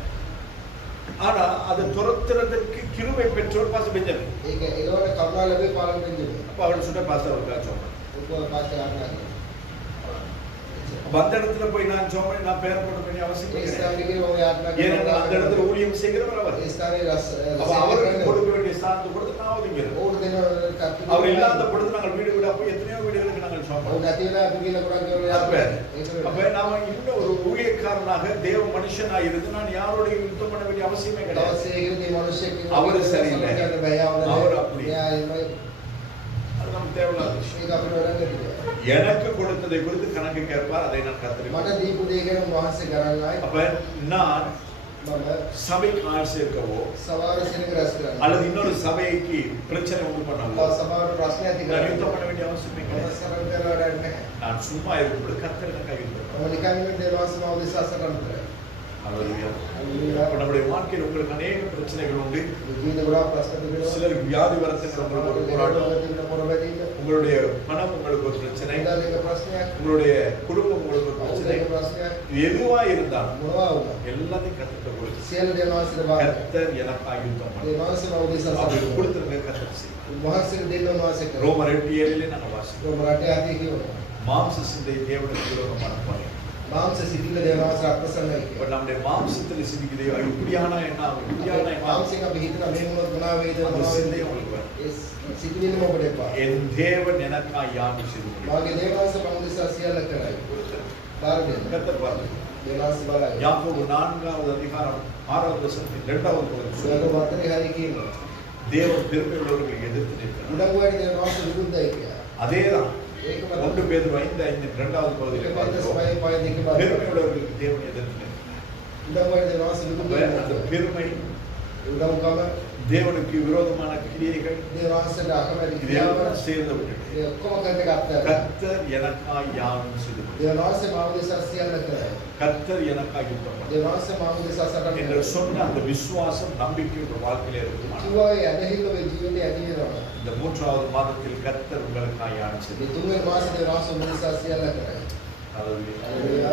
ஆனா அதை துரத்துறதுக்கு கிருபை பெற்றோர் பாச பெஞ்சமின். ඒක ඒවට කරුණා ලැබේ පාලන දෙන්නේ. அப்ப அவள் சொன்ன பாஸ்டர் அவருக்கா சொன்னான். උපව පාස්ටර් ආඥා அப்ப அந்த இடத்துல போய் நான் சொன்னேன் நான் பேர் போட வேண்டிய அவசியம் ඒ இல்லை. ස්ථානිකේ ඔය ආඥා ஏன்னா அந்த இடத்துல ஊழியம் செய்கிறவர் அவர். ඒ ස්ථානයේ அப்ப அவருக்கு கொடுக்க வேண்டிய ஸ்தானத்தை கொடுத்து நான் ஒதுங்கிறேன். ඕන දෙනවා කට්ටිය அவர் இல்லாத பொழுது நாங்கள் வீடு வீடா போய் எத்தனையோ வீடுகளுக்கு நாங்கள் ඔව් சோப்போம். නැති වෙලා අපි කියලා කරන් කරලා அப்ப ඒක அப்ப நாம இன்னும் ஒரு ஊழியக்காரனாக தேவ மனுஷனா இருந்து நான் யாரோடையும் யுத்தம் பண்ண வேண்டிய அவசியமே கிடையாது. දවස් එකේදී මිනිස්සෙක් அவரு சரியில்லை. அவர் அப்படி. එයා එමය அது நமக்கு தேவையில்லாத விஷயம். ඒක අපිට වරන් දෙන්න. எனக்கு கொடுத்ததை குறித்து கணக்கு கேட்பார், அதை நான் கத்தரிப்பேன். මට දීපු දේ ගැන වහන්සේ ගණන්ලායි அப்ப நான் මම சபைக்கு ஆள் சேர்க்கவோ සමහර සෙනඟ රැස් කරනවා. அல்லது இன்னொரு சபைக்கு பிரச்சனை உண்டு பண்ணவோ සමහර ප්‍රශ්න ඇති நான் කරනවා. யுத்தம் பண்ண வேண்டிய அவசியமே මම கிடையாது. සරල කරලා වැඩක් නැහැ. நான் சும்மா இருக்கும்போது கத்தர் எனக்கு யுத்தம் මම නිකන් ඉන්න දේවාසම අවදිසා සරල කරා. ஹalleluya. හalleluya. அப்ப நம்முடைய வாழ்க்கையில் உங்களுக்கு அநேக பிரச்சனைகள் உண்டு. ජීවිත ගොඩාක් ප්‍රශ්න තිබෙනවා. சிலருக்கு வியாதி வரத்துக்கு உங்களுக்கு ஒரு போராட்டம். உங்களுடைய பணம் உங்களுக்கு ஒரு பிரச்சனை, ඒදාලේක ප්‍රශ්නයක්. உங்களுடைய குடும்பம் உங்களுக்கு ஒரு பிரச்சனை. ඒක ප්‍රශ්නයක්. எதுவா இருந்தாலும் මොනවා වුණා. எல்லாத்தையும் கத்தர் கொடுத்து සියලු දේවාසල වාද. கத்தர் எனக்காக யுத்தம் பண்ணார். දේවාසම අවදිසා அப்படி සරල. கொடுத்துருங்க கத்தர் செய்வார். වහන්සේ දෙන්න වාසය කරා. ரோமர் 8:7 நாங்க வாசிக்கிறோம். රටේ ඇති කියනවා. மாம்ச சிந்தை தேவனுக்கு விரோதமான பாயம். මාංශ සිතිවිල්ල දේවාස අත්සන්නයි. இப்ப நம்முடைய மாம்சத்துல சிந்திக்குதே இப்படியான எண்ணம் இப்படியான எண்ணம் මාංශික අපි හිතන මේ මොනවද මොනවා වේද அந்த මොනවා சிந்தை වේද உங்களுக்கு வரும். ඒ සිතිවිල්ලම ඔබට එපා. என் தேவன் எனக்காக யாவும் செய்து முடியும். මාගේ දේවාස පමුදිසා සියල්ල කරයි. බාර දෙන්න. கத்தர் பாருங்க. දේවාස බලයි. யாக்கோபு 4வது அதிகாரம் 6வது வசனத்தில் 2வது பகுதி සුවඳ சொல்லுது. වතරේ හරි කියනවා. தேவன் பெருமை உள்ளவர்களுக்கு எதிர்த்து நிற்கிறார். උඩඟුවයි දේවාස විරුද්ධයි කියලා. அதேதான் ඒකම 1 பேதுரு 5:5 2வது பகுதியில் பார்க்கிறோம். පය දෙක බලන්න. பெருமை உள்ளவர்களுக்கு தேவன் எதிர்த்து நிற்கிறார். උඩඟුවයි දේවාස அப்ப විරුද්ධයි. அந்த பெருமை, උඩඟුකම தேவனுக்கு விரோதமான கிரியைகள் දේවාසට අකමැති ක්‍රියාව இதெல்லாம் சேர்ந்து விட்டது. ඒ ඔක්කොම කරන්න ගත්තා. கர்த்தர் எனக்காக யாவும் செய்து முடியும். දේවාස මාමුදිසා සියල්ල කරයි. கர்த்தர் எனக்காக யுத்தம் பண்ணார் දේවාස මාමුදිසා සටන් என்று කරයි. சொன்ன அந்த விசுவாசம் நம்பிக்கை உங்கள் வாழ்க்கையில இருக்குமா? කිව්වා ඒ ඇදහිල්ල ඔබේ ජීවිතේ ඇති වෙනවා. இந்த 3வது மாதத்தில் கர்த்தர் உங்களுக்காக யாவும் செய்து මේ තුන්වෙනි මාසෙ දේවාස මාමුදිසා සියල්ල කරයි. Hallelujah. හalleluya.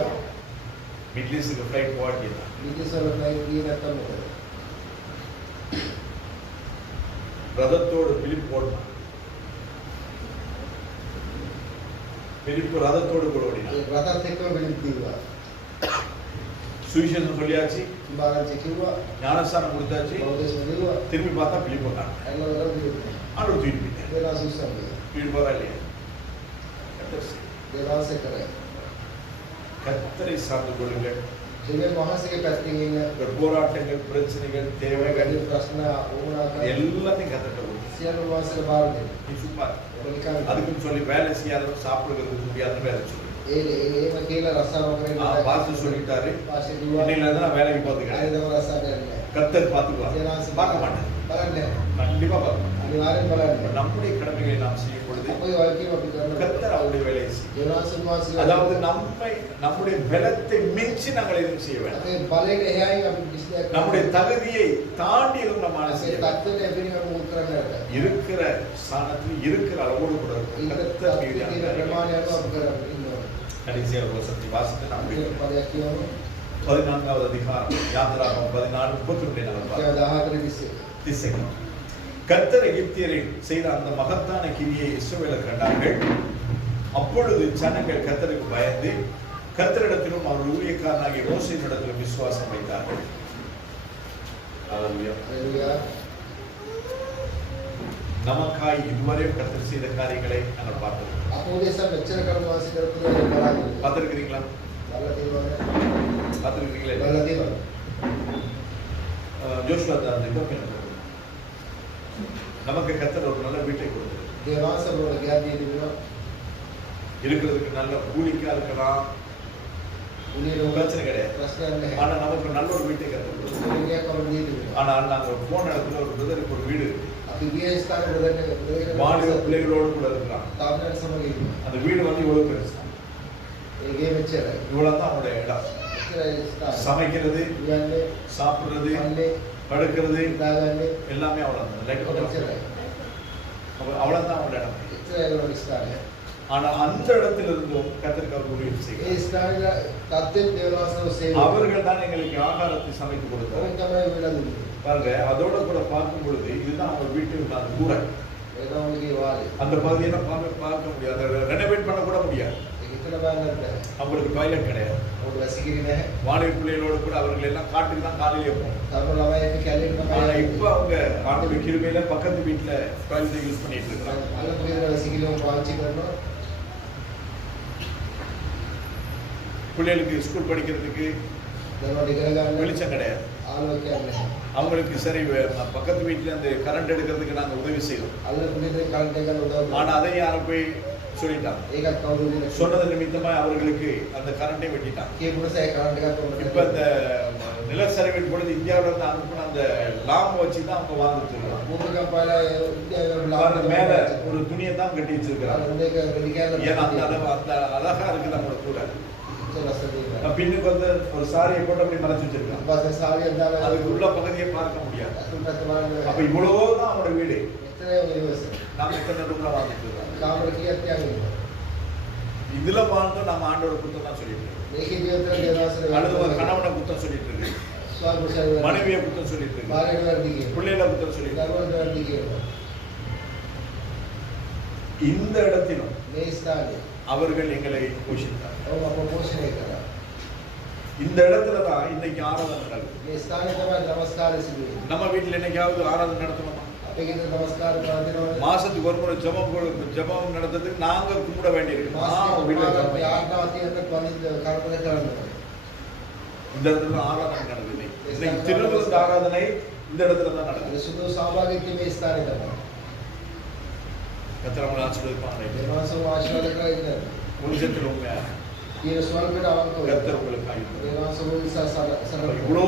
மிடில் ஈஸ்டுக்கு ஃப்ளைட் போட்டியது. විදේශවල ෆ්ලයිට් ගියේ නැත්තම් මොකද? ரதத்தோடு பிலிப் ஓடினான். பிலிப் ரதத்தோடு கூட ஓடினான். ඒ රටත් එක්කම වෙලින් කිව්වා. சுவிசேஷம் சொல்லியாச்சு, බාරන්චි කිව්වා. ஞானஸ்தானம் கொடுத்தாச்சு, බෞද්ධ කිව්වා. திரும்பி பார்த்தா பிலிப் வந்தான். ඇන්නවල කිව්වා. ஆண்டவர் தூக்கிட்டு போயிட்டார். දේවාස උස්සන්නේ. பிலிப் போறா இல்லையா? கர்த்தர் செய்வார். දේවාස කරයි. கர்த்தரை சார்ந்து கொள்ளுங்கள். දෙවියන් වහන්සේගේ පැත්තෙන් ඉන්න உங்கள் போராட்டங்கள், பிரச்சனைகள், தேவைகள் වැඩි ප්‍රශ්න ඕනාකම් எல்லாத்தையும் கத்தட்ட கொடுங்க. සියලු වහන්සේට බාර දෙන්න. நீ சும்மா இரு. ඔබ නිකන් அதுக்குன்னு சொல்லி வேலை செய்யாதவங்க சாப்பிடுறதுக்கு முடியாதுன்னு வேலை சொல்லு. ඒම කියලා රස්සාව කරගෙන பாஸ்டர் சொல்லிட்டாரு, පාෂේ කිව්වා. இன்னையில இருந்து நான் வேலைக்கு போறதுக்கு ආයෙ දවස් රස්සාව කරන්නේ. கர்த்தர் பார்த்துக்குவார். දේවාස பார்க்க மாட்டேன். බලන්නේ. கண்டிப்பா பார்க்கணும். අනිවාර්යෙන් බලන්නේ. நம்முடைய கடமைகளை நாம் செய்யும் பொழுது අපේ වගකීම අපි කරනවා. கர்த்தர் அவருடைய வேலையை செய்யும். දේවාසන වාසිය. அதாவது நம்முடைய பலத்தை மிஞ்சி நாங்கள் எதுவும் செய்ய வேண்டாம். අපේ බලයට එහායි අපි කිසිදයක් நம்முடைய தகுதியை தாண்டி எதுவும் நம்ம අපේ செய்ய வேண்டாம். தත්ත්වයට එපිරිම මුල් කරන්නට. இருக்கிற ஸ்தானத்தில் இருக்கிற அளவோடு கூட கர்த்தர் மீதான ප්‍රමාණය අනුව අපි කරන්නේ ඉන්නවා. கடைசியாக ஒரு வசனத்தை வாசித்து நாம் முடிக்கிறோம். පදයක් කියවමු. 14வது அதிகாரம் யாத்திராகமம் 14:32 நம்ம பார்க்கலாம். 14 திசை. கர்த்தர் எகிப்தியரில் செய்த அந்த மகத்தான கிரியை இஸ்ரவேலர் கண்டார்கள். அப்பொழுது ஜனங்கள் கர்த்தருக்கு பயந்து கர்த்தரிடத்திலும் அவர் ஊழியக்காரனாகிய மோசேயினிடத்திலும் விசுவாசம் வைத்தார்கள். ஹalleluya. நமக்காய் இதுவரை கர்த்தர் செய்த காரியங்களை நாங்கள் பார்த்தோம். අපෝදේශ මෙච්චර කරුණ වාසි කරපු දේ බලන්න. பார்த்திருக்கிறீங்களா? බලලා තියෙනවනේ. பார்த்திருக்கிறீங்களா? බලලා තියෙනවා. ஜோஷுவா தான் இந்த நமக்கு கர்த்தர் ஒரு நல்ல வீட்டை கொடுத்தார். දේවාසවල ගියදී තිබුණා. இருக்கிறதுக்கு நல்ல கூலிக்கா இருக்கலாம். උනේ பிரச்சனை கிடையாது. ප්‍රශ්නයක් නැහැ. ஆனா நமக்கு நல்ல ஒரு வீட்டை கர்த்தர் கொடுத்தார். ඉන්දියා කවුරුද තිබුණා. ஆனா நாங்க போன இடத்துல ஒரு பிரதருக்கு ஒரு வீடு இருக்கு. අපි ගිය ස්ථානේ බෙදන්නේ வாலிப பிள்ளைகளோடு கூட இருக்கலாம். තාපනට සමග ඉන්නවා. அந்த வீடு வந்து இவ்வளவு பெருசு. ඒකේ මෙච්චරයි. இவ்வளவு தான் அவனுடைய இடம். මෙච්චරයි ස්ථානේ. சமைக்கிறது, ඉන්නේ சாப்பிடுறது, කන්නේ படுக்கிறது දාගන්නේ எல்லாமே அவ்வளவுதான். லைட் මෙච්චරයි. அவ்வளவுதான் அவனுடைய இடம். මෙච්චරයි වල ස්ථානේ. ஆனா அந்த இடத்துல இருந்தும் கர்த்தருக்கு அவர் ஊழியம் செய்கிறார். ඒ ස්ථානේ තත්ත්වෙත් දේවාසව සේවය. அவர்கள் தான் எங்களுக்கு ஆகாரத்தை சமைத்து கொடுத்தார். ඔවුන් තමයි වෙලා දුන්නේ. பாருங்க, அதோட கூட பார்க்கும் பொழுது இதுதான் அவங்க வீட்டில் உள்ள அந்த கூரை. ඒකමගේ වාලේ. அந்த பகுதியெல்லாம் பார்க்க முடியாது. ரெனோவேட் பண்ண கூட முடியாது. ඒක හිතලා බලන්න බෑ. அவங்களுக்கு டாய்லெட் கிடையாது. ඔවුන් වැසිකිලි නැහැ. வாலிப பிள்ளைகளோடு கூட அவர்கள் எல்லாம் காட்டுக்கு தான் காலையிலே போகும். තරුණ ළමයි කැලේට ஆனா තමයි. இப்ப அவங்க ஆண்டோட கிருபையில பக்கத்து வீட்டுல டாய்லெட் யூஸ் பண்ணிட்டு இருக்காங்க. අල්ලපු වැසිකිලි ඔවුන් පාවිච්චි කරනවා. பிள்ளைகளுக்கு ஸ்கூல் படிக்கிறதுக்கு දරුවෝ ඉගෙන ගන්න வெளிச்சம் கிடையாது. ආලෝකයක් නැහැ. அவங்களுக்கு சரி பக்கத்து வீட்டுல அந்த கரண்ட் எடுக்கிறதுக்கு நாங்க உதவி செய்தோம். අල්ලපු ගෙදර කල්ට් එක උදව් ஆனா කරනවා. அதை யாரும் போய் சொல்லிட்டாங்க. ඒකත් කවුරුද දෙන්නේ? சொன்னது நிமித்தமா அவர்களுக்கு அந்த கரண்டை வெட்டிட்டாங்க. කියපුවසේ කල්ට් එකක් இப்ப இந்த நிலச்சரிவின் பொழுது இந்தியாவில இருந்து அனுப்பின அந்த லாபம் வச்சுதான் அவங்க வாழ்ந்துட்டு இருக்காங்க. භූමිකම්ප පාලා ඉන්දියාවේ பாருங்க, மேல ஒரு துணியை தான் கட்டி வச்சிருக்காங்க. මේක රෙඩි කෑල්ල ஏன்னா அந்த அழகா இருக்குது நம்மளோட கூட. ඉස්සරහට பின்னுக்கு வந்து ஒரு சாரியை போட்டு அப்படி மறைச்சு வச்சிருக்காங்க. ඊපස්සේ සාරියක් දාලා அதுக்கு உள்ள பகுதியை பார்க்க முடியாது. අතුල්පත් බලන්න அப்ப இவ்வளவுதான் அவனோட வீடு. එච්චරයි ඔය ඉවස. நாம இத்தனை ரூம்ல வாழ்ந்துட்டு இருக்கோம். කාමර කීයක් තියාගෙන இதுல வாழ்ந்து நம்ம ஆண்டோட குத்தம் தான் சொல்லிட்டு இருக்கோம். මේකේ ජීවිතේ දේවාසර அடுத்து ஒரு கணவனை குத்தம் சொல்லிட்டு இருக்கு. ස්වාභාවික மனைவியை குத்தம் சொல்லிட்டு இருக்கு. බාහිර වැඩි කියන பிள்ளைகளை குத்தம் சொல்லிட்டு இருக்கு. දරුවන්ට වැඩි කියනවා. இந்த இடத்திலும் මේ ස්ථානේ அவர்கள் எங்களை போஷித்தார். ඔව් අප පෝෂණය කරා. இந்த இடத்துல தான் இன்னைக்கு ஆராதனை நடக்குது. මේ ස්ථානේ තමයි නමස්කාරය සිදු වෙන්නේ. நம்ம வீட்டுல என்னைக்காவது ஆராதனை நடத்தணுமா? අපේ ගෙදර නමස්කාර කරනවා. மாசத்துக்கு ஒரு முறை ஜெபம் நடத்துறதுக்கு நாங்க கும்பிட வேண்டியிருக்கு. මාසෙක வீட்டுல පාරක් ஜெபம். යාඥා තියෙන පරිදි කල්පනා කරනවා. இந்த இடத்துல தான் ஆராதனை நடக்குது. இன்னைக்கு திருவிழா ஆராதனை இந்த இடத்துல தான் நடக்குது. ඒ සුදු සහභාගීත්වයේ මේ ස්ථානේ තමයි. கர்த்தர் உங்களை ஆசீர்வதிப்பாங்க. දේවාසව ආශිර්වාද කරලා ඉන්න. கொஞ்சத்தில் உண்மையா ඊය ස්වල්පයට අවංකව. கர்த்தர் உங்களுக்கு ஆயுதம். දේවාසව විශ්වාසසර இவ்வளோ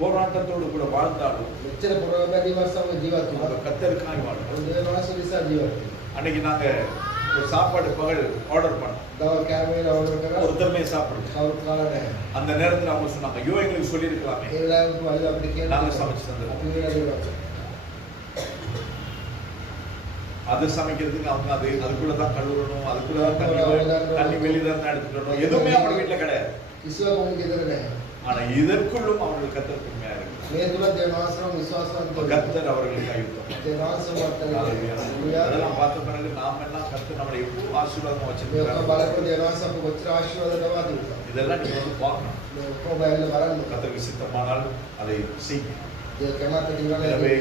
போராட்டத்தோடு கூட வாழ்ந்தாலும் මෙච්චර පොරොබැදීමක් සමග ජීවත් உங்க වුණා. கர்த்தருக்காய் வாழ்ந்தாலும் දේවාසව විශ්වාස ජීවත්. அன்னைக்கு நாங்க ஒரு சாப்பாடு பகல் ஆர்டர் பண்ணோம். දවල් කෑමේ ආඩර් කරා. ஒருத்தருமே சாப்பிடுது. කවුරුත් කාලා නැහැ. அந்த நேரத்துல அவங்க சொன்னாங்க, ஐயோ எங்களுக்கு சொல்லி இருக்கலாமே, ඒ වෙලාවට වල අපිට කියන நாங்க சமைச்சு தந்துடுவோம். අපි වෙලා දෙනවා. அது சமைக்கிறதுக்கு அவங்க அதுக்குள்ளதான் கழுவணும், அதுக்குள்ளதான் தண்ணி வெளியில தான் எடுத்துட்டு வரணும். எதுவுமே அவங்க வீட்டுல கிடையாது. කිසිවක් මොකද ගෙදර නැහැ. ஆனா இதற்குள்ளும் அவர்கள் கர்த்தர் உண்மையா இருக்கு. මේ තුල දේවාසව විශ්වාසවන්තව. கர்த்தர் அவர்களுக்கு ஆயுதம். දේවාසව වර්තන. அதெல்லாம் பார்த்த பிறகு நாம எல்லாம் கர்த்தர் நம்மளை எவ்வளவு ஆசீர்வாதமா මේ வச்சிருக்காரு. ඔක්කොම බලපු දේවාසව කොච්චර ආශිර්වාද කරනවද? இதெல்லாம் நீங்க வந்து பார்க்கணும். මේ ඔක්කොම බැලලා බලන්න. கர்த்தருக்கு சித்தமானால் அதை செய்யுங்க. ඒ කැමැත්ත දිනවල எனவே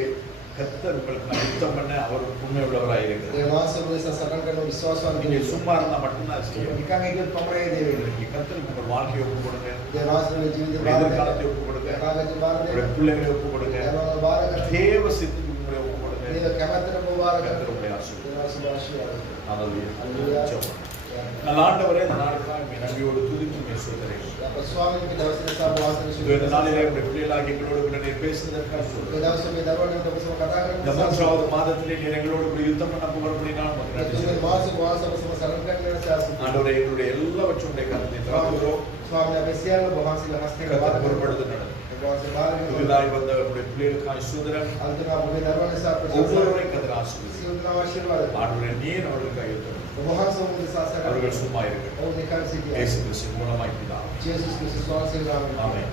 கர்த்தர் உங்களுக்கு யுத்தம் பண்ண அவர் உண்மை உள்ளவராக இருக்கிறார். දේවාසව විශ්වාස සකල් කරන විශ්වාසවන්තව. நீங்க சும்மா இருந்தா மட்டும்தான் செய்யும். නිකන් ඒකත් පමණයි දෙවෙන්නේ. நீங்க கர்த்தருக்கு உங்கள் வாழ்க்கையை ஒப்பு கொடுங்க. දේවාසව ජීවිත உங்கள் எதிர்காலத்தை ஒப்பு கொடுங்க. අනාගත බාරේ. உங்களுடைய பிள்ளைகளை ஒப்பு கொடுங்க. දරුවෝ බාර කරලා தேவ சித்தத்துக்கு உங்களை ஒப்பு கொடுங்க. මේ කැමැත්තට බාර கர்த்தர் කරලා உங்களை ஆசீர்வதிப்பார். දේවාසව ආශිර්වාද. ஹalleluya. Hallelujah. ஜெபம். நல்ல ஆண்டவரே, இந்த நாளுக்காக உம்மை நன்றியோடு துதித்து உம்மை ஸ்தோத்திரிக்கிறேன். අප ස්වාමීන් දවසේ සාබ වාසන இதோ இந்த நாளிலே உம்முடைய பிள்ளைகளாகிய எங்களோடு கூட நீர் பேசுவதற்காக ஸ்தோத்திரம். දවසේ මේ දරුවන් ඔබ සම කතා இந்த කරන மூன்றாவது மாதத்திலே நீர் எங்களோடு கூட யுத்தம் பண்ண போகிறபடினால் உமக்கு நன்றி මේ செலுத்துகிறேன். මාස වාසව සම සරණ කරන සාසු ஆண்டவரே, எங்களுடைய எல்லாவற்றும் உடைய கருத்தை தருகிறோம். ස්වාමීන් අපේ සියල්ල වහන්සේලා හස්තේ கர்த்தர் වාර பொறுப்படுத்தி நடத்தும். වහන්සේ බාරගෙන புதிதாய் வந்த உடைய பிள்ளைகளுக்காக ஸ்தோத்திரம். අන්තිම අපේ දරුවන් නිසා ஒவ்வொருவரையும் கர்த்தர் ஆசீர்வதியும். සියලුම ආශිර්වාද ஆண்டவரே, நீர் அவர்களுக்காக யுத்தம் பண்ணு. ඔබ වහන්සේ ඔබ සාසන அவர்கள் சும்மா இருக்கட்டும். ඔව් නිකන් සිටියා இயேசு கிறிஸ்துவின் மூலமாய் பிதாவே. ජේසුස් ක්‍රිස්තුස් වහන්සේ නාමයෙන් ஆமென்.